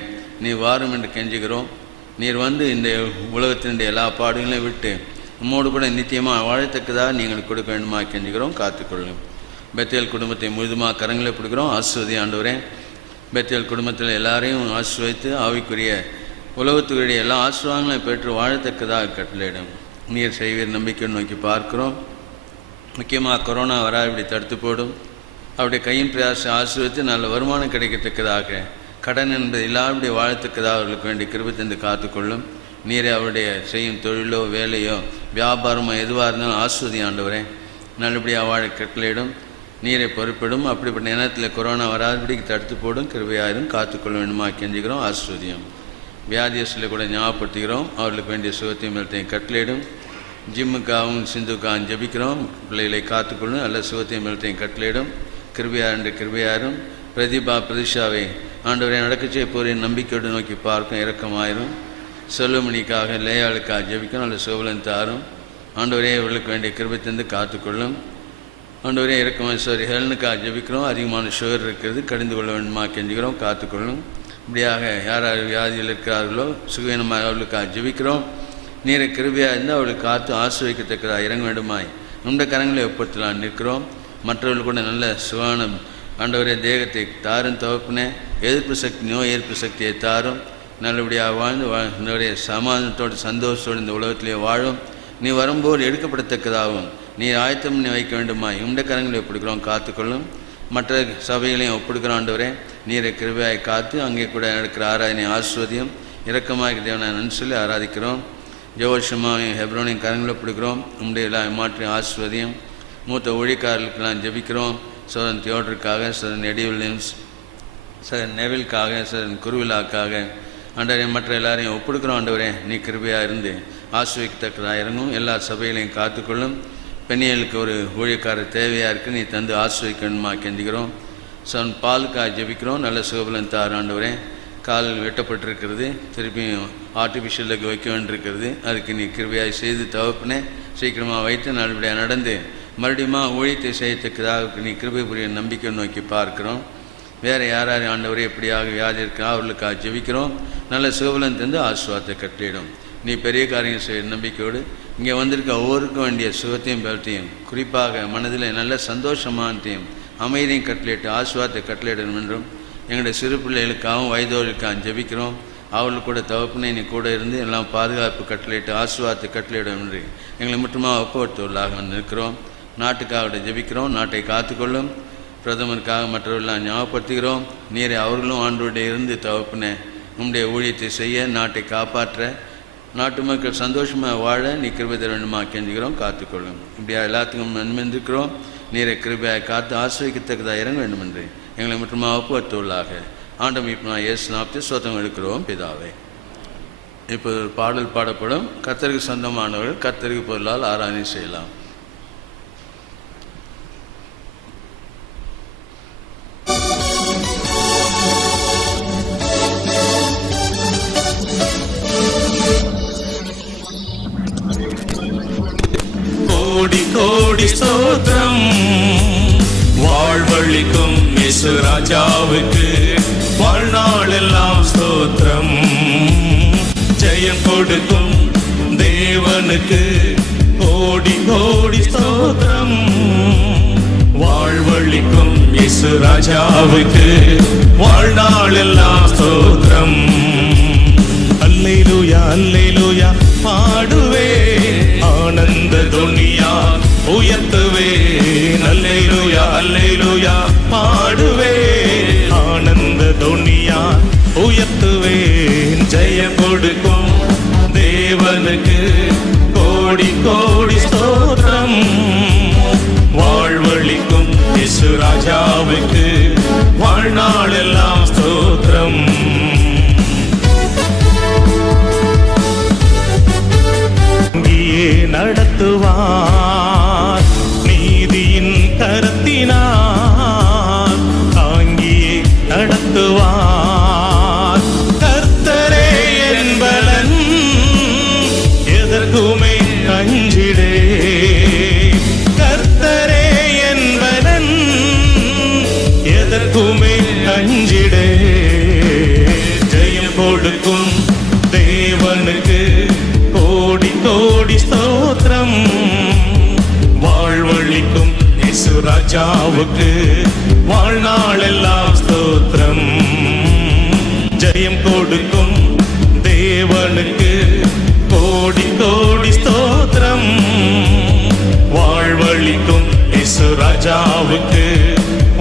நீ வாரும் என்று கெஞ்சுகிறோம். நீர் வந்து இந்த உலகத்தினுடைய எல்லா பாடுகளையும் விட்டு நம்மோடு கூட நித்தியமாக வாழத்தக்கதாக நீங்கள் கொடுக்க வேண்டுமா கெஞ்சுகிறோம். காத்துக்கொள்ளும். பெத்தேல் குடும்பத்தை முழுதுமாக கரங்களை பிடிக்கிறோம். ஆசீர்வதி ஆண்டவரே. பெத்தேல் குடும்பத்தில் எல்லாரையும் ஆசீர்வதித்து ஆவிக்குரிய உலகத்துக்குரிய எல்லா ஆசீர்வாதங்களையும் பெற்று வாழத்தக்கதாக கட்டளையிடும். நீர் செய்வீர் நம்பிக்கை நோக்கி பார்க்கிறோம். முக்கியமாக கொரோனா வராபடி தடுத்து போடும். அவருடைய கையின் பிரயாசம் ஆசீர்வதித்து நல்ல வருமானம் கிடைக்கத்தக்கதாக, கடன் என்பது இல்லாமல் வாழத்தக்கதாக அவர்களுக்கு வேண்டிய கிருபை தந்து காத்துக்கொள்ளும். நீரே அவருடைய செய்யும் தொழிலோ வேலையோ வியாபாரமோ எதுவாக இருந்தாலும் ஆசீர்வதி ஆண்டவரே. நல்லபடியாக வாழ கட்டளையிடும். நீரை பொறுப்பிடும். அப்படிப்பட்ட நேரத்தில் கொரோனா வராதபடிக்கு தடுத்து போடும். கிருபையாயிரும் காத்துக்கொள்ள வேண்டுமா கெஞ்சுகிறோம். ஆசீர்வதியும். வியாதியஸ்தில் கூட ஞாபகப்படுத்துகிறோம். அவர்களுக்கு வேண்டிய சுகத்தையும் மேலத்தையும் கட்டளையிடும். ஜிம்முக்காகவும் சிந்துக்காகவும் ஜபிக்கிறோம். பிள்ளைகளை காத்துக்கொள்ளும். நல்ல சுகத்தையும் மேலத்தையும் கட்டளையிடும். கிருபையாரும் பிரதிபா பிரதிஷாவை ஆண்டவரை நடக்கச்சே போரின் நம்பிக்கையோடு நோக்கி பார்க்கும். இரக்கமாயிரும். செல்வமணிக்காக லேயாளுக்காக ஜபிக்கும். நல்ல சுகபலன் தாரும். ஆண்டவரே இவர்களுக்கு வேண்டிய கிருபை தந்து காத்துக்கொள்ளும். ஆண்டவரே இரக்கமாக சரி ஹெலனுக்காக ஜபிக்கிறோம். அதிகமான சுகர் இருக்கிறது, கடிந்து கொள்ள வேண்டுமா கெஞ்சுகிறோம். காத்துக்கொள்ளும். இப்படியாக யார் யார் வியாதியில் இருக்கிறார்களோ சுகவீனமாக அவர்களுக்காக ஜபிக்கிறோம். நீரை கிருபையாக இருந்தால் அவர்களுக்கு காத்து ஆசிர்வதிக்கத்தக்கதாக இறங்க வேண்டுமாய் நம்முடைய கரங்களை ஒப்புத்தலாம் நிற்கிறோம். மற்றவர்கள் கூட நல்ல சுகானம் ஆண்டவரே தேகத்தை தாரும். தவப்பினே எதிர்ப்பு சக்தி, நோய் எதிர்ப்பு சக்தியை தாரும். நல்லபடியாக வாழ்ந்து ஆண்டவரே சமாதானத்தோடு சந்தோஷத்தோடு இந்த உலகத்திலே வாழும். நீ வரும்போது எடுக்கப்படத்தக்கதாகவும் நீ ஆயத்தம் நீ வைக்க வேண்டுமா இந்த கரங்களை ஒப்பிடுக்கிறோம். காத்துக்கொள்ளும். மற்ற சபைகளையும் ஒப்பிடுக்கிறோம். ஆண்டவரே நீரை கிருபையாய் காத்து அங்கே கூட நடக்கிற ஆராதனை ஆஸ்வதியும் இரக்கமாக தேவனை நன்றி சொல்லி ஆராதிக்கிறோம். ஜோஷமாவையும் ஹெப்ரோனையும் கரங்களை ஒப்பிடுக்கிறோம். உங்களுடைய எல்லாம் மாற்றி ஆஸ்வதியும். மூத்த ஊழியக்காரர்களுக்கெல்லாம் ஜபிக்கிறோம். சோதன் தியோடருக்காக, சோதன் எடிவில்லியம்ஸ், சோதன் நெவிலுக்காக, சோதன் குருவிலாக்காக ஆண்டவரே மற்ற எல்லாரையும் ஒப்பிடுக்கிறோம். ஆண்டவரே நீ கிருபையாக இருந்து ஆசிர்வதிக்கத்தக்கதாக இறங்கும். எல்லா சபைகளையும் காத்துக்கொள்ளும். பெண்ணியலுக்கு ஒரு ஊழியக்காரர் தேவையாக இருக்குது. நீ தந்து ஆசிர்வதிக்கணுமா கெஞ்சுகிறோம். சோன் பாலுக்காக ஜபிக்கிறோம். நல்ல சுகபலன் தார் ஆண்டவரே. கால் வெட்டப்பட்டிருக்கிறது, திருப்பியும் ஆர்டிஃபிஷியலுக்கு வைக்க வேண்டியிருக்கிறது. அதுக்கு நீ கிருபையாக செய்து தவப்பினே சீக்கிரமாக வைத்து நல்லபடியாக நடந்து மறுபடியும் ஊழியத்தை செய்யத்தக்கதாக நீ கிருபை புரிய நம்பிக்கை நோக்கி பார்க்கிறோம். வேறு யார் யார் ஆண்டவரே எப்படியாக வியாதி இருக்கா அவர்களுக்காக ஜெபிக்கிறோம். நல்ல சுகபலன் தந்து ஆசீர்வாதத்தை கட்டளிடும். நீ பெரிய காரியம் செய்ய நம்பிக்கையோடு இங்கே வந்திருக்க ஒவ்வொருக்கும் வேண்டிய சுகத்தையும் பலத்தையும் குறிப்பாக மனதில் நல்ல சந்தோஷமானத்தையும் அமைதியும் கட்டளிட்டு ஆசீர்வாதத்தை கட்டளிடணும் என்றும் எங்களுடைய சிறு பிள்ளைகளுக்காகவும் வயதோர்களுக்காகவும் ஜெபிக்கிறோம். அவர்களுக்கு கூட தவப்பினை நீ கூட இருந்து எல்லாம் பாதுகாப்பு கட்டளையிட்டு ஆசீர்வாதத்தை கட்டளையிடும் என்று எங்களை மட்டுமாக ஒப்புவத்துள்ளாக நிற்கிறோம். நாட்டுக்காக ஜெபிக்கிறோம். நாட்டை காத்துக்கொள்ளும். பிரதமருக்காக மற்றவர்களெலாம் ஞாபகப்படுத்துகிறோம். நீரை அவர்களும் ஆண்டோடைய இருந்து தவப்பின உங்களுடைய ஊழியத்தை செய்ய, நாட்டை காப்பாற்ற, நாட்டு மக்கள் சந்தோஷமாக வாழ நீ கிருபை தர வேண்டுமா கெஞ்சுகிறோம். காத்துக்கொள்ளும். இப்படியா எல்லாத்துக்கும் நன்மைந்திருக்கிறோம். நீரை கிருபையாக காத்து ஆசிர்வதிக்கத்தக்கதாக இறங்க வேண்டும் என்று எங்களை மட்டுமா ஒப்புவத்துள்ளாக ஆண்டவன் இப்போ நான் இயேசு நாமத்தை சோத்தம் எடுக்கிறோம் பிதாவே. இப்போ ஒரு பாடல் பாடப்படும். கர்த்தருக்கு சொந்தமானவர்கள் கர்த்தருக்கு பொருளால் ஆராதனை செய்யலாம். கோடி கோடி ஸ்தோத்திரம் வாழ்வழிக்கும் இயேசு ராஜாவுக்கு வாழ்நாளெல்லாம் ஸ்தோத்திரம். ஜெயம் கொடுக்கும் தேவனுக்கு கோடி கோடி ஸ்தோத்திரம். வாழ்வழிக்கும் இயேசு ராஜாவுக்கு வாழ்நாளெல்லாம் ஸ்தோத்திரம். அல்லேலூயா அல்லேலூயா பாடுவே ஆனந்த துனியா உயர்த்துவே. அல்லேலூயா அல்லேலூயா பாடுவே ஆனந்த துனியா உயர்த்துவே. ஜெயம் கொடுக்கும் தேவனுக்கு கோடி கோடி ஸ்தோத்திரம். வாழ்வழிக்கும் இயேசு ராஜாவுக்கு வாழ்நாளெல்லாம் ஸ்தோத்திரம். நடத்துவார் நீதியின் கரத்தினார் தாங்கியே நடத்துவார். கர்த்தரே என்பலன் எதற்குமே அஞ்சிடே. கர்த்தரே என்பலன் எதற்குமே அஞ்சிடே. ஜெயம் கொடுக்கும் தேவனுக்கு கோடி கோடி ஸ்தோத்திரம். வாழ்வழிக்கும் இயேசு ராஜாவுக்கு ராஜாவுக்கு வாழ்நாளெல்லாம் ஸ்தோத்திரம். ஜெயம் கொடுக்கும் தேவனுக்கு கோடி கோடி ஸ்தோத்திரம். வாழ்வழிக்கும் இயேசு ராஜாவுக்கு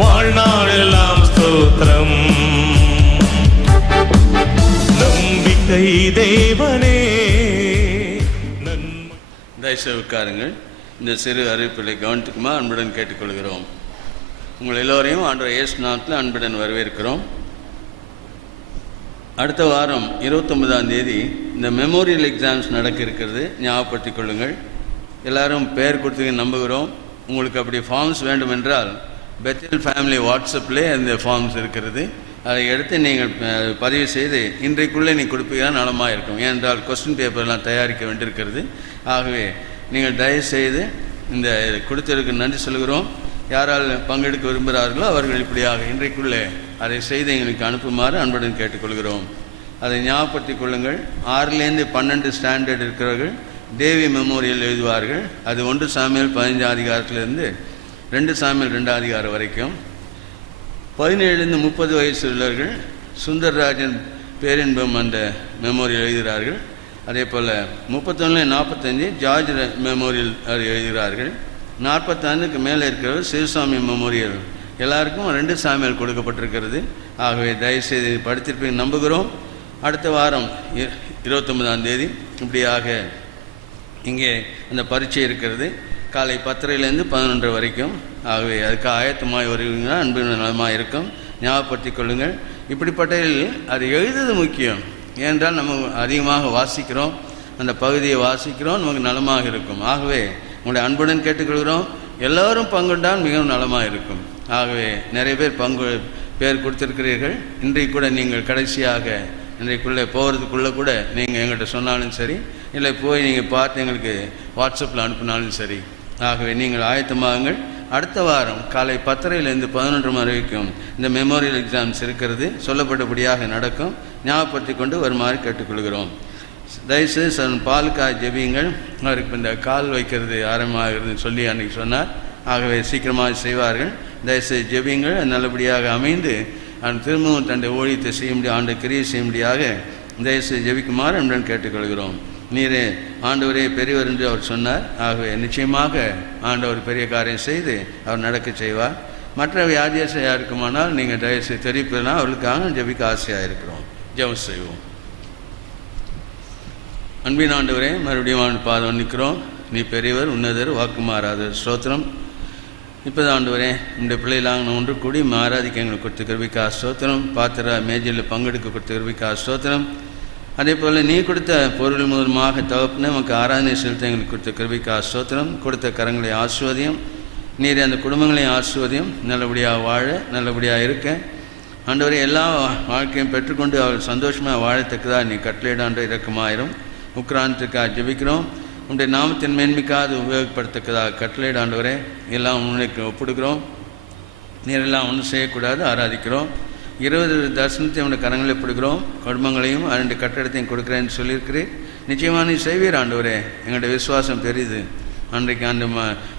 வாழ்நாளெல்லாம் ஸ்தோத்திரம். நம்பிக்கை தேவனே தயவுசெய்து உட்காருங்கள். இந்த சிறு அறிவிப்புகளை கவனித்துக்குமா அன்புடன் கேட்டுக்கொள்கிறோம். உங்கள் எல்லோரையும் ஆண்டவர் இயேசு நாமத்தில் அன்புடன் வரவேற்கிறோம். அடுத்த வாரம் 29ஆம் தேதி இந்த மெமோரியல் எக்ஸாம்ஸ் நடக்க இருக்கிறது, ஞாபகப்படுத்திக் கொள்ளுங்கள். எல்லாரும் பெயர் கொடுத்து நம்புகிறோம். உங்களுக்கு அப்படி ஃபார்ம்ஸ் வேண்டும் என்றால் பெத்தல் ஃபேமிலி வாட்ஸ்அப்பில் அந்த ஃபார்ம்ஸ் இருக்கிறது. அதை எடுத்து நீங்கள் பதிவு செய்து இன்றைக்குள்ளே நீ கொடுப்பீங்கன்னா நலமாக இருக்கும். ஏனென்றால் கொஸ்டின் பேப்பர்லாம் தயாரிக்க வேண்டியிருக்கிறது. ஆகவே நீங்கள் தயவுசெய்து இந்த கொடுத்ததற்கு நன்றி சொல்கிறோம். யாரால் பங்கெடுக்க விரும்புகிறார்களோ அவர்கள் இப்படியாக இன்றைக்குள்ளே அதை செய்து எங்களுக்கு அனுப்புமாறு அன்புடன் கேட்டுக்கொள்கிறோம். அதை ஞாபகப்படுத்திக் கொள்ளுங்கள். 6லேருந்து 12 ஸ்டாண்டர்ட் இருக்கிறவர்கள் தேவி மெமோரியல் எழுதுவார்கள். அது 1 சாமுவேல் 15 அதிகாரத்திலிருந்து 2 சாமுவேல் 2 அதிகாரம் வரைக்கும். 17லேருந்து 30 வயசு உள்ளவர்கள் சுந்தர்ராஜன் பேரின்பம் அந்த மெமோரியல் எழுதுகிறார்கள். அதே போல் 31-45 ஜார்ஜ் மெமோரியல் அது எழுதுகிறார்கள். 45க்கு மேலே இருக்கிறவர் சிவசாமி மெமோரியல். எல்லாருக்கும் 2 சாமியல் கொடுக்கப்பட்டிருக்கிறது. ஆகவே தயவுசெய்து படித்திருப்பீங்க நம்புகிறோம். அடுத்த வாரம் 29ஆம் தேதி இப்படியாக இங்கே அந்த பரீட்சை இருக்கிறது. காலை 10:30லேருந்து 11 வரைக்கும். ஆகவே அதுக்கு ஆயத்தமாக வருவீங்கன்னா அன்பு நலமாக இருக்கும். ஞாபகப்படுத்திக் கொள்ளுங்கள். இப்படிப்பட்டதில் அது எழுதுவது முக்கியம். ஏனென்றால் நம்ம அதிகமாக வாசிக்கிறோம், அந்த பகுதியை வாசிக்கிறோம், நமக்கு நலமாக இருக்கும். ஆகவே உங்களை அன்புடன் கேட்டுக்கொள்கிறோம். எல்லோரும் பங்குண்டால் மிகவும் நலமாக இருக்கும். ஆகவே நிறைய பேர் பேர் கொடுத்துருக்கிறீர்கள். இன்றைக்கு கூட நீங்கள் கடைசியாக இன்றைக்குள்ளே போகிறதுக்குள்ளே கூட நீங்கள் எங்கள்கிட்ட சொன்னாலும் சரி, இல்லை போய் நீங்கள் பார்த்து எங்களுக்கு வாட்ஸ்அப்பில் அனுப்பினாலும் சரி. ஆகவே நீங்கள் ஆயத்தமாகுங்கள். அடுத்த வாரம் காலை 10:30லேருந்து 11 வரைக்கும் இந்த மெமோரியல் எக்ஸாம்ஸ் இருக்கிறது. சொல்லப்பட்டபடியாக நடக்கும். ஞாபகப்படுத்தி கொண்டு வருமாறு கேட்டுக்கொள்கிறோம். தயவுசெய்து பாலுக்காய் ஜெபியுங்கள். அவருக்கு இந்த கால் வைக்கிறது ஆரம்பமாகிறதுன்னு சொல்லி அன்றைக்கி சொன்னார். ஆகவே சீக்கிரமாக செய்வார்கள். தயவுசெய்து ஜெபியுங்கள். நல்லபடியாக அமைந்து அவன் திரும்பவும் தன்னுடைய ஊழியத்தை செய்ய முடியும், ஆண்டு கிரியை செய்ய முடியாக தயவுசெய்து ஜெபிக்குமாறு நம்முடன் கேட்டுக்கொள்கிறோம். நீரே ஆண்டவரே பெரியவர் என்று அவர் சொன்னார். ஆகவே நிச்சயமாக ஆண்டவர் பெரிய காரியம் செய்து அவர் நடக்க செய்வார். மற்ற வியாதியாக இருக்குமானால் நீங்கள் தயவுசெய்து தெரிவிப்பதுனா அவர்களுக்காக ஜெபிக்க ஆசையாக இருக்கிறோம். ஜெபம் செய்வோம். அன்பின் ஆண்டவரே, மறுபடியும் ஆண்டு பாதம் நிற்கிறோம். நீ பெரியவர், உன்னதர், வாக்கு மாறாதவர். ஸ்தோத்திரம். இப்போது ஆண்டவரே, இந்த பிள்ளைகளாக ஒன்று கூடி ஆராதிக்க எங்களுக்கு கொடுத்த கிருபைக்கா ஸ்தோத்திரம். பாத்திர மேஜையில் பங்கெடுக்க கொடுத்த கிருபைக்கா ஸ்தோத்திரம். அதே போல் நீ கொடுத்த பொருள் மூலமாக தகப்பனே நமக்கு ஆராதனை செலுத்த எங்களுக்கு கொடுத்த கிருபைக்கா ஸ்தோத்திரம். கொடுத்த கரங்களை ஆசீர்வதியும். நீர் அந்த குடும்பங்களையும் ஆசீர்வதியும். நல்லபடியாக வாழ, நல்லபடியாக இருக்க ஆண்டவரே, எல்லா வாழ்க்கையும் பெற்றுக்கொண்டு அவள் சந்தோஷமாக வாழத்தக்கதாக நீ கட்டளையிடாண்டு இறக்கமாயிரும். உக்ரானத்துக்காக ஜெபிக்கிறோம். உன்னுடைய நாமத்தின் மேன்மைக்காக உபயோகப்படுத்தக்கதாக கட்டளையிட ஆண்டவரே, எல்லாம் உன்னுக்கு ஒப்பிடுகிறோம். நீரெல்லாம் ஒன்றும் செய்யக்கூடாது, ஆராதிக்கிறோம். 20 தரிசனத்தை உன்னுடைய கரங்களை ஒப்பிடுகிறோம். குடும்பங்களையும் 2 கட்டடத்தையும் கொடுக்குறேன்னு சொல்லியிருக்கிறேன். நிச்சயமாக நீ செய்வீர் ஆண்டவரே. எங்களுடைய விசுவாசம் பெரிது. அன்றைக்கு அந்த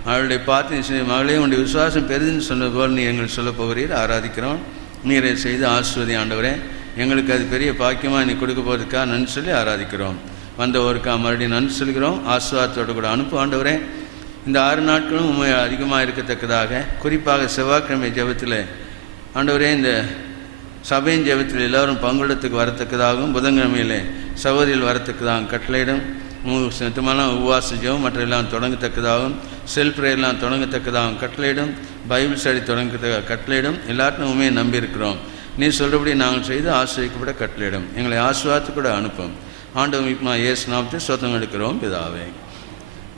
அவளுடைய பார்த்து மகளே உன்னுடைய விசுவாசம் பெரிதுன்னு சொன்னது போல் நீ எங்களுக்கு சொல்ல போகிறீர். ஆராதிக்கிறோம். நீரை செய்து ஆசீர்வதி ஆண்டவரே. எங்களுக்கு அது பெரிய பாக்கியமாக நீ கொடுக்க போகிறதுக்காக நன்றி சொல்லி ஆராதிக்கிறோம். வந்தவருக்காக மறுபடியும் நன்றி சொல்கிறோம். ஆசீர்வாதத்தோடு கூட அனுப்பு ஆண்டவரே. இந்த 6 நாட்களும் உண்மை அதிகமாக இருக்கத்தக்கதாக, குறிப்பாக செவ்வாய்க்கிழமை ஜெபத்தில் ஆண்டவரே, இந்த சபையின் ஜெபத்தில் எல்லோரும் பங்குடத்துக்கு வரத்தக்கதாகவும், புதன்கிழமையிலே சகோதரியில் வரத்தக்கதாகவும் கட்டளையிடும். சுத்தமான உபவாச ஜெபம் மற்ற எல்லாம் தொடங்கத்தக்கதாகவும், செல்ஃப் ப்ரேயர்லாம் தொடங்கத்தக்கதாகவும் கட்டளையிடும். பைபிள் ஸ்டடி தொடங்கத்தக்க கட்டளையிடும். எல்லாத்தையும் உண்மையை நம்பியிருக்கிறோம். நீ சொல்கிறபடி நாங்கள் செய்து ஆசிரியக்கப்பட கட்டளையிடும். எங்களை ஆசீர்வாதத்து கூட அனுப்பும். ஆண்டவர் இயேசு நாமத்தை சொத்தம் எடுக்கிறோம் பிதாவே.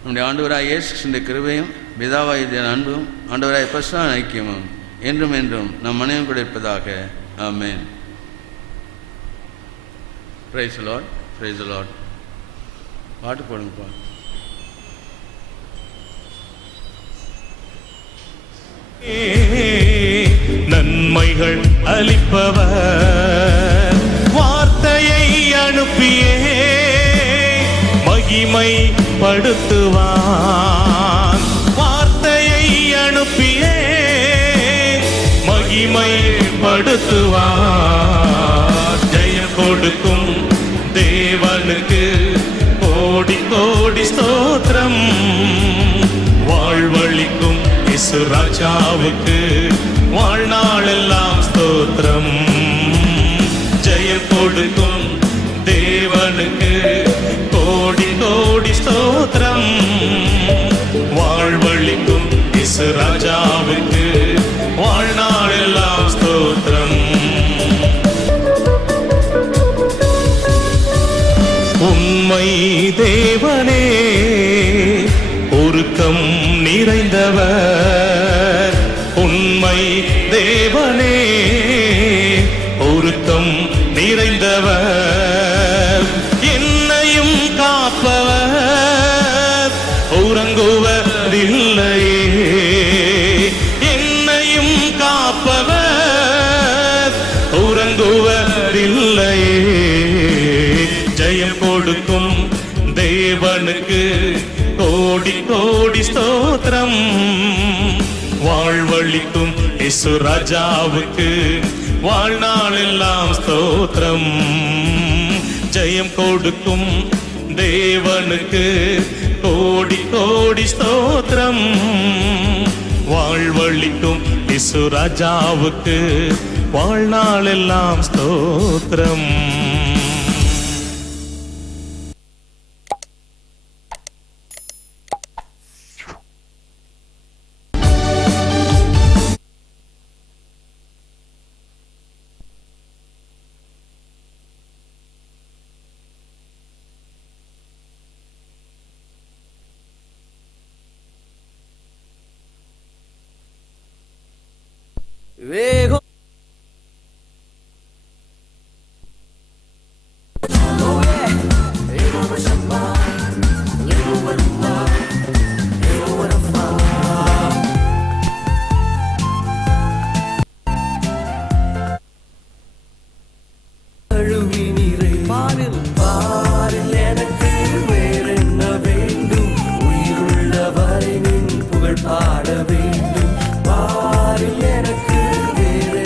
நம்முடைய ஆண்டவராக இயேசு கிருபையும் பிதாவாய் அன்பும் ஆண்டவராய் பரிசுத்த ஐக்கியமும் என்றும் என்றும் நம் மனைவி கூட இருப்பதாக. Amen. Praise the Lord, praise the Lord. பாட்டு போடுங்கப்பா. நன்மைகள் அளிப்பவர், வார்த்தையை அனுப்பியே மகிமை படுத்துவான். வார்த்தையை அனுப்பியே மகிமைப்படுத்துவார். ஜெயம் கொடுக்கும் தேவனுக்கு கோடி கோடி ஸ்தோத்திரம். வாழ்வழிக்கும் இயேசு ராஜாவுக்கு வாழ்நாளெல்லாம் ஸ்தோத்திரம். ஜெயம் கொடுக்கும் தேவனுக்கு கோடி கோடி ஸ்தோத்திரம். வாழ்வழிக்கும் இயேசு ராஜாவுக்கு வாழ்நாளெல்லாம் ஸ்தோத்திரம். உண்மை தேவனே உருக்கம் நிறைந்தவர். உண்மை தேவனே உருக்கம் நிறைந்தவர். என்னையும் காப்பவர் உறங்குவதில்லையே. என்னையும் காப்பவர் உறங்குவதில்லையே. ஜெயம் கொடுக்கும் தேவனுக்கு கோடி கோடி ஸ்தோத்திரம். வாழ்வழிக்கும் இயேசு ராஜாவுக்கு வாழ்நாளெல்லாம் ஸ்தோத்திரம். ஜெயம் கொடுக்கும் தேவனுக்கு கோடி கோடி ஸ்தோத்திரம். வாழ்வழிக்கும் இயேசு ராஜாவுக்கு வாழ்நாளெல்லாம் ஸ்தோத்திரம். வேகம் Oh yeah,